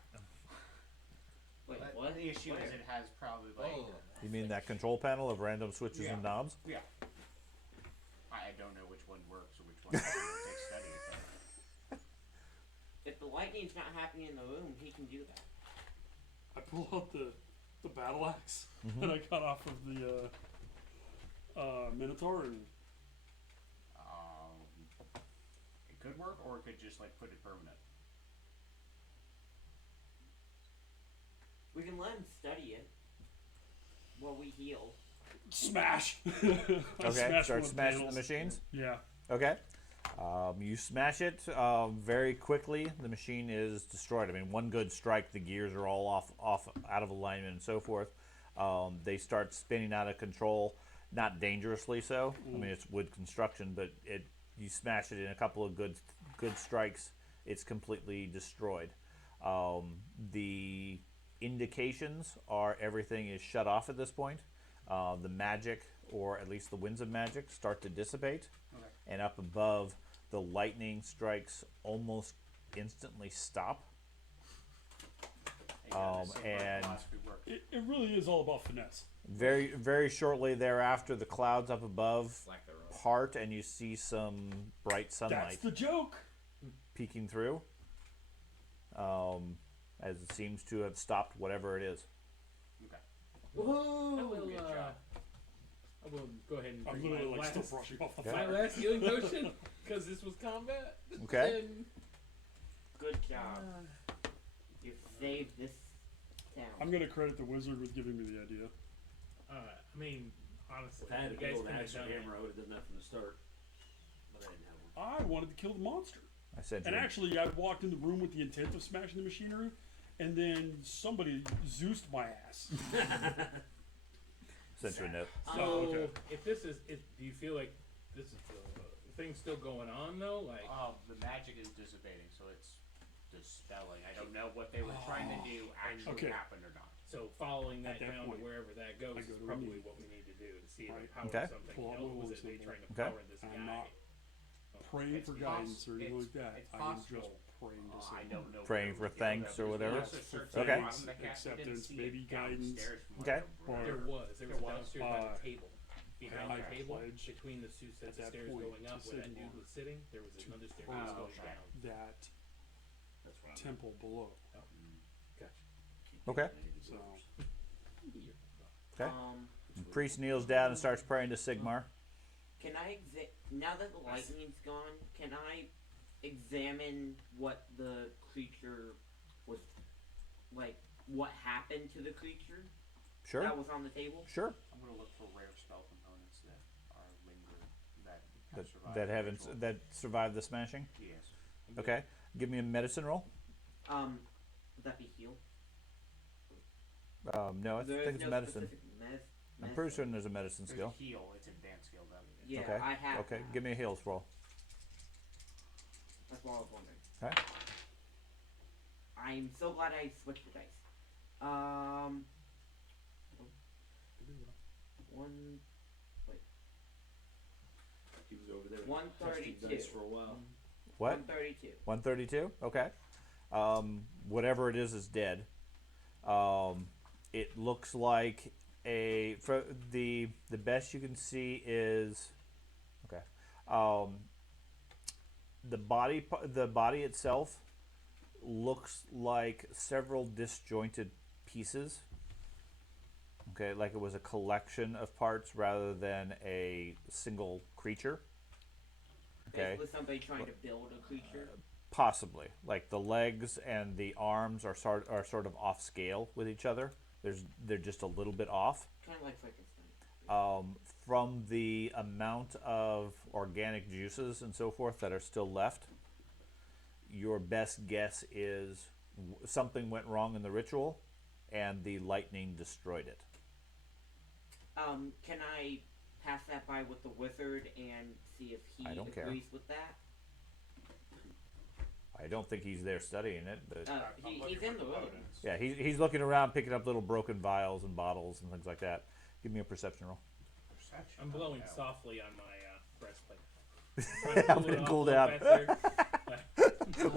Wait, But what? the issue is it has probably like You mean that control panel of random switches Yeah. and knobs? yeah. I don't know which one works or which one doesn't. It takes study. But If the lightning's not happening in the room, he can do that. I pull out the battle axe that I got off of the Minotaur and it could work, or it could just like put it permanent. We can let him study it while we heal. smash! I Okay. smash Start one of smashing the panels. machines. Yeah. Okay. You smash it very quickly. The machine is destroyed. I mean, one good strike, the gears are all off, out of alignment, and so forth. They start spinning out of control. Not dangerously so. I mean, it's wood construction, but you smash it in a couple of good strikes. It's completely destroyed. The indications are everything is shut off at this point. The magic, or at least the winds of magic, start to dissipate. Okay. And up above, the lightning strikes almost instantly stop. And It really is all about finesse. very, very shortly thereafter, the clouds up above Lack thereof. part, and you see some bright sunlight That's the joke! peeking through. As it seems to have stopped whatever it is. Okay. Woohoo! I will, Good job. I will go ahead and I'm drink literally my like still last, brushing off the my fire. last healing potion because this was combat. Okay. And, Good job. You saved this town. I'm gonna credit the wizard with giving me the idea. I mean, honestly, If I had a you guys big old couldn't have action done it. hammer, I would have done that from the start. But I didn't have one. I wanted to kill the monster. I sent you. And actually, I walked in the room with the intent of smashing the machinery, and then somebody Zeused my ass. Sent you a note. So, okay. if this is, do you feel like this is the thing's still going on though? Like, The magic is dissipating, so it's dispelling. I don't know what they were trying to do actually Okay. happened or not. so following that, At that down point, to wherever that goes I go is to a probably meeting. what we need to do to see if Right. it powers Okay. something Pull out else. my Was wool it they symbol. trying to Okay. power this I'm guy? not praying It's for guidance or anything poss- like that. it's I am just possible. praying to I say don't know. Praying where for it was thanks going. or whatever? We also searched the Okay. bottom of the cask. We didn't Acceptance, see maybe it guidance. downstairs from Okay. where There Or- was. There was downstairs by the table. Behind I the table, pledge between the two sets of that stairs point going up to where that Sigmar dude was sitting, there was to another staircase pray going okay. down. that That's why I'm temple below. Gotcha. Okay. So Okay. Um, Priest kneels down and starts praying to Sigmar. can I now that the lightning's gone, can I examine what the creature was like? What happened to the creature Sure. that was on the table? Sure. I'm gonna look for rare spell components that are lingering that have That, survived. that the haven't ritual. that survived the smashing. Yes. Okay. Give me a medicine roll. Would that be heal? No, I There think is it's no medicine. specific I'm pretty certain there's a medicine There's skill. a heal. It's advanced skill though. Yeah, Okay. I have. Okay. that. Give me a heals roll. That's what I was wondering. Okay. I'm so glad I switched the dice. One. He was over there. 132. Dice for a while. What? 132. 132. Okay. Whatever it is dead. It looks like for the best you can see is okay. The body itself looks like several disjointed pieces. Okay, like it was a collection of parts rather than a single creature. Okay. Basically, somebody trying to build a creature. Possibly, like the legs and the arms are sort of off scale with each other. They're just a little bit off. Kind of like Frankenstein. From the amount of organic juices and so forth that are still left, your best guess is something went wrong in the ritual, and the lightning destroyed it. Can I pass that by with the wizard and see if he I don't care. agrees with that? I don't think he's there studying it, but He's in the room. yeah, he's looking around, picking up little broken vials and bottles and things like that. Give me a perception roll. Perception. I'm blowing Okay. softly on my breastplate. I'm Trying to gonna cool it off a down. little faster.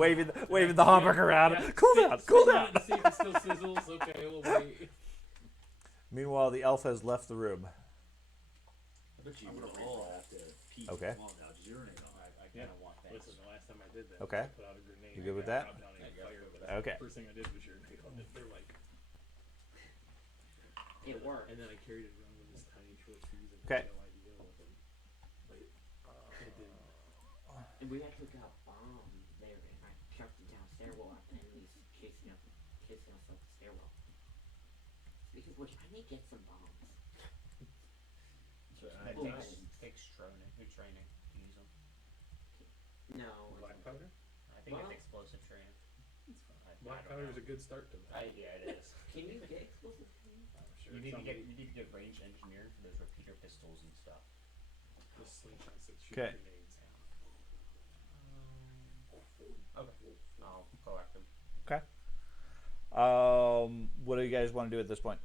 waving the hamburger around. Yeah. Cool down, cool Spin down. it to see if it still sizzles. Okay, we'll wait. Meanwhile, the elf has left the room. I bet you would all have to pee. Okay. Come on now, just urinate on it. I kinda want that. Listen, the last time I did that, Okay. I put out a grenade. You good with I that? dropped down and fired with it. Okay. First thing I did was urinate on it. They're like, It worked. and then I carried it around with this tiny short fuse and Okay. had no idea what the. It didn't. And we had took out bombs there, and I chucked it down stairwell after enemies chasing us up the stairwell. Speaking of which, I may get some bombs. So It Oh, takes training to use them. No. Black it's- powder? I think Well, it's explosive training. Black powder is a good start to that. Yeah, it is. Can you get explosive training? I'm sure You need to somebody- get range engineering for those repeater pistols and stuff. the slingshots that shoot Okay. grenades. Okay, I'll collect them. Okay. What do you guys want to do at this point?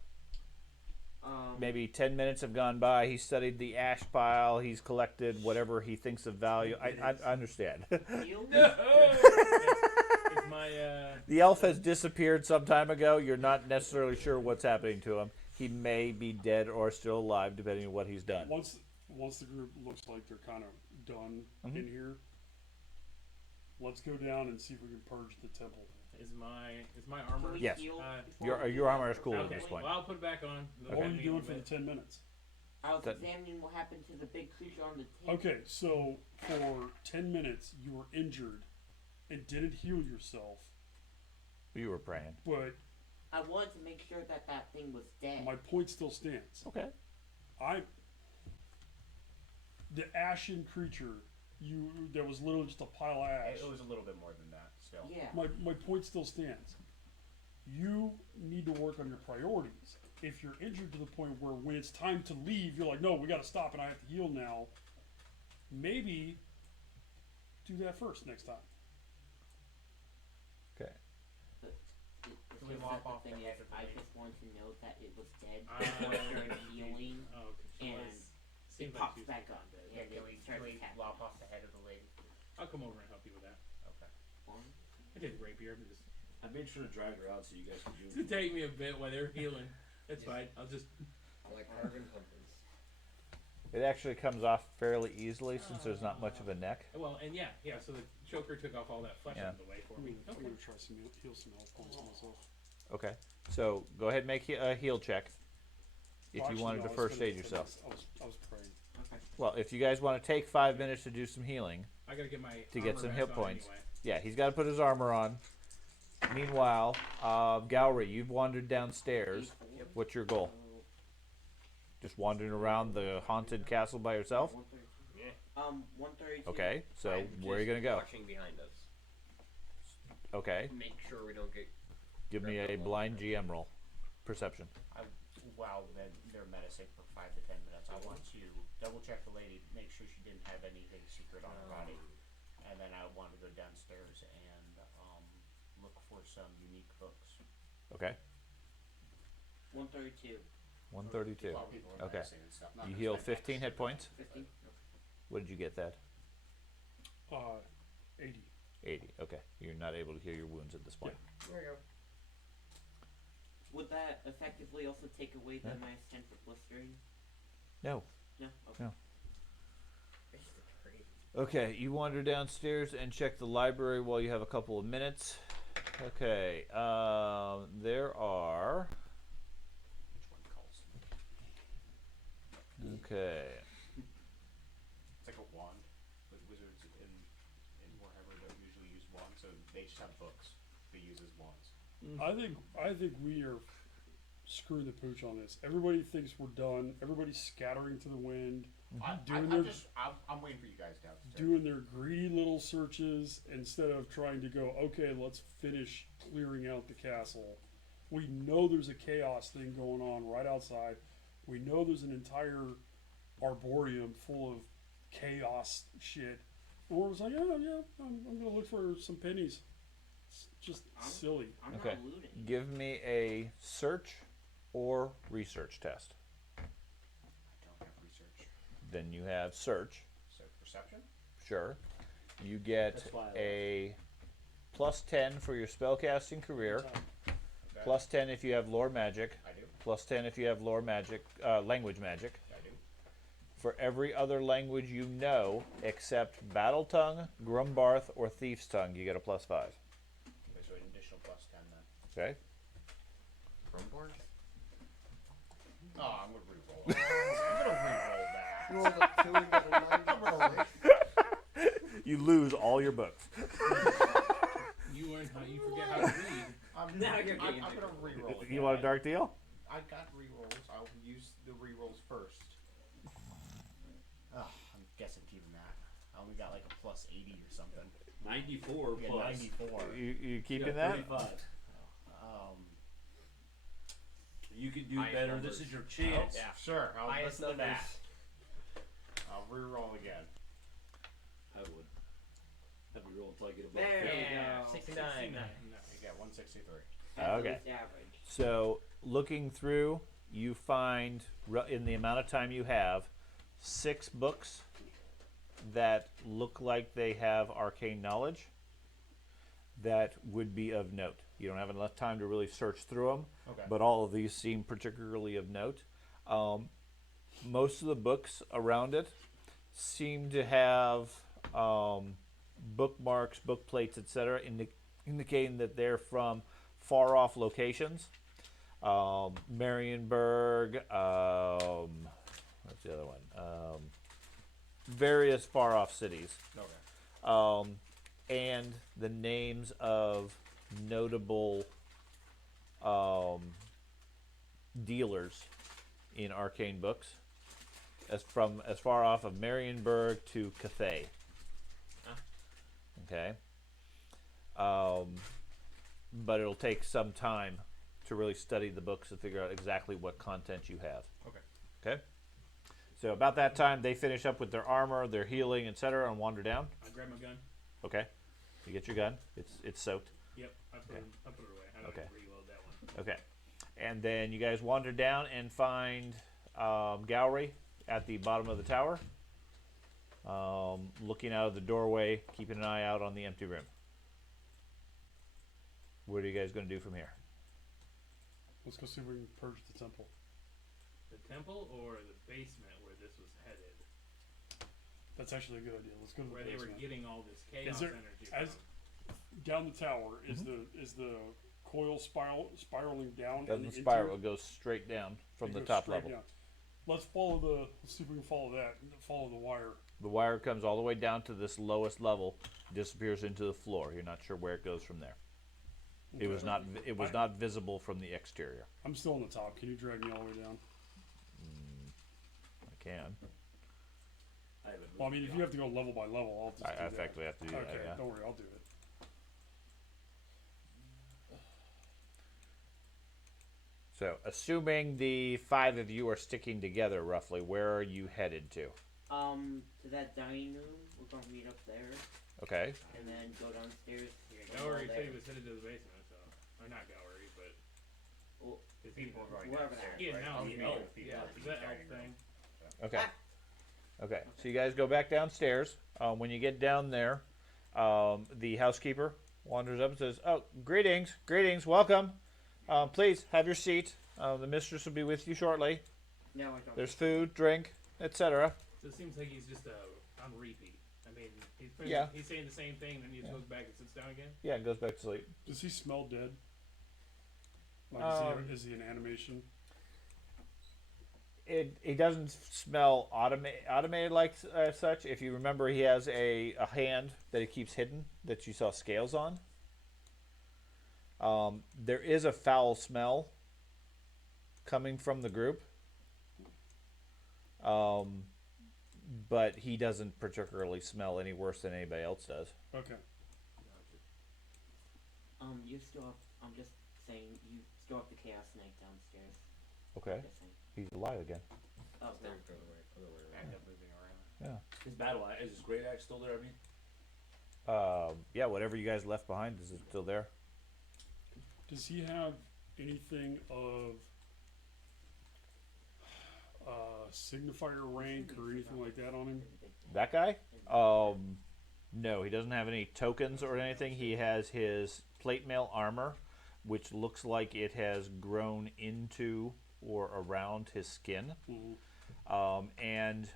Maybe 10 minutes have gone by. He studied the ash pile. He's collected whatever he thinks of value. I understand. Heal? It's my The elf has disappeared some time ago. You're not necessarily sure what's happening to him. He may be dead or still alive, depending on what he's done. Once the group looks like they're kind of done Mhm. in here, let's go down and see if we can purge the temple. is my armor. Can we Yes. heal Uh, before Your we do armor that? is cool at Okay, this point. well, I'll put it back on. What are you doing for the 10 minutes? I was That- examining what happened to the big creature on the table. Okay, so for 10 minutes you were injured and didn't heal yourself, You were praying. but I wanted to make sure that that thing was dead. my point still stands. Okay. The ashen creature, there was literally just a pile of ash. It was a little bit more than that still. Yeah. My point still stands. You need to work on your priorities. If you're injured to the point where when it's time to leave, you're like, no, we got to stop and I have to heal now. Maybe do that first next time. Okay. The Can we thing lop that off the the thing head is, of the I lady? just wanted to know that it was dead Ah, before I started okay. healing, Oh, okay. She and was- it seems like pops she's back up. Yeah, and can it we starts attacking. lop off the head of the lady? I'll come over and help you with that. Okay. Fine. I take rapier because I made sure to drag her out so you guys could do it's gonna take me a bit while they're healing. That's fine. I'll just. Like carving pumpkins. It actually comes off fairly easily since there's not much of a neck. Well, and yeah. So the choker took off all that flesh Yeah. out of the way for me. I'm Okay. going to try some heal some health points to myself. Okay. So go ahead and make a heal check if Well, you actually, wanted no, to I was first gonna aid finish. yourself. I was praying. Okay. Well, if you guys want to take 5 minutes to do some healing, I gotta get my To get armor some back hit on points. Anyway. yeah, he's got to put his armor on. Meanwhile, Gowry, you've wandered downstairs. Yep. What's your goal? Just wandering around the haunted castle by yourself? 132. 132. Okay, so I'm where are you just gonna go? Watching behind us. Okay, Make sure we don't get. give me a blind GM roll. Perception. While they're menacing for 5 to 10 minutes, I want to double check the lady, make sure she didn't have anything secret on her body, and then I want to go downstairs and look for some unique books. Okay, 132. 132. While people are Okay. menacing and stuff. Not You just heal my 15 next. hit points. 50. What did you get that? 80. 80. Okay, you're not able to heal your wounds at this point. There we go. Would that effectively also take away the Yeah. minus 10 for blistering? No. No? Okay. No. Basically crazy. Okay, you wander downstairs and check the library while you have a couple of minutes. Okay, there are. Which one calls? Okay. It's like a wand, but wizards in Warhammer don't usually use wands, so they just have books they use as wands. I think we are screwing the pooch on this. Everybody thinks we're done. Everybody's scattering to the wind, I'm waiting for you guys downstairs. doing their greedy little searches instead of trying to go, okay, let's finish clearing out the castle. We know there's a chaos thing going on right outside. We know there's an entire arboretum full of chaos shit. And we're just like, oh yeah, I'm gonna look for some pennies. It's just silly. I'm Okay. not looting. Give me a search or research test. I don't have research. Then you have search. So perception? Sure. You get That's why I a plus 10 for your spellcasting career. Okay. Plus 10 if you have lore magic. I do. Plus 10 if you have lore magic, language magic. I do. For every other language you know except Battle Tongue, Grumbarth, or Thief's Tongue, you get a plus 5. Okay, so an additional plus 10 then. Okay? Grumbars? Oh, I'm gonna re-roll it. I'm gonna re-roll that. You rolled a 2 and got a 9. You lose all your books. You learn how you forget how to read. Now you're getting I'm into gonna re-roll it. You want a dark deal? I got re-rolls. I'll use the re-rolls first. I'm guessing keeping that. I only got like a plus 80 or something. 94 Yeah, plus. 94. You keeping Yeah, that? 35. You can do Highest better. numbers. This is your chance. Yeah, sure. I'll Highest listen to that. numbers. I'll re-roll again. I would. Have you roll until I get above There 50. we Yeah, go. 69. No. You get 163. That's Okay. at least average. So, looking through, you find, in the amount of time you have, 6 books that look like they have arcane knowledge that would be of note. You don't have enough time to really search through them, Okay. but all of these seem particularly of note. Most of the books around it seem to have bookmarks, book plates, etc., indicating that they're from far off locations. Marienburg, let's the other one? Various far off cities. Okay. And the names of notable dealers in arcane books, as far off of Marienburg to Cathay. Okay. But it'll take some time to really study the books and figure out exactly what content you have. Okay. Okay. So about that time, they finish up with their armor, their healing, etc., and wander down. I grab my gun. Okay. You get your gun. It's soaked. Yep. I put it away. I don't Okay. reload that one. Okay. And then you guys wander down and find Gowry at the bottom of the tower, looking out of the doorway, keeping an eye out on the empty room. What are you guys going to do from here? Let's go see if we can purge the temple. The temple or the basement where this was headed? That's actually a good idea. Let's go to the Where they were basement. getting all this chaos there- energy as- from. Down the tower is the coil spiraling down. Doesn't and spiral; into it goes straight down from it the goes top straight level. down. Let's see if we can follow that. Follow the wire. The wire comes all the way down to this lowest level, disappears into the floor. You're not sure where it goes from there. It was not. It was not visible from the exterior. I'm still on the top. Can you drag me all the way down? I can. I haven't Well, I mean, moved if you have to go level by level, I'll just do I that. effectively have to do that. Okay, Yeah. don't worry, I'll do it. So, assuming the 5 of you are sticking together, roughly, where are you headed to? To that dining room. We're gonna meet up there, Okay. and then go downstairs. Gowery said he was headed to the basement, so. Or not Gowery, but. Well, His people are going wherever downstairs. that Yeah, is. now Oh, he's yeah, elf. people Yeah, are is that elf carrying thing? Okay. Okay. So you guys go back downstairs. When you get down there, the housekeeper wanders up and says, "Oh, greetings, welcome. Please have your seat. The mistress will be with you shortly. No, I don't. There's food, drink, etc." So it seems like he's just on repeat. I mean, Yeah. he's saying the same thing, then he just goes back and sits down again. Yeah, and goes back to sleep. Does he smell dead? Like, is he an animation? It doesn't smell automated like such. If you remember, he has a hand that he keeps hidden that you saw scales on. There is a foul smell coming from the group, but he doesn't particularly smell any worse than anybody else does. Okay. You still have. I'm just saying, you still have the Chaos Knight downstairs. Okay, Just saying. he's alive again. Oh, There no. we go, other way Back around. up moving around. Yeah. His battle axe, is his great axe still there? I mean, Yeah, whatever you guys left behind is still there. Does he have anything of signifier rank or anything like that on him? That guy? No, he doesn't have any tokens or anything. He has his plate mail armor, which looks like it has grown into or around his skin. Mhm. And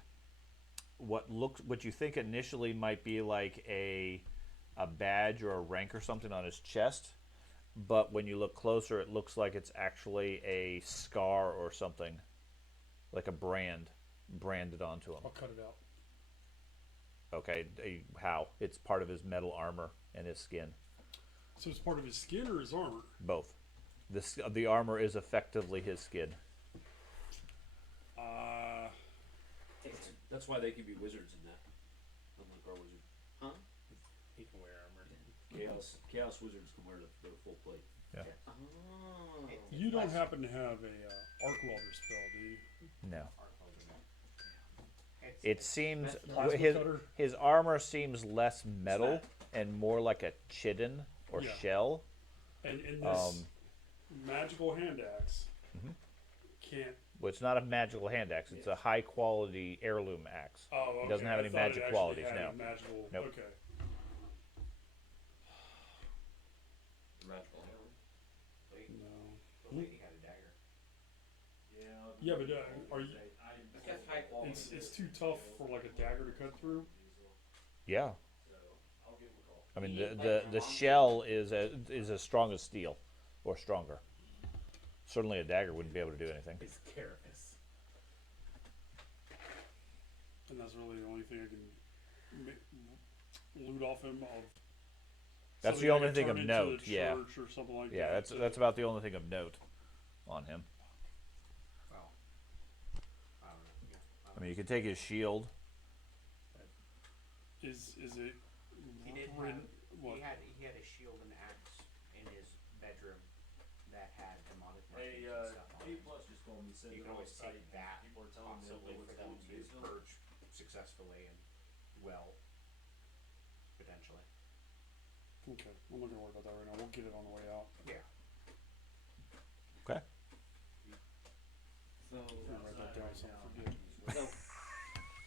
what you think initially might be like a badge or a rank or something on his chest, but when you look closer, it looks like it's actually a scar or something, like a branded onto him. I'll cut it out. Okay, how? It's part of his metal armor and his skin. So it's part of his skin or his armor? Both. The armor is effectively his skin. that's why they can be wizards in that. Unlike our wizard. Huh? He can wear armor. Chaos wizards can wear the full plate. Oh. You don't happen to have a arc welder spell, do you? No. It's- It seems Plasma his cutter? his armor seems less metal and more like a chitin or Yeah. shell. And this magical hand axe can't. Well, it's not a magical hand axe. It's a high quality heirloom axe. Oh, okay. It doesn't have I any thought it magic actually qualities, had no. a magical. Nope. Okay. Magical hammer. No. The lady had a dagger. Yeah, but are you? It's just high quality. It's too tough for like a dagger to cut through. Yeah. I mean, the shell is as strong as steel, or stronger. Certainly, a dagger wouldn't be able to do anything. It's Carapace. And that's really the only thing I can loot off him of. That's something the I only can thing turn of into note, the yeah. church or something like Yeah, that. that's about the only thing of note on him. Well, I don't know. Yeah. I mean, you can take his shield. Is it? He did written- have, what? he had a shield and axe in his bedroom that had demonic Hey, markings and stuff on A it. plus just told me, said You they're can always on site. take that People are telling me possibly what's for them going to Gatesville. purge successfully and well, potentially. Okay, I'm not gonna worry about that right now. We'll get it on the way out. Yeah. Okay. So, I'm gonna write that down so I don't forget. so,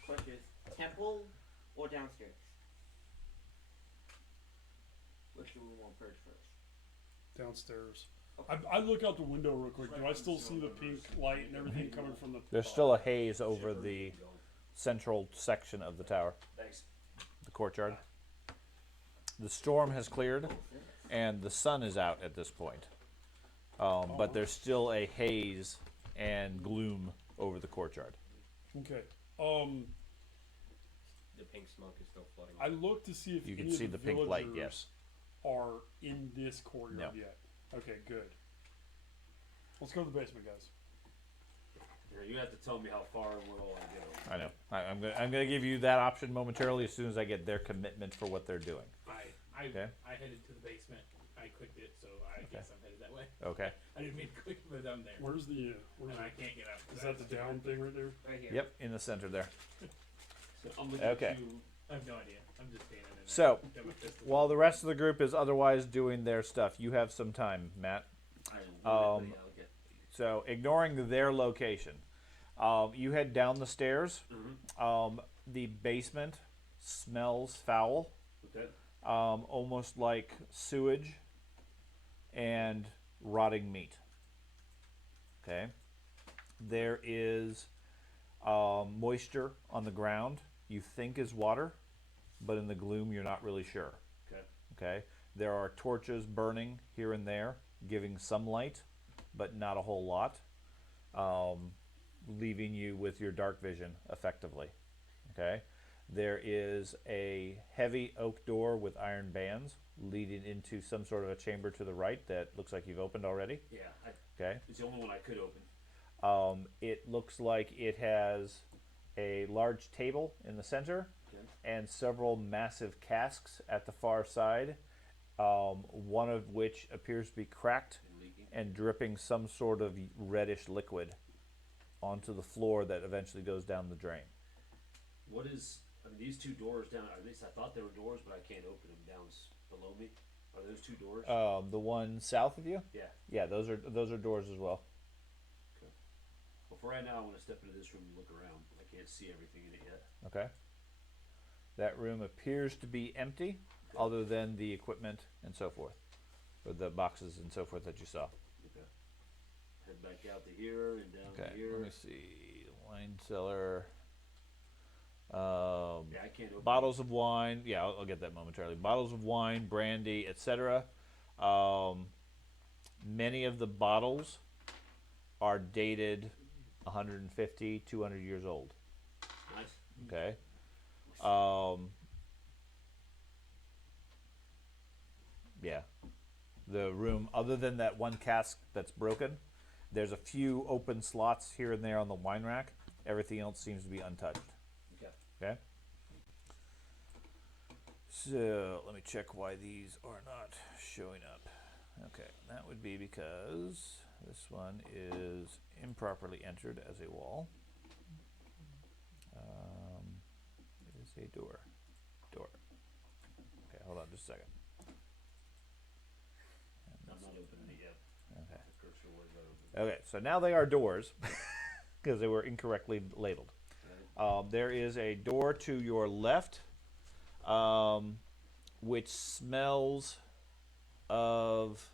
question is, temple or downstairs? Which do we want purge first? Downstairs. Okay. I look out the window real quick. Do I still see the pink light and everything coming from the? There's still a haze over the central section of the tower, Thanks. the courtyard. The storm has cleared, and the sun is out at this point. But there's still a haze and gloom over the courtyard. Okay. The pink smoke is still flooding. I look to see if You can any see of the the pink light, villagers yes. are in this courtyard No. yet. Okay, good. Let's go to the basement, guys. Yeah, you have to tell me how far and where all I go. I know. I'm gonna give you that option momentarily as soon as I get their commitment for what they're doing. I Okay. I headed to the basement. I clicked it, so I guess I'm headed that way. Okay. I didn't mean to click, but I'm there. Where's the? And I can't get out. Is that the down thing right there? Right here. Yep, in the center there. So I'm looking Okay. to I have no idea. I'm just standing in there. So, Got my pistol. while the rest of the group is otherwise doing their stuff, you have some time, Matt. I'll get. So, ignoring their location, you head down the stairs. The basement smells foul, Okay. almost like sewage and rotting meat. Okay. There is moisture on the ground. You think is water, but in the gloom, you're not really sure. Okay. Okay. There are torches burning here and there, giving some light, but not a whole lot, leaving you with your dark vision effectively. Okay. There is a heavy oak door with iron bands leading into some sort of a chamber to the right that looks like you've opened already. Yeah. Okay. It's the only one I could open. It looks like it has a large table in the center Okay. and several massive casks at the far side, one of which appears to be cracked And leaking. and dripping some sort of reddish liquid onto the floor that eventually goes down the drain. What is? I mean, these two doors down. At least I thought they were doors, but I can't open them down below me. Are those two doors? The one south of you? Yeah. Yeah, those are doors as well. Well, for right now, I want to step into this room and look around. I can't see everything in it yet. Okay. That room appears to be empty, other than the equipment and so forth, or the boxes and so forth that you saw. Okay. Head back out to here and down Okay. to here. Let me see. Wine cellar. Yeah, I can't open. Bottles of wine. Yeah, I'll get that momentarily. Bottles of wine, brandy, etc. Many of the bottles are dated 150, 200 years old. Nice. Okay. Yeah. The room, other than that one cask that's broken, there's a few open slots here and there on the wine rack. Everything else seems to be untouched. Okay. Okay. So let me check why these are not showing up. Okay, that would be because this one is improperly entered as a wall. It is a door. Door. Okay, hold on just a second. I'm not opening it yet. Okay. The cursor was open. Okay, so now they are doors because they were incorrectly labeled. There is a door to your left, which smells of,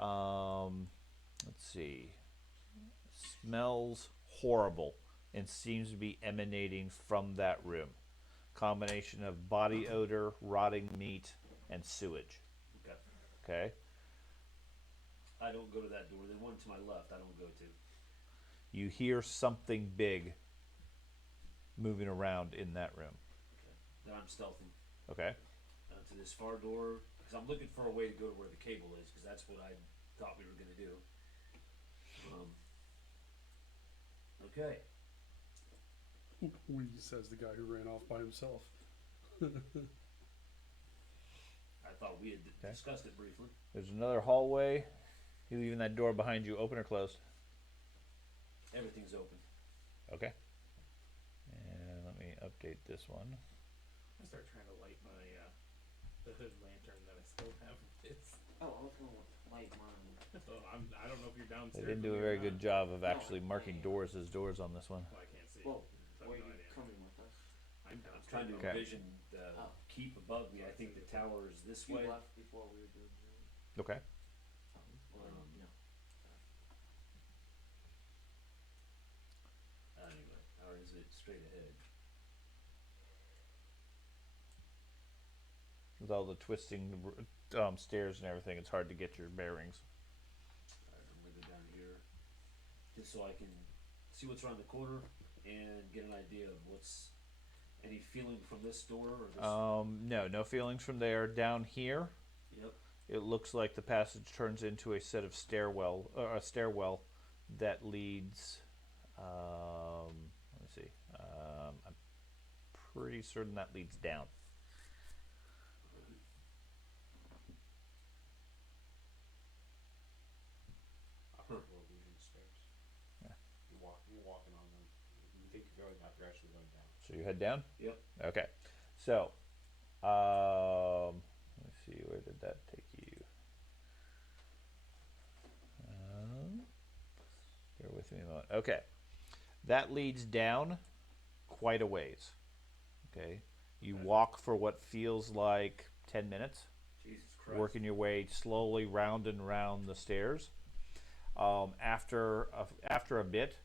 let's see, smells horrible and seems to be emanating from that room. Combination of body odor, rotting meat, and sewage. Okay. Okay? I don't go to that door. The one to my left, I don't go to. You hear something big moving around in that room. Then I'm stealthing Okay. to this far door because I'm looking for a way to go to where the cable is because that's what I thought we were gonna do. Okay. We, says the guy who ran off by himself. I thought we had discussed it briefly. There's another hallway. You leaving that door behind you open or closed? Everything's open. Okay. And let me update this one. I start trying to light my the hood lantern that I still have. It's Oh, I was gonna light mine. I don't know if you're They downstairs. didn't do a with me or very not. good job of actually marking doors as doors on this one. Well, I can't see. Well, So I were have you no idea. coming with us? I'm I'm trying to Okay. envision the Oh. keep above me. I think the tower is this You way. left before we were doing that. Okay. Or no. Anyway, or is it straight ahead? With all the twisting stairs and everything, it's hard to get your bearings. Alright, I'm gonna go down here just so I can see what's around the corner and get an idea of what's any feeling from this door or this. No feelings from there. Down here, Yep. it looks like the passage turns into a set of a stairwell that leads. Let me see. I'm pretty certain that leads down. Well, these stairs. Yeah. You're walking on them. You think you're going up, you're actually going down. So you head down. Yep. Okay. So, let me see. Where did that take you? Bear with me a moment. Okay. That leads down quite a ways. Okay. You walk for what feels like 10 minutes, Jesus Christ. working your way slowly round and round the stairs. After a bit,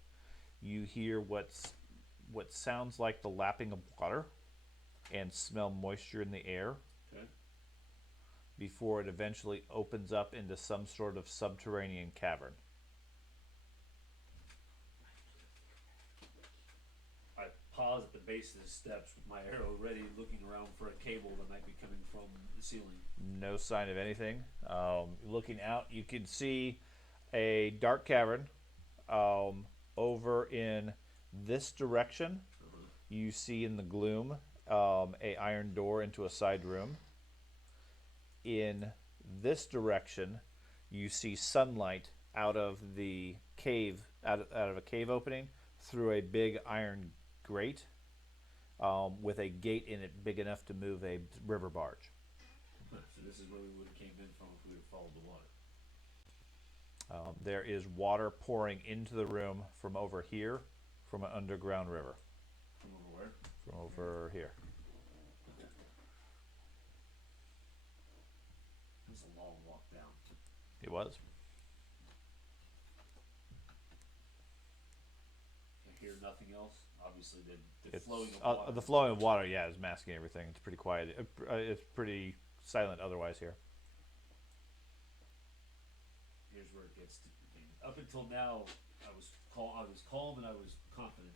you hear what sounds like the lapping of water and smell moisture in the air Okay. before it eventually opens up into some sort of subterranean cavern. I pause at the base of the steps with my arrow ready, looking around for a cable that might be coming from the ceiling. No sign of anything. Looking out, you can see a dark cavern over in this direction. You see in the gloom a iron door into a side room. In this direction, you see sunlight out of the cave, out of a cave opening through a big iron grate with a gate in it big enough to move a river barge. So this is where we would have came in from if we would have followed the water. There is water pouring into the room from over here, from an underground river. From over where? From over here. It was a long walk down. It was. I hear nothing else. Obviously, the It's, flowing of water. the flowing of water, yeah, is masking everything. It's pretty quiet. It's pretty silent otherwise here. Here's where it gets to. Up until now, I was calm and I was confident.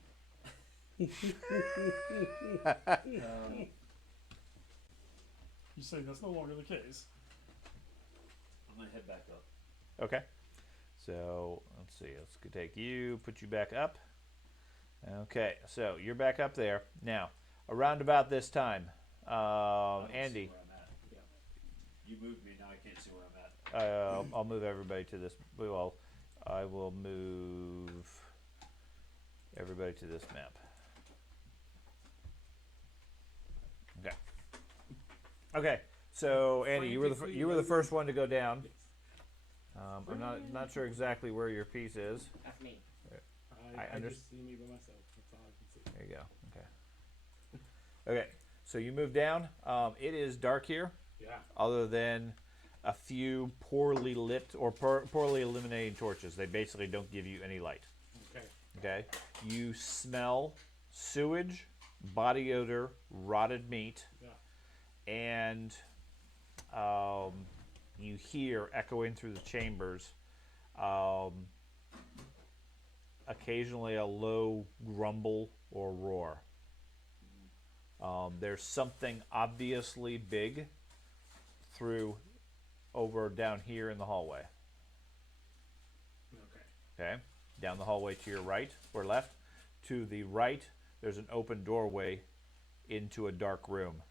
You say that's no longer the case. I'm gonna head back up. Okay. So, let's see. Let's take you, put you back up. Okay, so you're back up there. Now, around about this time, I don't see Andy, where I'm at. You moved me, now I can't see where I'm at. I'll move everybody to this. Well, I will move everybody to this map. Okay. Okay. So Andy, you were the first one to go down. I'm not sure exactly where your piece is. That's me. I just see me by myself. That's all I can see. There you go. Okay. Okay. So you move down. It is dark here, Yeah. other than a few poorly lit or poorly illuminated torches. They basically don't give you any light. Okay. Okay. You smell sewage, body odor, rotted meat, Yeah. and you hear echoing through the chambers occasionally a low grumble or roar. There's something obviously big through over down here in the hallway. Okay. Okay, down the hallway to your right or left. To the right, there's an open doorway into a dark room,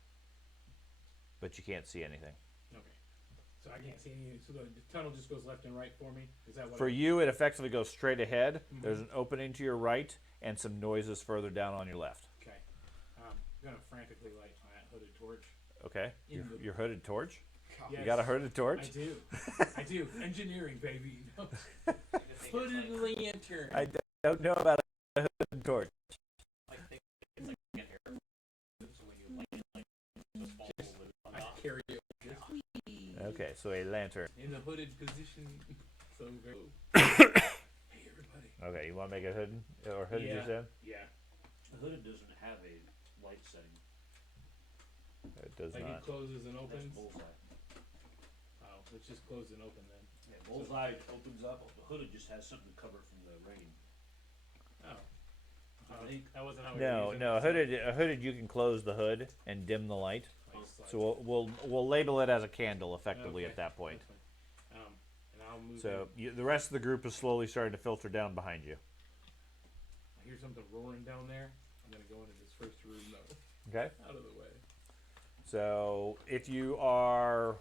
but you can't see anything. Okay. So I can't see any. So the tunnel just goes left and right for me. Is that what? For you, it effectively goes straight ahead. There's an opening to your right and some noises further down on your left. Okay. I'm gonna frantically light my hooded torch. Okay, your hooded torch. Yes, You got a hooded torch? I do. I do. Engineering, baby. Hooded lantern. I don't know about a hooded torch. I carry it. Okay, so a lantern. In the hooded position. So go. Hey, everybody. Okay, you want to make a hooded or hooded? You said Yeah. The hooded doesn't have a light setting. it does Like not. it closes and That's opens. bullseye. Oh, let's just close and open then. Yeah, bullseye opens up. The hooded just has something to cover from the rain. Oh. I think. That wasn't how we No, were using no, it, so- a hooded. You can close the hood and dim the light. Like slide. So we'll label it as a candle effectively Okay, at that point. that's fine. And I'll move. So the rest of the group is slowly starting to filter down behind you. I hear something roaring down there. I'm gonna go into this first room though. Okay. Out of the way. So if you are,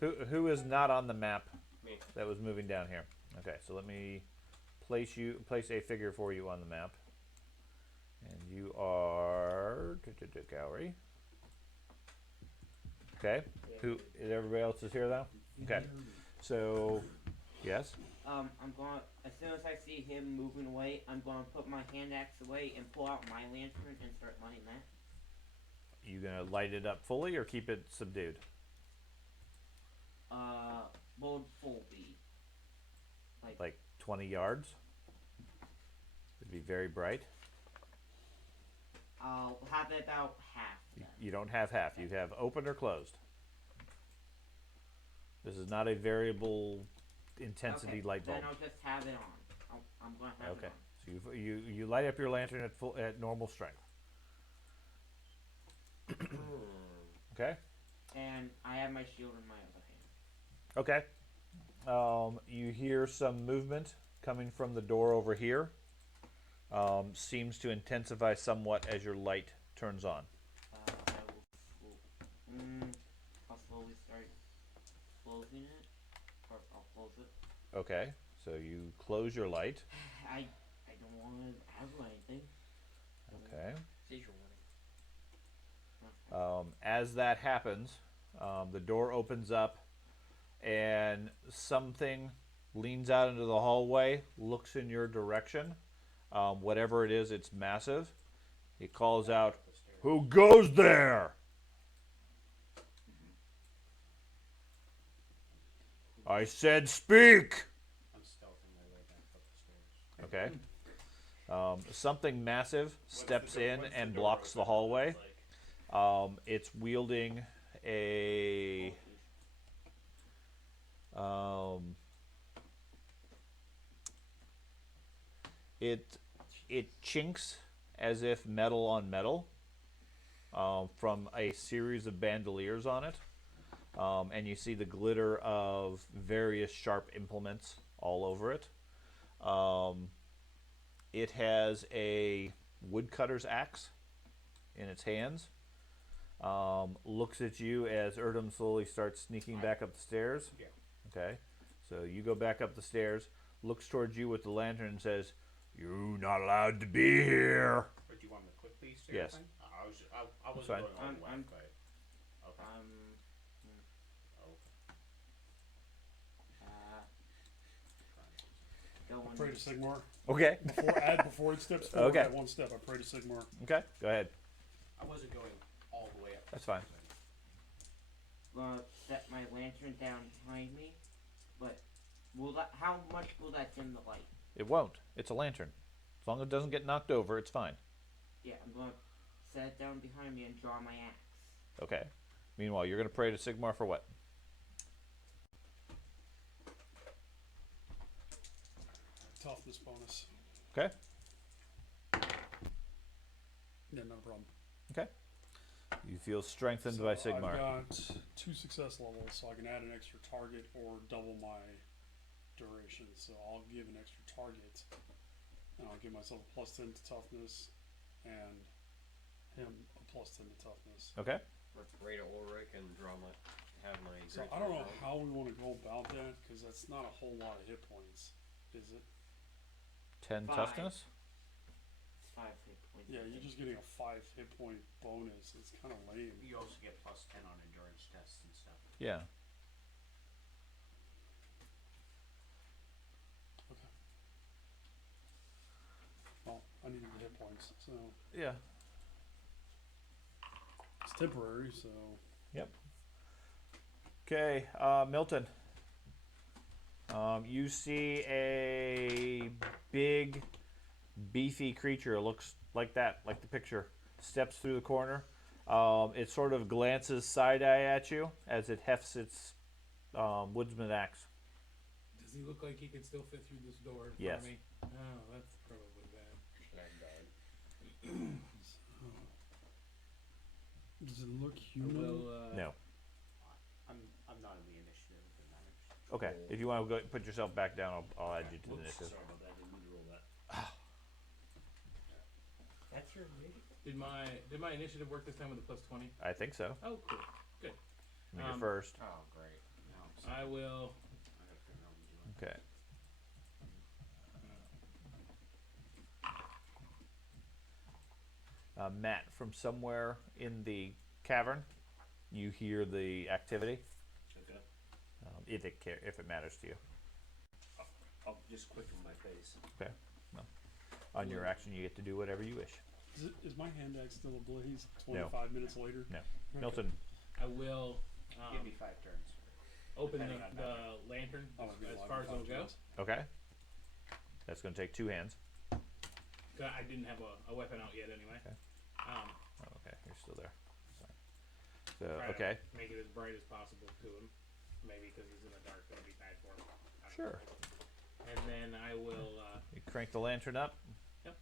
who is not on the map Me. that was moving down here? Okay, so let me place a figure for you on the map, and you are gallery. Okay. Who? Everybody else is here though. Okay. So, yes. I'm going. As soon as I see him moving away, I'm going to put my hand axe away and pull out my lantern and start lighting that. You gonna light it up fully or keep it subdued? What would full be? Like 20 yards. It'd be very bright. I'll have it about half. Then. You don't have half. You have open or closed. This is not a variable intensity Okay, light bulb. then I'll just have it on. I'm going to have Okay. it on. So you light up your lantern at normal strength. Okay. And I have my shield in my other hand. Okay. You hear some movement coming from the door over here. Seems to intensify somewhat as your light turns on. I'll slowly start closing it. Or I'll close it. Okay. So you close your light. I don't want to have anything. Okay. Seizure warning. As that happens, the door opens up and something leans out into the hallway, looks in your direction. Whatever it is, it's massive. He calls out, "Who goes there?" I said speak! I'm stealthing my way back up the stairs. Okay. Something massive steps in and blocks the hallway. It's wielding a it chinks as if metal on metal from a series of bandoliers on it, and you see the glitter of various sharp implements all over it. It has a woodcutter's axe in its hands. Looks at you as Erdem slowly starts sneaking back up the stairs. Yeah. Okay. So you go back up the stairs, looks towards you with the lantern and says, "You're not allowed to be here." Or do you want me to click these stairs? Yes. Thing? I wasn't fine. going all the way, I'm- but okay. Going. Pray to Sigmar. Okay. Before he steps forward, Okay. that one step, I pray to Sigmar. Okay. Go ahead. I wasn't going all the way up. That's fine. Set my lantern down behind me, but how much will that dim the light? It won't. It's a lantern. As long as it doesn't get knocked over, it's fine. Yeah, I'm going to set it down behind me and draw my axe. Okay. Meanwhile, you're going to pray to Sigmar for what? Toughness bonus. Okay. Yeah, no problem. Okay. You feel strengthened by Sigmar. I've got 2 success levels, so I can add an extra target or double my duration. So I'll give an extra target, and I'll give myself a +10 to toughness, and him a +10 to toughness. Okay. Rate of Ulrich and have my. So I don't know how we want to go about that, because that's not a whole lot of hit points, is it? 10 5. toughness. It's 5 hit points. Yeah, you're just getting a 5 hit point bonus. It's kind of lame. You also get +10 on endurance tests and stuff. Yeah. Okay. Well, I needed the hit points, so Yeah. it's temporary. So Yep. Okay, Milton. You see a big, beefy creature. Looks like that, like the picture. Steps through the corner. It sort of glances side-eye at you as it hefts its woodsman axe. Does he look like he can still fit through this door in front Yes. of me? Oh, that's probably bad. does it look I human? will, No. I'm not in the initiative if it matters. Okay, if you want to go put yourself back down, I'll add you to the Whoops, initiative. sorry about that. I didn't mean to roll that. That's your initiative. did my initiative work this time with a +20? I think so. Oh, cool. Good. I mean, you're first. Oh, great. No, I will. I gotta figure out what to do. Okay. Matt, from somewhere in the cavern, you hear the activity. Okay. If it matters to you. I'll just quicken my pace. Okay. No. On your action, you get to do whatever you wish. Is my hand axe still ablaze 25 minutes later? No. Okay. Milton. I will Give me 5 turns. open depending on the lantern Oh, it'd be as like far as it'll 5 go. turns. Okay. That's going to take 2 hands. 'Cause I didn't have a weapon out yet anyway. Okay. Um, Oh, okay, you're still there. Sorry. So, try okay. to make it as bright as possible to him. Maybe because he's in the dark, that'll be bad for him. I don't Sure. know. And then I will. You crank the lantern up. Yep.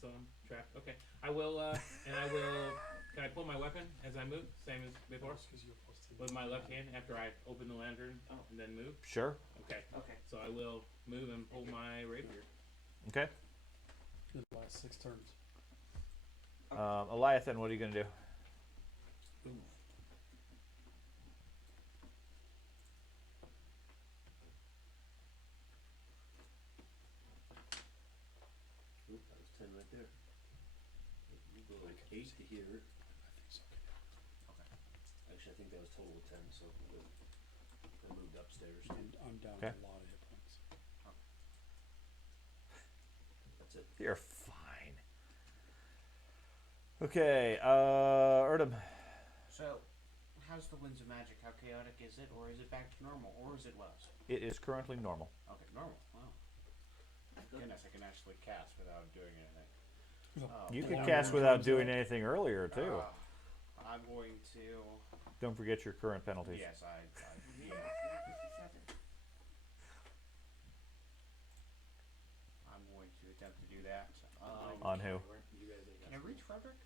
So I'm trapped. Okay. I will. And I will. Can I pull my weapon as I move, same as before, That's 'cause you're +10. with my left hand after I open the lantern Oh. and then move? Sure. Okay. Okay. So I will move and pull my rapier. Okay. In the last 6 turns. Eliathan, what are you going to do? Oop, that was 10 right there. You go like 8 to here. I think so. Actually, I think that was total of 10, so we'll go. I moved upstairs too. I'm down Okay. a lot of hit points. That's it. You're fine. Okay, Erdem. So, how's the Winds of Magic? How chaotic is it? Or is it back to normal? Or is it less? It is currently normal. Okay, normal. Wow. Goodness, I can actually cast without doing anything. Oh, You The could longer cast it without comes doing out. anything earlier, too. I'm going to. Don't forget your current penalties. Yes, yeah. I'm going to attempt to do that. On who? Can I reach Frederick?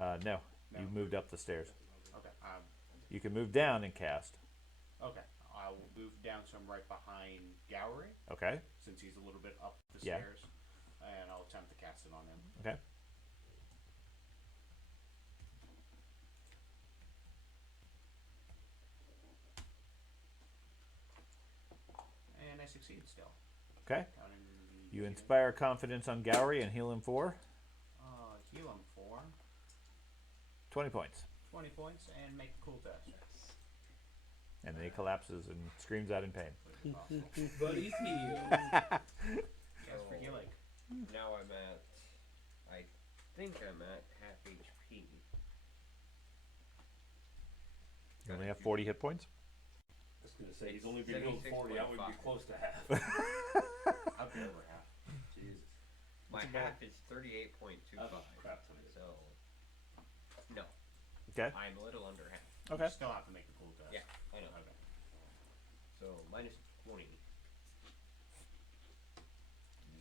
No. No. You moved up the stairs. Okay. You can move down and cast. Okay. I will move down so I'm right behind Gowry, Okay. since he's a little bit up the Yeah. stairs, and I'll attempt to cast it on him. Okay. And I succeed still. Okay. Counting the You inspire confidence on Gowry and heal him for heal him for 20 points. 20 points and make a cool test. And then he collapses and screams out in pain. But he's healed. Yes, for healing. Now I'm at. I think I'm at half HP. You only have 40 hit points? I was going to say, he's only been healed 40. I would be 76.5. close to half. I'll be over half. Jesus. My half is 38.25. Oh, crap ton of it. So. No. Okay. I'm a little under half. Okay. You still have to make the cool test. Yeah, I know. Okay. So minus 20.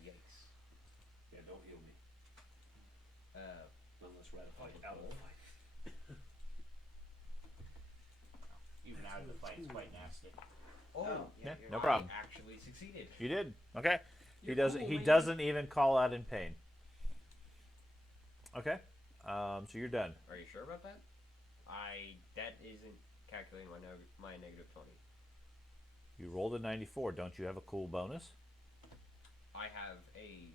Yikes. Yeah, don't heal me. Uh, Unless ratified out of the fight. and out of the fight. It's quite nasty. Oh, Yeah, you're no right. problem. I actually succeeded. You did. Okay. He You're doesn't. cool, He man. doesn't even call out in pain. Okay. So you're done. Are you sure about that? That isn't calculating my negative 20. You rolled a 94. Don't you have a cool bonus? I have a.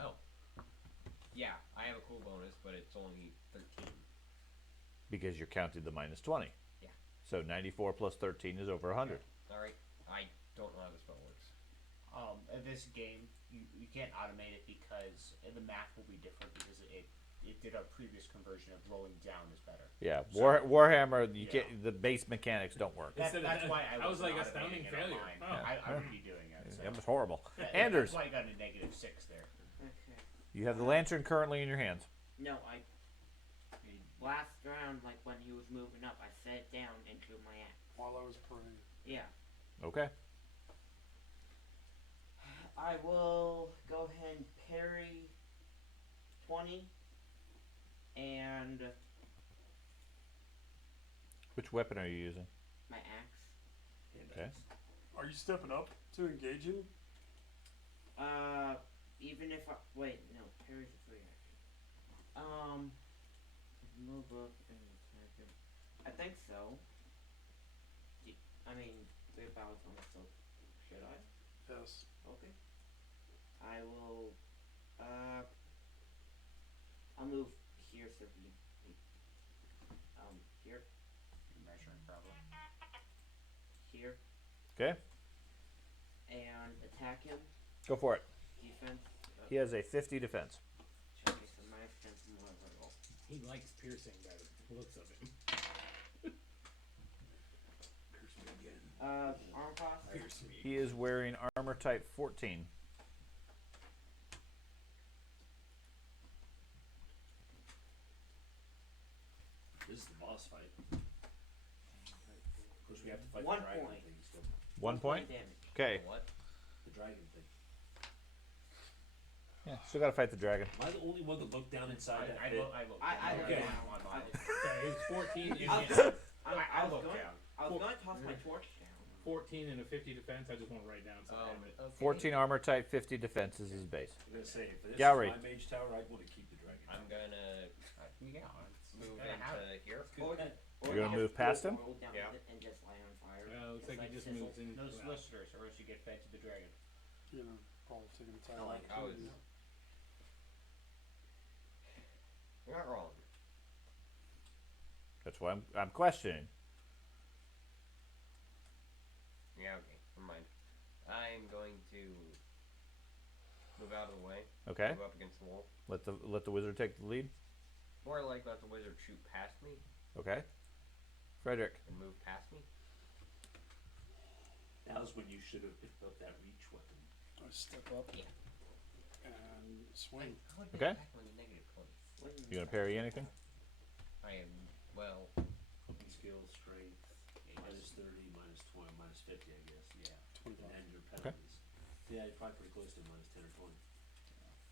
Oh. Yeah, I have a cool bonus, but it's only 13. Because you're counting the minus 20. Yeah. So 94 plus 13 is over 100. Alright. I don't know how this spell works. In this game, you can't automate it because the math will be different because it did a previous conversion of rolling down is better. Yeah. Warhammer. You can't. The base mechanics don't work. That's why I was like automating astounding it on failure. mine. Oh. I would be doing it. So. It was horrible. That's Anders, why I got a negative 6 there. Okay. you have the lantern currently in your hands. No, last round, like when he was moving up, I set it down and drew my axe. While I was praying. Yeah. Okay. I will go ahead and parry 20 and Which weapon are you using? my axe. Okay. Are you stepping up to engage him? Even if I wait, no, parry's a free action. Move up and attack him. I think so. I mean, we have balance on it, so should I? Yes. Okay. I will. I'll move here so he here, Measuring problem. here, Okay. and attack him. Go for it. Defense. He has a 50 defense. Okay, so minus 10 from whatever I roll. He likes piercing by the looks of it. Arm class. He is wearing armor type 14. This is the boss fight. Of course, we have to fight 1 the dragon point. thing still. 1 point. Damage. Okay. What? The dragon thing. Yeah. Still gotta fight the dragon. Am I the only one that looked down inside that pit? I Okay. look down. Okay, it's 14. I was look going. down. I was going to toss my torch down. 14 and a 50 defense. I just want to write down something. Okay. 14 armor type 50 defense is his base. I'm gonna say, for this Gallery. is my mage tower, I'd want to keep the dragon. I'm gonna Yeah, move gonna have into here. Or You're gonna move past him? Roll down Yeah. with it and just lie on fire. Well, looks like he just sizzle. moves in. no wow. solicitors, or else you get fed to the dragon. You know, probably taking the time. I was. You're not wrong. That's why I'm questioning. Yeah, okay, never mind. I'm going to move out of the way. Okay. Move up against the wall. Let the wizard take the lead. More like let the wizard shoot past me Okay. Frederick. and move past me. Now's when you should have picked up that reach weapon. I step up Yeah. and swing. I would be Okay. attacking with a negative 20. You gonna parry anything? I am, well, Cooking skills, strength, minus 30, minus 20, minus 50, I guess. Yeah. 25. And your penalties. Yeah, you're probably pretty close to minus 10 or 20.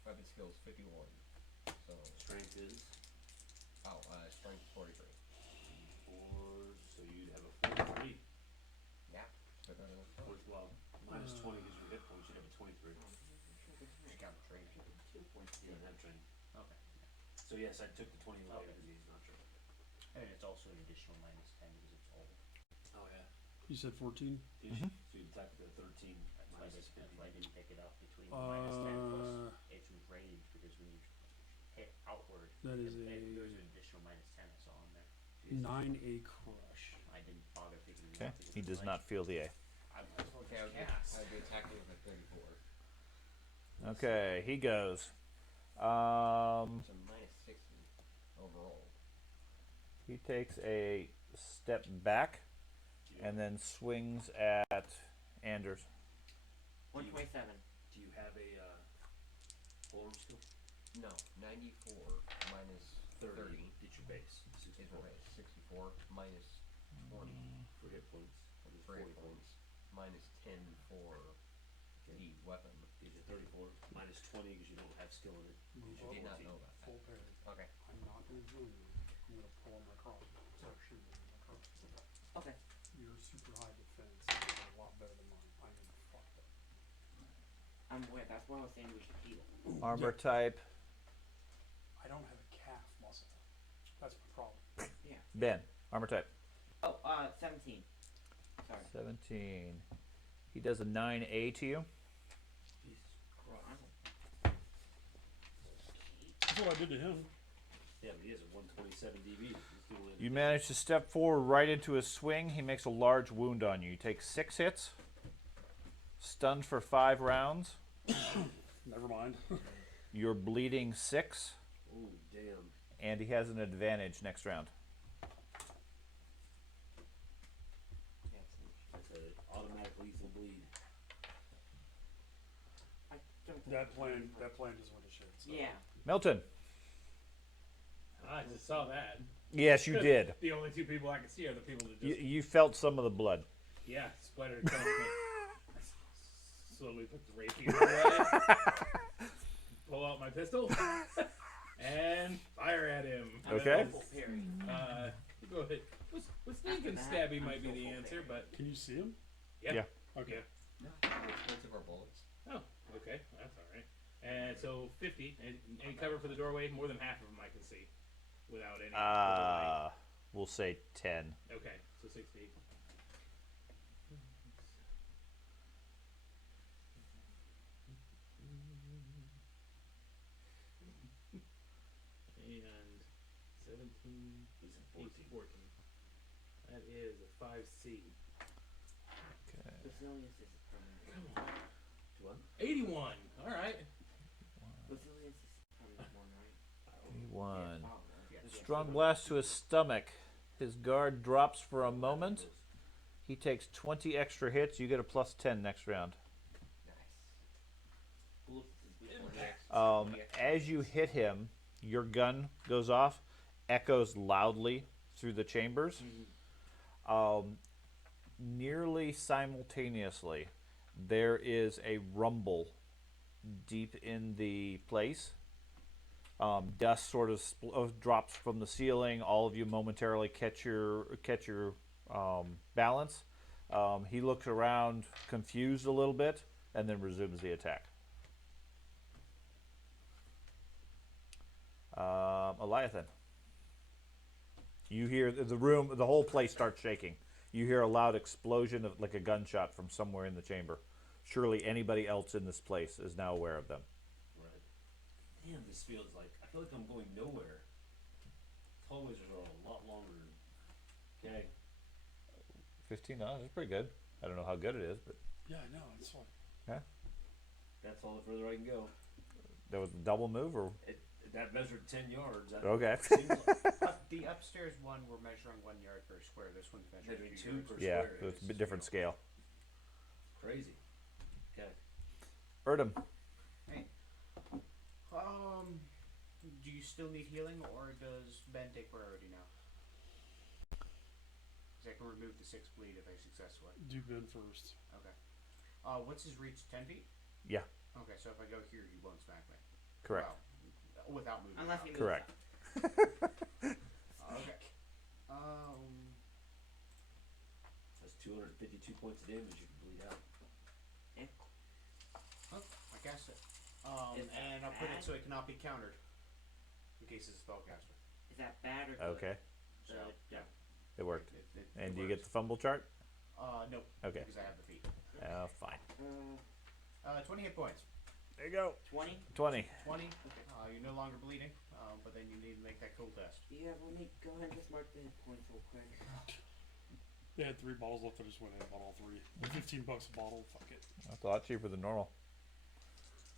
weapon skills 51. So, Strength is strength 43. 4, so you'd have a 43. Yeah. So go to the front. Which, well, minus 20 gives you hit points, you'd have a 23. Just count the trade. You don't have training. Okay. So yes, I took the 20 away Okay. because he's not trained. And it's also an additional minus 10 because it's old. Oh yeah. You said 14? Did you? So you attack with a 13 That's why, minus 50. that's why I didn't pick it up between the minus 10 plus it's range because when you hit outward, That is there's a an additional minus 10 I saw in there. 9A crush. I didn't bother picking it Okay. up. because He it's does like, not feel the A. I might as well Okay, just cast. I'd be attacking with a 34. Okay. He goes. So minus 60 overall. He takes a step back and then swings at Anders. 127. Do you have a forearm skill? No, 94 minus 30 Get your base. is 64 my 64 minus 20 for hit points. for hit points, minus 10 for the weapon. Gives you 34 minus 20 because you don't have skill in it. Gives you Did not 14. know about that. Full parry. Okay. I'm not going to join you. I'm going to pull on my cross. Oh, shoot. My cross. Okay. your super high defense is a lot better than mine. I am fucked up. I'm aware. That's why I was saying we should heal. Armor type. I don't have a calf muscle. That's my problem. Yeah. Ben, armor type. Oh, 17. Sorry. 17. He does a 9A to you. Jesus Christ. That's what I did to him. Yeah, but he has a 127 DB. He's doing it. You manage to step forward right into his swing. He makes a large wound on you. You take 6 hits. Stunned for 5 rounds. Never mind. You're bleeding 6. Oh, damn. And he has an advantage next round. That's an automatic lethal bleed. I don't That plan just went to shit. So. Yeah. Milton. I just saw that. Yes, you did. The only 2 people I can see are the people that just You felt some of the blood. yeah, splattered across me. I slowly put the rapier away, pull out my pistol, and fire at him. Okay. Full parry. Go ahead. Was thinking stabby might be the answer, but Can you see him? Yeah. Okay. How expensive are bullets? oh, okay, that's all right. And so 50, and any cover for the doorway, more than half of them I can see, without any. overlay. We'll say 10. Okay, so 60. And 17, He's a 14. That is a 5C. Okay. Resilience is permanent. Come on. What? 81. All right. Resilience is permanent one, right? 1. Oh, Strong blast to his stomach. His guard drops for a moment. He takes 20 extra hits. You get a plus 10 next round. As you hit him, your gun goes off, echoes loudly through the chambers. Nearly simultaneously, there is a rumble deep in the place. Dust sort of drops from the ceiling. All of you momentarily catch your balance. He looks around, confused a little bit, and then resumes the attack. Eliathan. You hear the room, the whole place starts shaking. You hear a loud explosion of like a gunshot from somewhere in the chamber. Surely anybody else in this place is now aware of them. Right. Damn, this feels like, I feel like I'm going nowhere. Hallways are a lot longer. Okay. 15, that's pretty good. I don't know how good it is, but Yeah, I know. It's fine. That's all the further I can go. there was a double move, or That measured 10 yards. That okay. seems like The upstairs one, we're measuring 1 yard per square. This one's measuring measuring 2 2 yards. per Yeah, square. it's a bit different scale. Crazy. Okay. Erdem. Do you still need healing, or does Ben take priority now? Because I can remove the 6 bleed if I successfully. Do Ben first. Okay. What's his reach? 10 feet? Yeah, Okay, so if I go here, you won't smack me. correct. Well, without moving. Unless around. you move Correct. Okay. That's 252 points of damage you can bleed out. I guess it. Is that And I'll put it bad? so it cannot be countered. In case it's a spellcaster. Is that bad or good? Okay, So, yeah. it worked. It And do you works. get the fumble chart? Nope. Okay. Because I have the feet. Fine. 20 hit points. There you go. 20? 20. 20. You're no longer bleeding, but then you need to make that cool test. Yeah, let me go ahead and just mark the hit points real quick. They had 3 bottles left. I just went ahead and bought all 3. $15 a bottle. Fuck it. That's a lot cheaper than normal.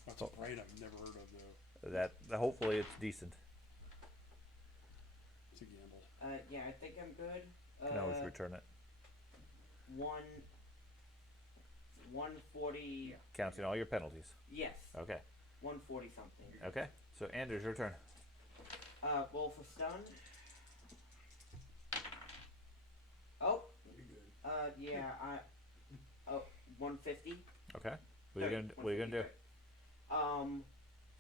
That's a brand I've never heard of though. That hopefully it's decent. It's a gamble. Yeah, I think I'm good. You can always return it. 140. Counting all your penalties. Yes, Okay. 140 something. Okay. So Anders, your turn. Roll for stun. Oh. Yeah, 150. Okay. What are you gonna do?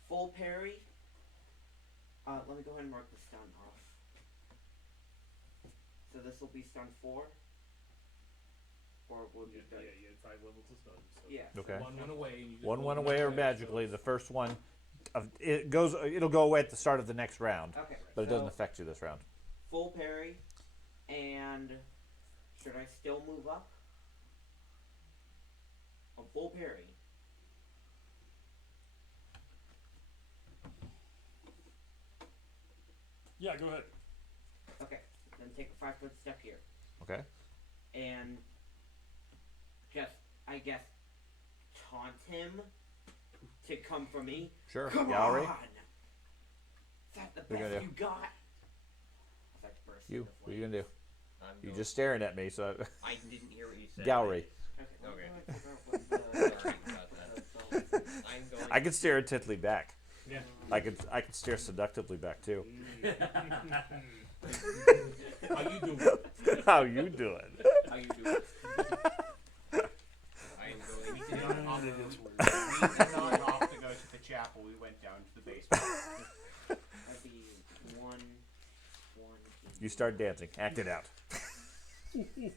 Full parry. Let me go ahead and mark the stun off. So this will be stun 4. or would Yeah, be done? you had 5 levels of stuns. So Yeah. Okay. One went away. And you just One rolled went another away or extra, magically. so The first one, it'll go away at the start of the next round, Okay. but it so doesn't affect you this round. full parry, and should I still move up? A full parry. Yeah, go ahead. Okay. Then take a 5-foot step here, Okay. and just I guess taunt him to come for me. Sure. Come Gallery. on! Is that the What are you best gonna you got? It's like burst You. into What are you flame. gonna do? I'm You're going- just staring at me, so. I didn't hear what you said. Gallery. Okay. well, Okay. I figure out what Sorry about that. I'm going. I can stare intently back. Yeah. I can stare seductively back too. How you doing? How you doing? How you do it? I am going We to. did not opt It is weird. to go to the chapel. We went down to the basement. That'd be 1, 1. You start dancing. Act it out. I'm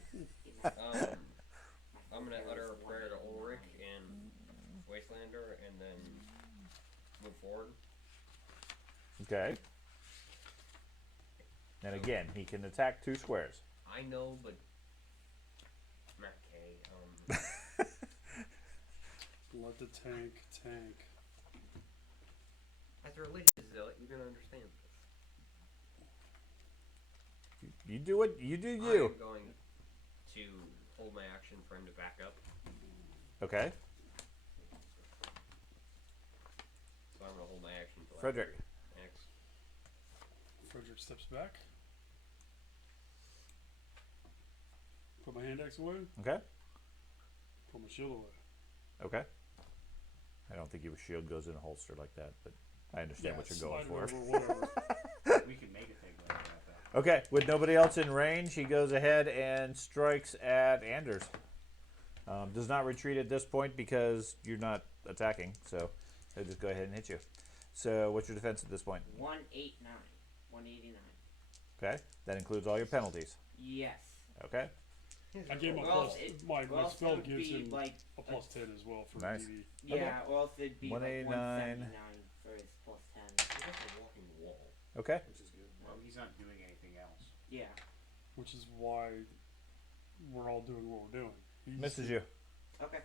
gonna utter a prayer to Ulrich and Wastelander, and then move forward. Okay. And again, he can attack 2 squares. I know, but okay. Let the tank tank. As a religious zealot, you're gonna understand this. You do it. You do I'm you. going to hold my action for him to back up. Okay. So I'm gonna hold my action until Frederick. after X. Frederick steps back. Put my hand axe away. Okay. Put my shield away. Okay. I don't think your shield goes in a holster like that, but I understand what you're going slide for. it over, whatever. We can make a thing like that, though. Okay, with nobody else in range, he goes ahead and strikes at Anders. Does not retreat at this point because you're not attacking, so he'll just go ahead and hit you. So, what's your defense at this point? 189. 189. Okay, that includes all your penalties. Yes. Okay, I gave him a Well, plus. it- My well, spell it would gives be him like a plus 10 as well for Nice. DD. yeah, or else it'd be like 189. 179 for his plus 10. You're like a walking wall. okay. Which is good. Well, he's not doing anything else. Yeah. Which is why we're all doing what we're doing. He's Misses you. Okay.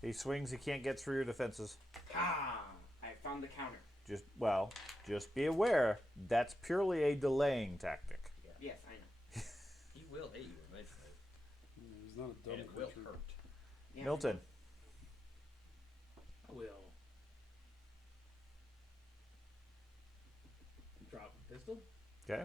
He swings, he can't get through your defenses. Ah, I found the counter. Just be aware, that's purely a delaying tactic. Yes, I know. He will hit you eventually, He's not a dumb and it will creature. hurt. Yeah, Milton. I will drop a pistol. Okay.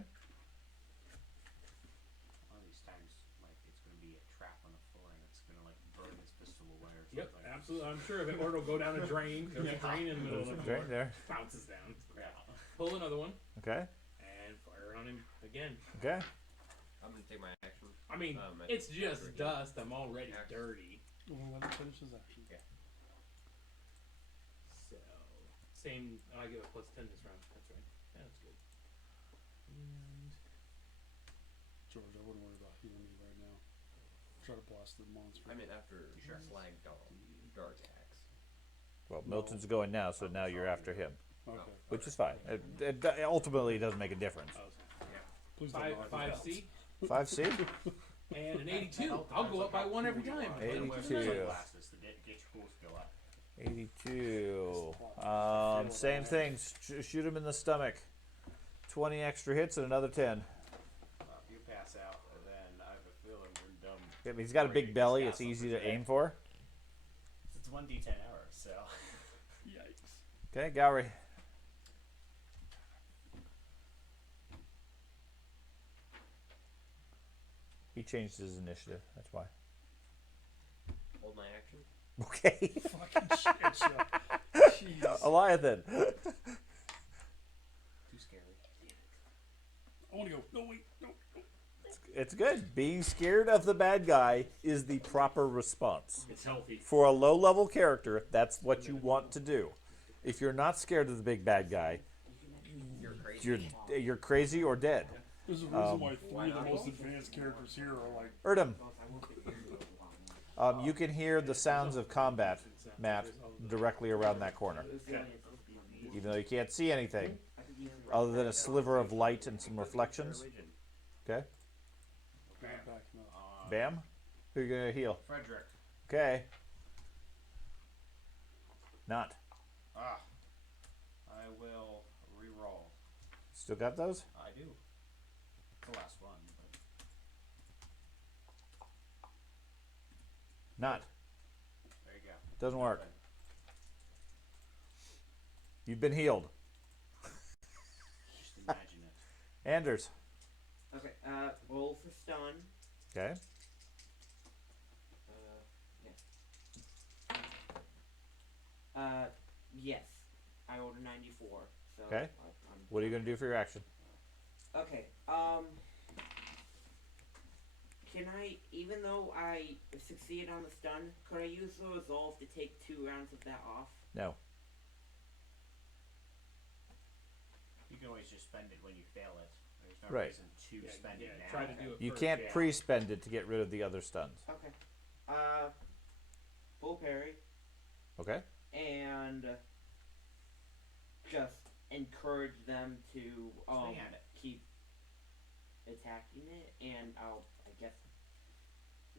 One of these times, like, it's going to be a trap on the floor, and it's going to, like, burn his pistol away or something. Yep, absolutely. I'm sure of it. Or it'll go down a drain. There's a drain in the middle of the Right floor. there. Bounces down. Yeah. Pull another one Okay. and fire on him again. Okay. I'm gonna take my action. I mean, my it's just action. dust. I'm already Action. dirty. Well, let him finish his action. So, same. I give a plus 10 this round. That's right. Yeah, that's good. And George, I wouldn't worry about healing you right now. Try to blast the monster. I mean, after slag dark axe. Well, Milton's going now, so now you're after him, Okay. which is fine. It ultimately doesn't make a difference. oh, Please don't knock me five out. C 5C? and an 82. I'll go up by one every time. Hey. And wear 82. sunglasses to get your cool skill up. 82. Same thing. Shoot him in the stomach. 20 extra hits and another 10. If you pass out, then I have a feeling we're dumb. Yeah, but he's got a big belly. It's easy to aim for. It's 1d10 error, so. Yikes. Okay, Gowry. He changed his initiative. That's why. Hold my action. Okay. Fucking shit, Jeez. Eliathan. Too scary. I want to go. No, wait. No. It's good. Being scared of the bad guy is the proper response. It's healthy. For a low-level character, that's what you want to do. If you're not scared of the big bad guy, You're crazy. you're crazy or dead. There's a reason why 3 of the most advanced characters here are like. Erdem. You can hear the sounds of combat, Matt, directly around that corner. Even though you can't see anything, other than a sliver of light and some reflections. Okay. Bam. Who are you gonna heal? Frederick. Okay. Not. I will re-roll. Still got those? I do. The last one. But Not. there you go. Doesn't work. You've been healed. Just imagine it. Anders. Okay, roll for stun. Okay. Yes. I rolled a 94. So Okay. I'm What are you going to do for your action? Okay, can I, even though I succeeded on the stun, could I use the resolve to take 2 rounds of that off? No. You can always just spend it when you fail it. There's no Right. reason to spend it now. Try to do it You first. can't yeah. pre-spend it to get rid of the other stuns. Okay. Full parry, Okay? and just encourage them to, Swing at it. keep attacking it, and I'll, I guess,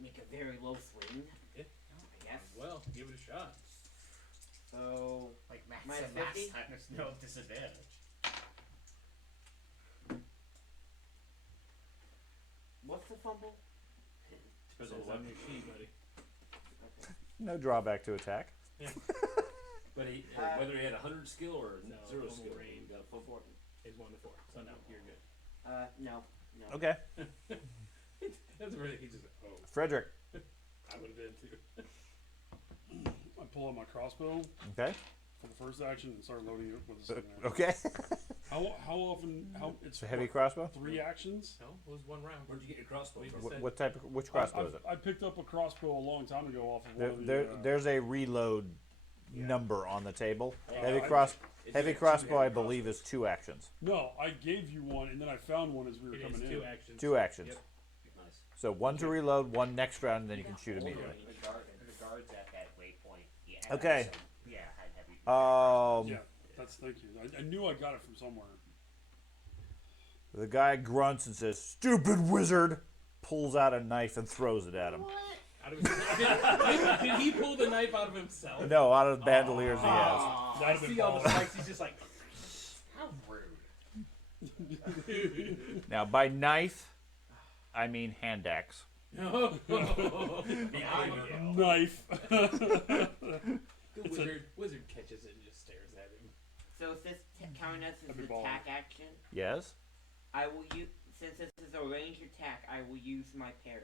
make a very low swing. Yeah. I guess. Well, give it a shot. So, Like Matt Minus said last 50? time, there's no disadvantage. what's the fumble? Depends on your sheet, buddy. Okay. No drawback to attack. But he, whether he had 100 skill or No, 0 fumble skill, range. he got a fumble. Is 1 to 4. So no, you're good. No. Okay. That's really, he's just, oh, Frederick. I would have been too. I pull out my crossbow Okay. for the first action and start loading it with the second action. Okay. How often? It's It's a heavy what, crossbow? 3 actions. No, it was 1 round. Where'd you get your crossbow Wait, from? what's that? What type of, which crossbow is it? I picked up a crossbow a long time ago off of one of the. There's a reload number on the table. Heavy I- heavy crossbow, I believe, is 2 actions. No, I gave you one, and then I found one as we were It coming is in. 2 actions. 2 actions. Yep. Nice. So 1 to reload, 1 next round, and then you can shoot The immediately. guards at that waypoint. Yeah, Okay. Yeah, had heavy. Yeah, thank you. I knew I got it from somewhere. The guy grunts and says, "Stupid wizard!" Pulls out a knife and throws it at him. Out of his, did he pull the knife out of himself? No, out of the bandoliers he has. I That'd have been see all the balls. spikes. He's just like, How rude. Now, by knife, I mean hand axe. no. Knife. The wizard catches it and just stares at him. So is this counting as That'd be an balling. attack action? Yes? I will use, since this is a ranged attack, I will use my parry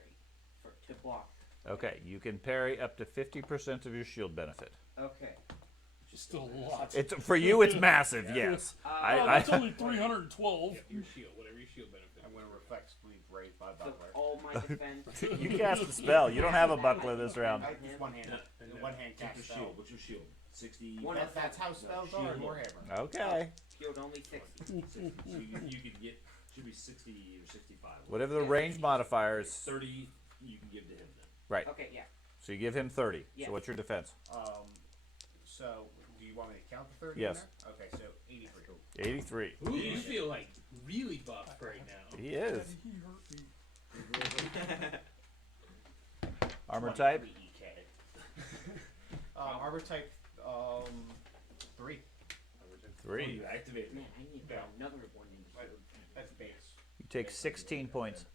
to block. Okay, you can parry up to 50% of your shield benefit. Okay. Still a lot. It's for you. It's massive. Yes. That's only 312. Yep, your shield, whatever your shield benefit. I'm going to reflexively raise my So buckler. all my defense. You cast the spell. You don't have a buckler this round. I just one hand. One hand What's cast your spell. shield? What's your shield? 60. One That's how spells are in Warhammer. Okay. Shield only 60. 60. So you could get, should be 60 or 65. Whatever the range modifier is. 30 you can give to him then. Right. Okay, yeah. So you give him 30. Yeah. So what's your defense? So, do you want me to count the 30 Yes. in there? Okay, so 83. 83. Ooh, you feel like really buff right now. He is. He hurt me. Armor type? EK. Armor type, 3. 3. You activate Man, it. I need Yeah. another one in Right. shield. That's base. You take 16 points.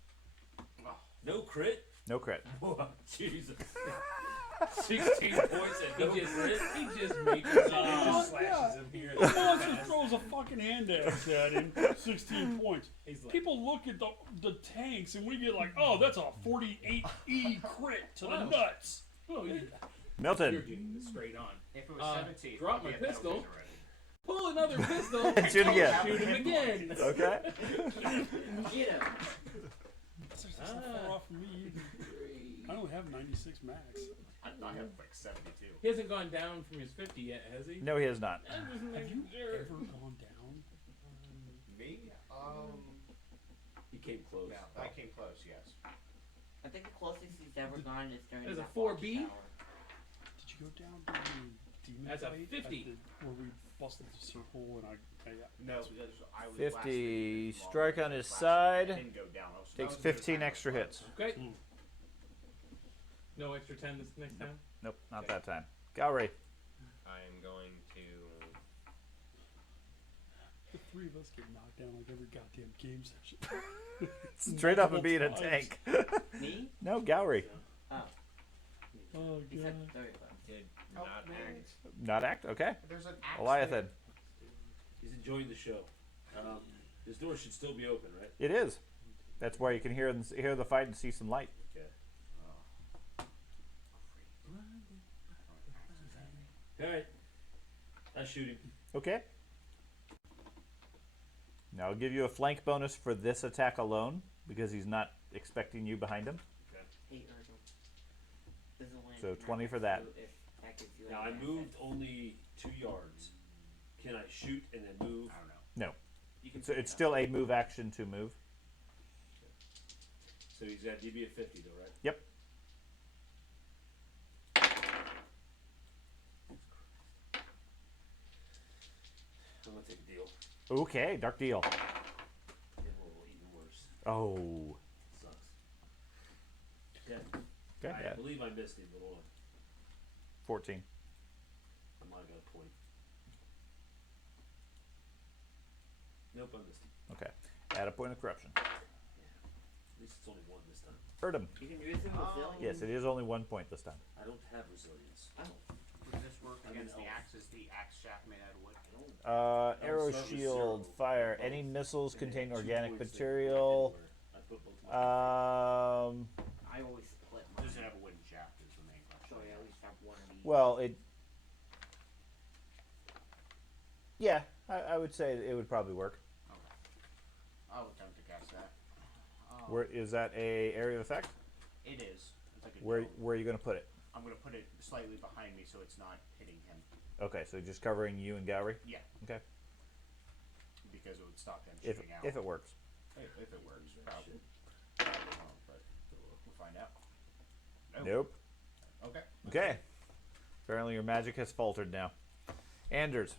No crit? No crit. Whoa, Jesus. 16 points and no crit? He just makes it so he just slashes him here. The monster throws a fucking hand axe at him. 16 points. He's like, People look at the tanks and we get like, oh, that's a 48E crit to the Wow. nuts. oh, you're Milton. getting this straight on. If it was 17, drop I'd be my at pistol. penalties already. Pull another pistol. Shoot again. Shoot him again. Okay. Get him. That's not far off from me. I only have 96 max. I have like 72. He hasn't gone down from his 50 yet, has he? No, he has not. I wasn't Have you sure. ever gone down? Me? He came close. Yeah, I came close, yes. I think the closest he's ever gone is during There's a that 4B? watchtower. Did you go down to the demon That's a fight 50. where we busted the circle and I No, because I was 50 last week, strike on last his week, side. I didn't go down. I was- Takes that was the 15 time extra I was- hits. Okay. Mm. No extra 10 this next time? Nope, not Okay. that time. Gallery. I am going to. The three of us get knocked down like every goddamn game session. Straight up and Multiple being a times. tank. Me? No, Gallery. Oh. Oh He said god. 3 of us. Did Oh, not man. act. Not act? Okay. There's an axe Eliathan. there. He's enjoying the show. This door should still be open, right? It is. That's why you can hear the fight and see some light. Okay. Alright. I shoot him. Okay. Now I'll give you a flank bonus for this attack alone because he's not expecting you behind him. Hey, Virgil. This is when So my 20 for next that. move, if that gives you Now I any moved benefit. only 2 yards. Can I shoot and then move? I don't know. No. You can So pick it's it up. still a move action to move. So he's got DB at 50 though, right? Yep. I'm gonna take a deal. Okay, dark deal. It will even worse. Oh. Sucks. Okay. Okay. I Yeah. believe I missed him, but hold on. 14. I might have got a point. Nope, I missed him. Okay. Add a point of corruption. At least it's only 1 this time. Hurt him. You can use him resilience. Yes, it is only 1 point this time. I don't have resilience. Oh. Would this work I'm against an the elf. axe? Is the axe shaft made out of wood? Arrow, start with shield, 0. fire. Both. Any missiles And then contain 2 organic points material. anywhere. I put both my I always split mine. Does it have a wooden shaft? Is the main question. So I at least have one of each. Well, it. Yeah, I would say it would probably work. I'll attempt to cast that. Where is that a area of effect? It is. It's like a Where dome. are you going to put it? I'm gonna put it slightly behind me so it's not hitting him. Okay, so just covering you and Gallery. Yeah, Okay, because it would stop him if shooting out. if it works. If it works, probably. Probably won't, but we'll find out. Nope. Okay. Okay. Apparently your magic has faltered now. Anders.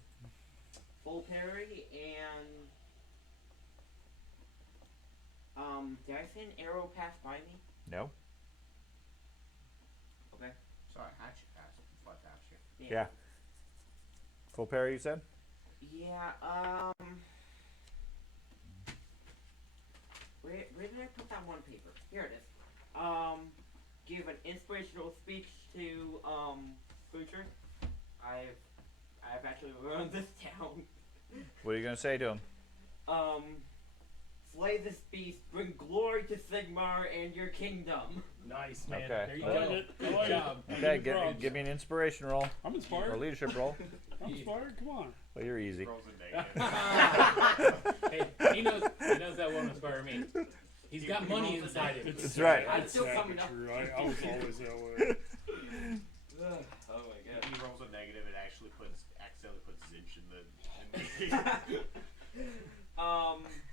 Full parry and did I see an arrow pass by me? No. Okay. Sorry, hatchet pass. Fly past you. Yeah. Full parry, you said? Yeah, where did I put that one paper? Here it is. Give an inspirational speech to, Butcher. I've actually run this town. What are you going to say to him? Slay this beast, bring glory to Sigmar and your kingdom. Nice, man. Okay. There you I like go. it. I Good like job. it. Okay, Give me props. give me an inspiration roll. I'm Or inspired. leadership roll. I'm inspired. Come on. Well, you're easy. Rolls a negative. Hey, he knows that won't inspire me. He's got money inside him. That's right. I'm still exactly coming up. true. I was always that way. Oh my god. He rolls a negative. It actually accidentally puts Zinch in the.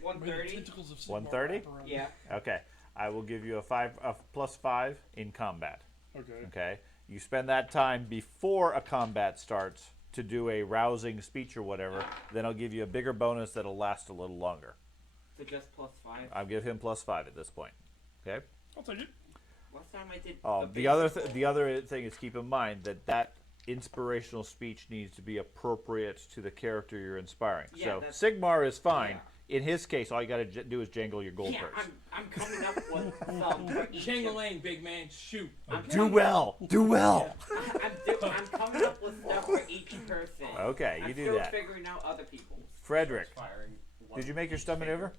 130. Tentacles of Sigmar 130? wrap around Yeah. Okay. I will give you a +5 in combat. me. Okay. Okay. You spend that time before a combat starts to do a rousing speech or whatever. Then I'll give you a bigger bonus that'll last a little longer. So just +5. I'll give him +5 at this point. Okay. I'll take it. Last time I did. The other thing is keep in mind that inspirational speech needs to be appropriate to the character you're inspiring. Yeah, so that's- Sigmar is fine. yeah. In his case, all you got to do is jangle your gold Yeah, purse. I'm coming up with some for each. Jangling, big man, shoot. Do well. Do well. I'm coming up with stuff for each person. Okay, you I'm do still that. figuring out other people's. Frederick, Firing. did you make your stun maneuver?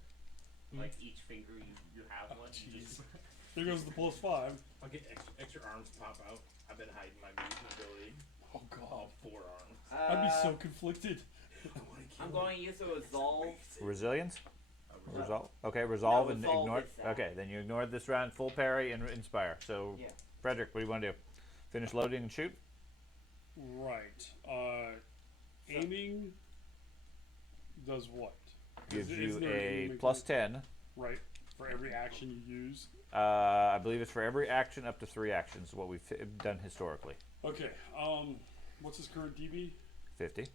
Like each finger you have one. You just, There goes the +5. I'll get extra arms pop out. I've been hiding my movement ability. Oh god. 4 arms. I'd be so conflicted. I'm going to use a resolve. Resilience? Resolve? Okay, resolve No, and resolve ignore. is that. Okay, then you ignored this round. Full parry and inspire. So, Yeah. Frederick, what do you want to do? Finish loading and shoot? Right. Aiming does what? Gives Is you there an a aiming +10 Right. For every action you use? I believe it's for every action up to 3 actions, what we've done historically. Okay, what's his current DB? 50.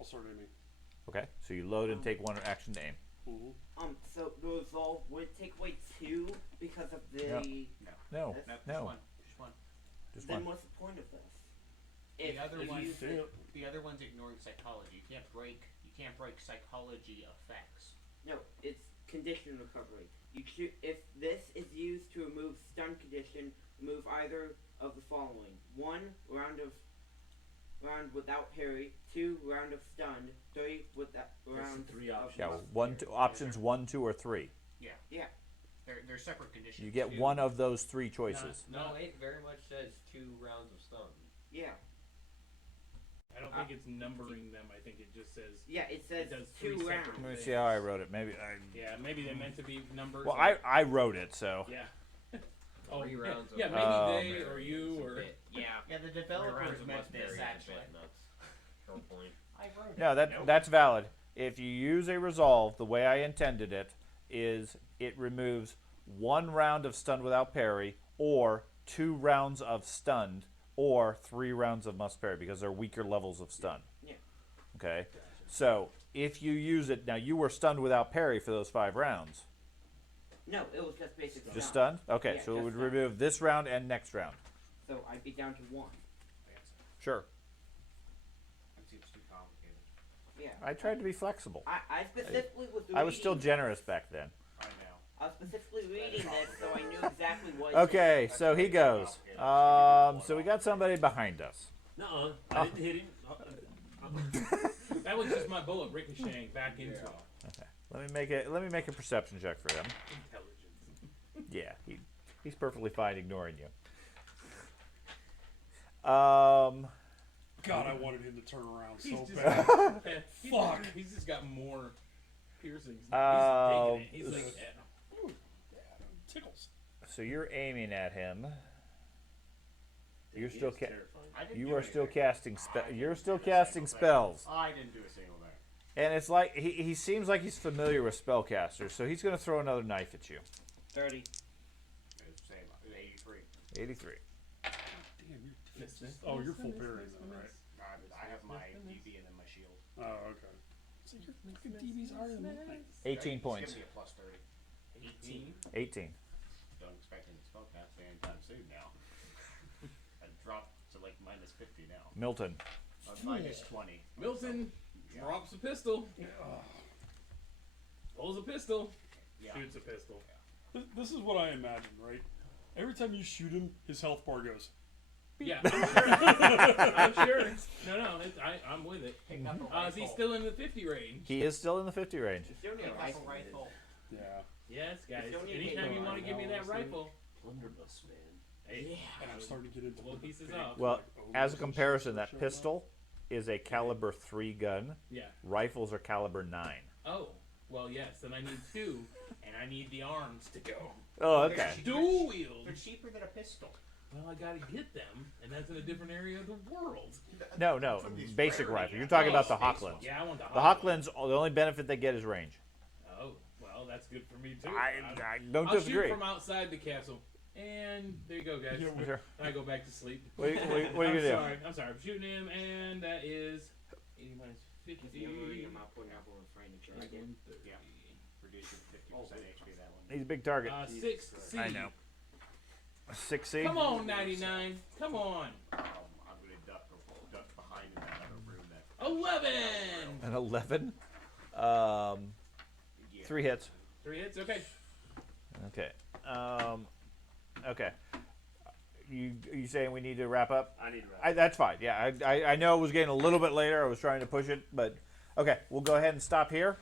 I'll start aiming. Okay, so you load and take 1 action to aim. Mm-hmm. So the resolve would take away 2 because of the... No, That's- no. Just one. Just Then one. what's the point of this? The other if one, you fail- the other one's ignoring psychology. You can't break psychology effects. No, it's condition recovery. If this is used to remove stun condition, remove either of the following: 1 round without parry, 2 round of stun, 3 without round. the 3 options. Yeah, options 1, 2, or 3. Yeah. They're separate conditions. You get too. one of those 3 choices. No, it very much says 2 rounds of stun. Yeah. I don't think it's numbering them. I think it just says. Yeah, it says It does 2 3 rounds. separate Let me see how I wrote it. Maybe. Yeah, maybe they're meant to be numbers. Well, like- I wrote it, so. Yeah. 3 rounds of yeah, maybe Oh. they or you or. Yeah, the 3 developers rounds of meant must this parry is a actually. bit nuts. Her point. I wrote it. No, that's valid. If you use a resolve, the way I intended it is it removes 1 round of stunned without parry, or 2 rounds of stunned, or 3 rounds of must parry because they're weaker levels of stun. Yeah. Okay. So if you use it now, you were stunned without parry for those 5 rounds. No, it was just basic stun. Just stunned? Okay, Yeah, so it just would stunned. remove this round and next round. So I'd be down to 1. Sure. It seems too complicated. Yeah. I tried to be flexible. I specifically was I was still reading- generous back then. I know. I was specifically reading this so I knew exactly what. Okay, so he goes. So we got somebody behind us. Nuh-uh. I didn't hit him. That was just my bullet ricocheting back into him. Okay. Let me make a perception check for him. Intelligence. Yeah, he's perfectly fine ignoring you. God, I wanted him to turn around so He's just bad. got, Fuck. He's just got more piercings. Oh, He's digging it. He's like, yeah. Ooh, tickles. so you're aiming at him. You're He still is terrifying. I didn't you do are still anything. casting I you're didn't still do a casting single thing. spells. I didn't do a single thing. And it's like he seems like he's familiar with spellcasters, so he's going to throw another knife at you. 30. It was the same. 83. 83. Damn, oh, you're full parrying then, right? I have my DB and then my shield. Oh, okay. So your fucking DB's higher than mine. 18 Just points. Give me a plus 30. 18. 18. Don't expect any spellcasting anytime soon now. I dropped to like minus 50 now. Milton. Minus 20. Milton Yeah. drops a pistol. Pulls a pistol. Yeah. Shoots a pistol. This is what I imagine, right? Every time you shoot him, his health bar goes. Yeah, I'm sure. I'm sure. No, I'm with it. Pick up a Is rifle. he still in the 50 range? He is still in the 50 range. Still need Pick a up rifle. a rifle. Yeah. Yes, guys. still need to Anytime get you one. want to give me that rifle. Blunderbuss, man. Hey, And I'm starting to get into blow the pieces big, off. Well, like, as a ogres and comparison, shit that showing pistol is a caliber 3 gun. Yeah. Rifles are caliber 9. Oh, well, yes. Then I need 2, and I need the arms to go. Oh, okay. Dual wield. They're cheaper than a pistol. Well, I gotta get them, and that's in a different area of the world. No, basic rifle. You're talking about the Hochlands. Yeah, I want the The Hochlands, the only benefit they get is range. Oh, well, that's good for me too. I don't I'll disagree. shoot from outside the castle, and there you go, guys. Yeah, Sure. I go back to sleep. What are you I'm going to do? sorry. I'm sorry. I'm shooting him, and that is 80 minus 50. If you're worried, I'm not putting up with frightening dragon. 130. Yeah. Reduce your 50% HP that one. He's a big target. 6C. I know. 6C? Come on, 99. Come on. I'm gonna duck behind in that other room. That 11. An 11. yeah. 3 hits. 3 hits. Okay. Okay. Okay. You saying we need to wrap up? I need to wrap. That's fine. Yeah, I know it was getting a little bit later. I was trying to push it, but okay, we'll go ahead and stop here.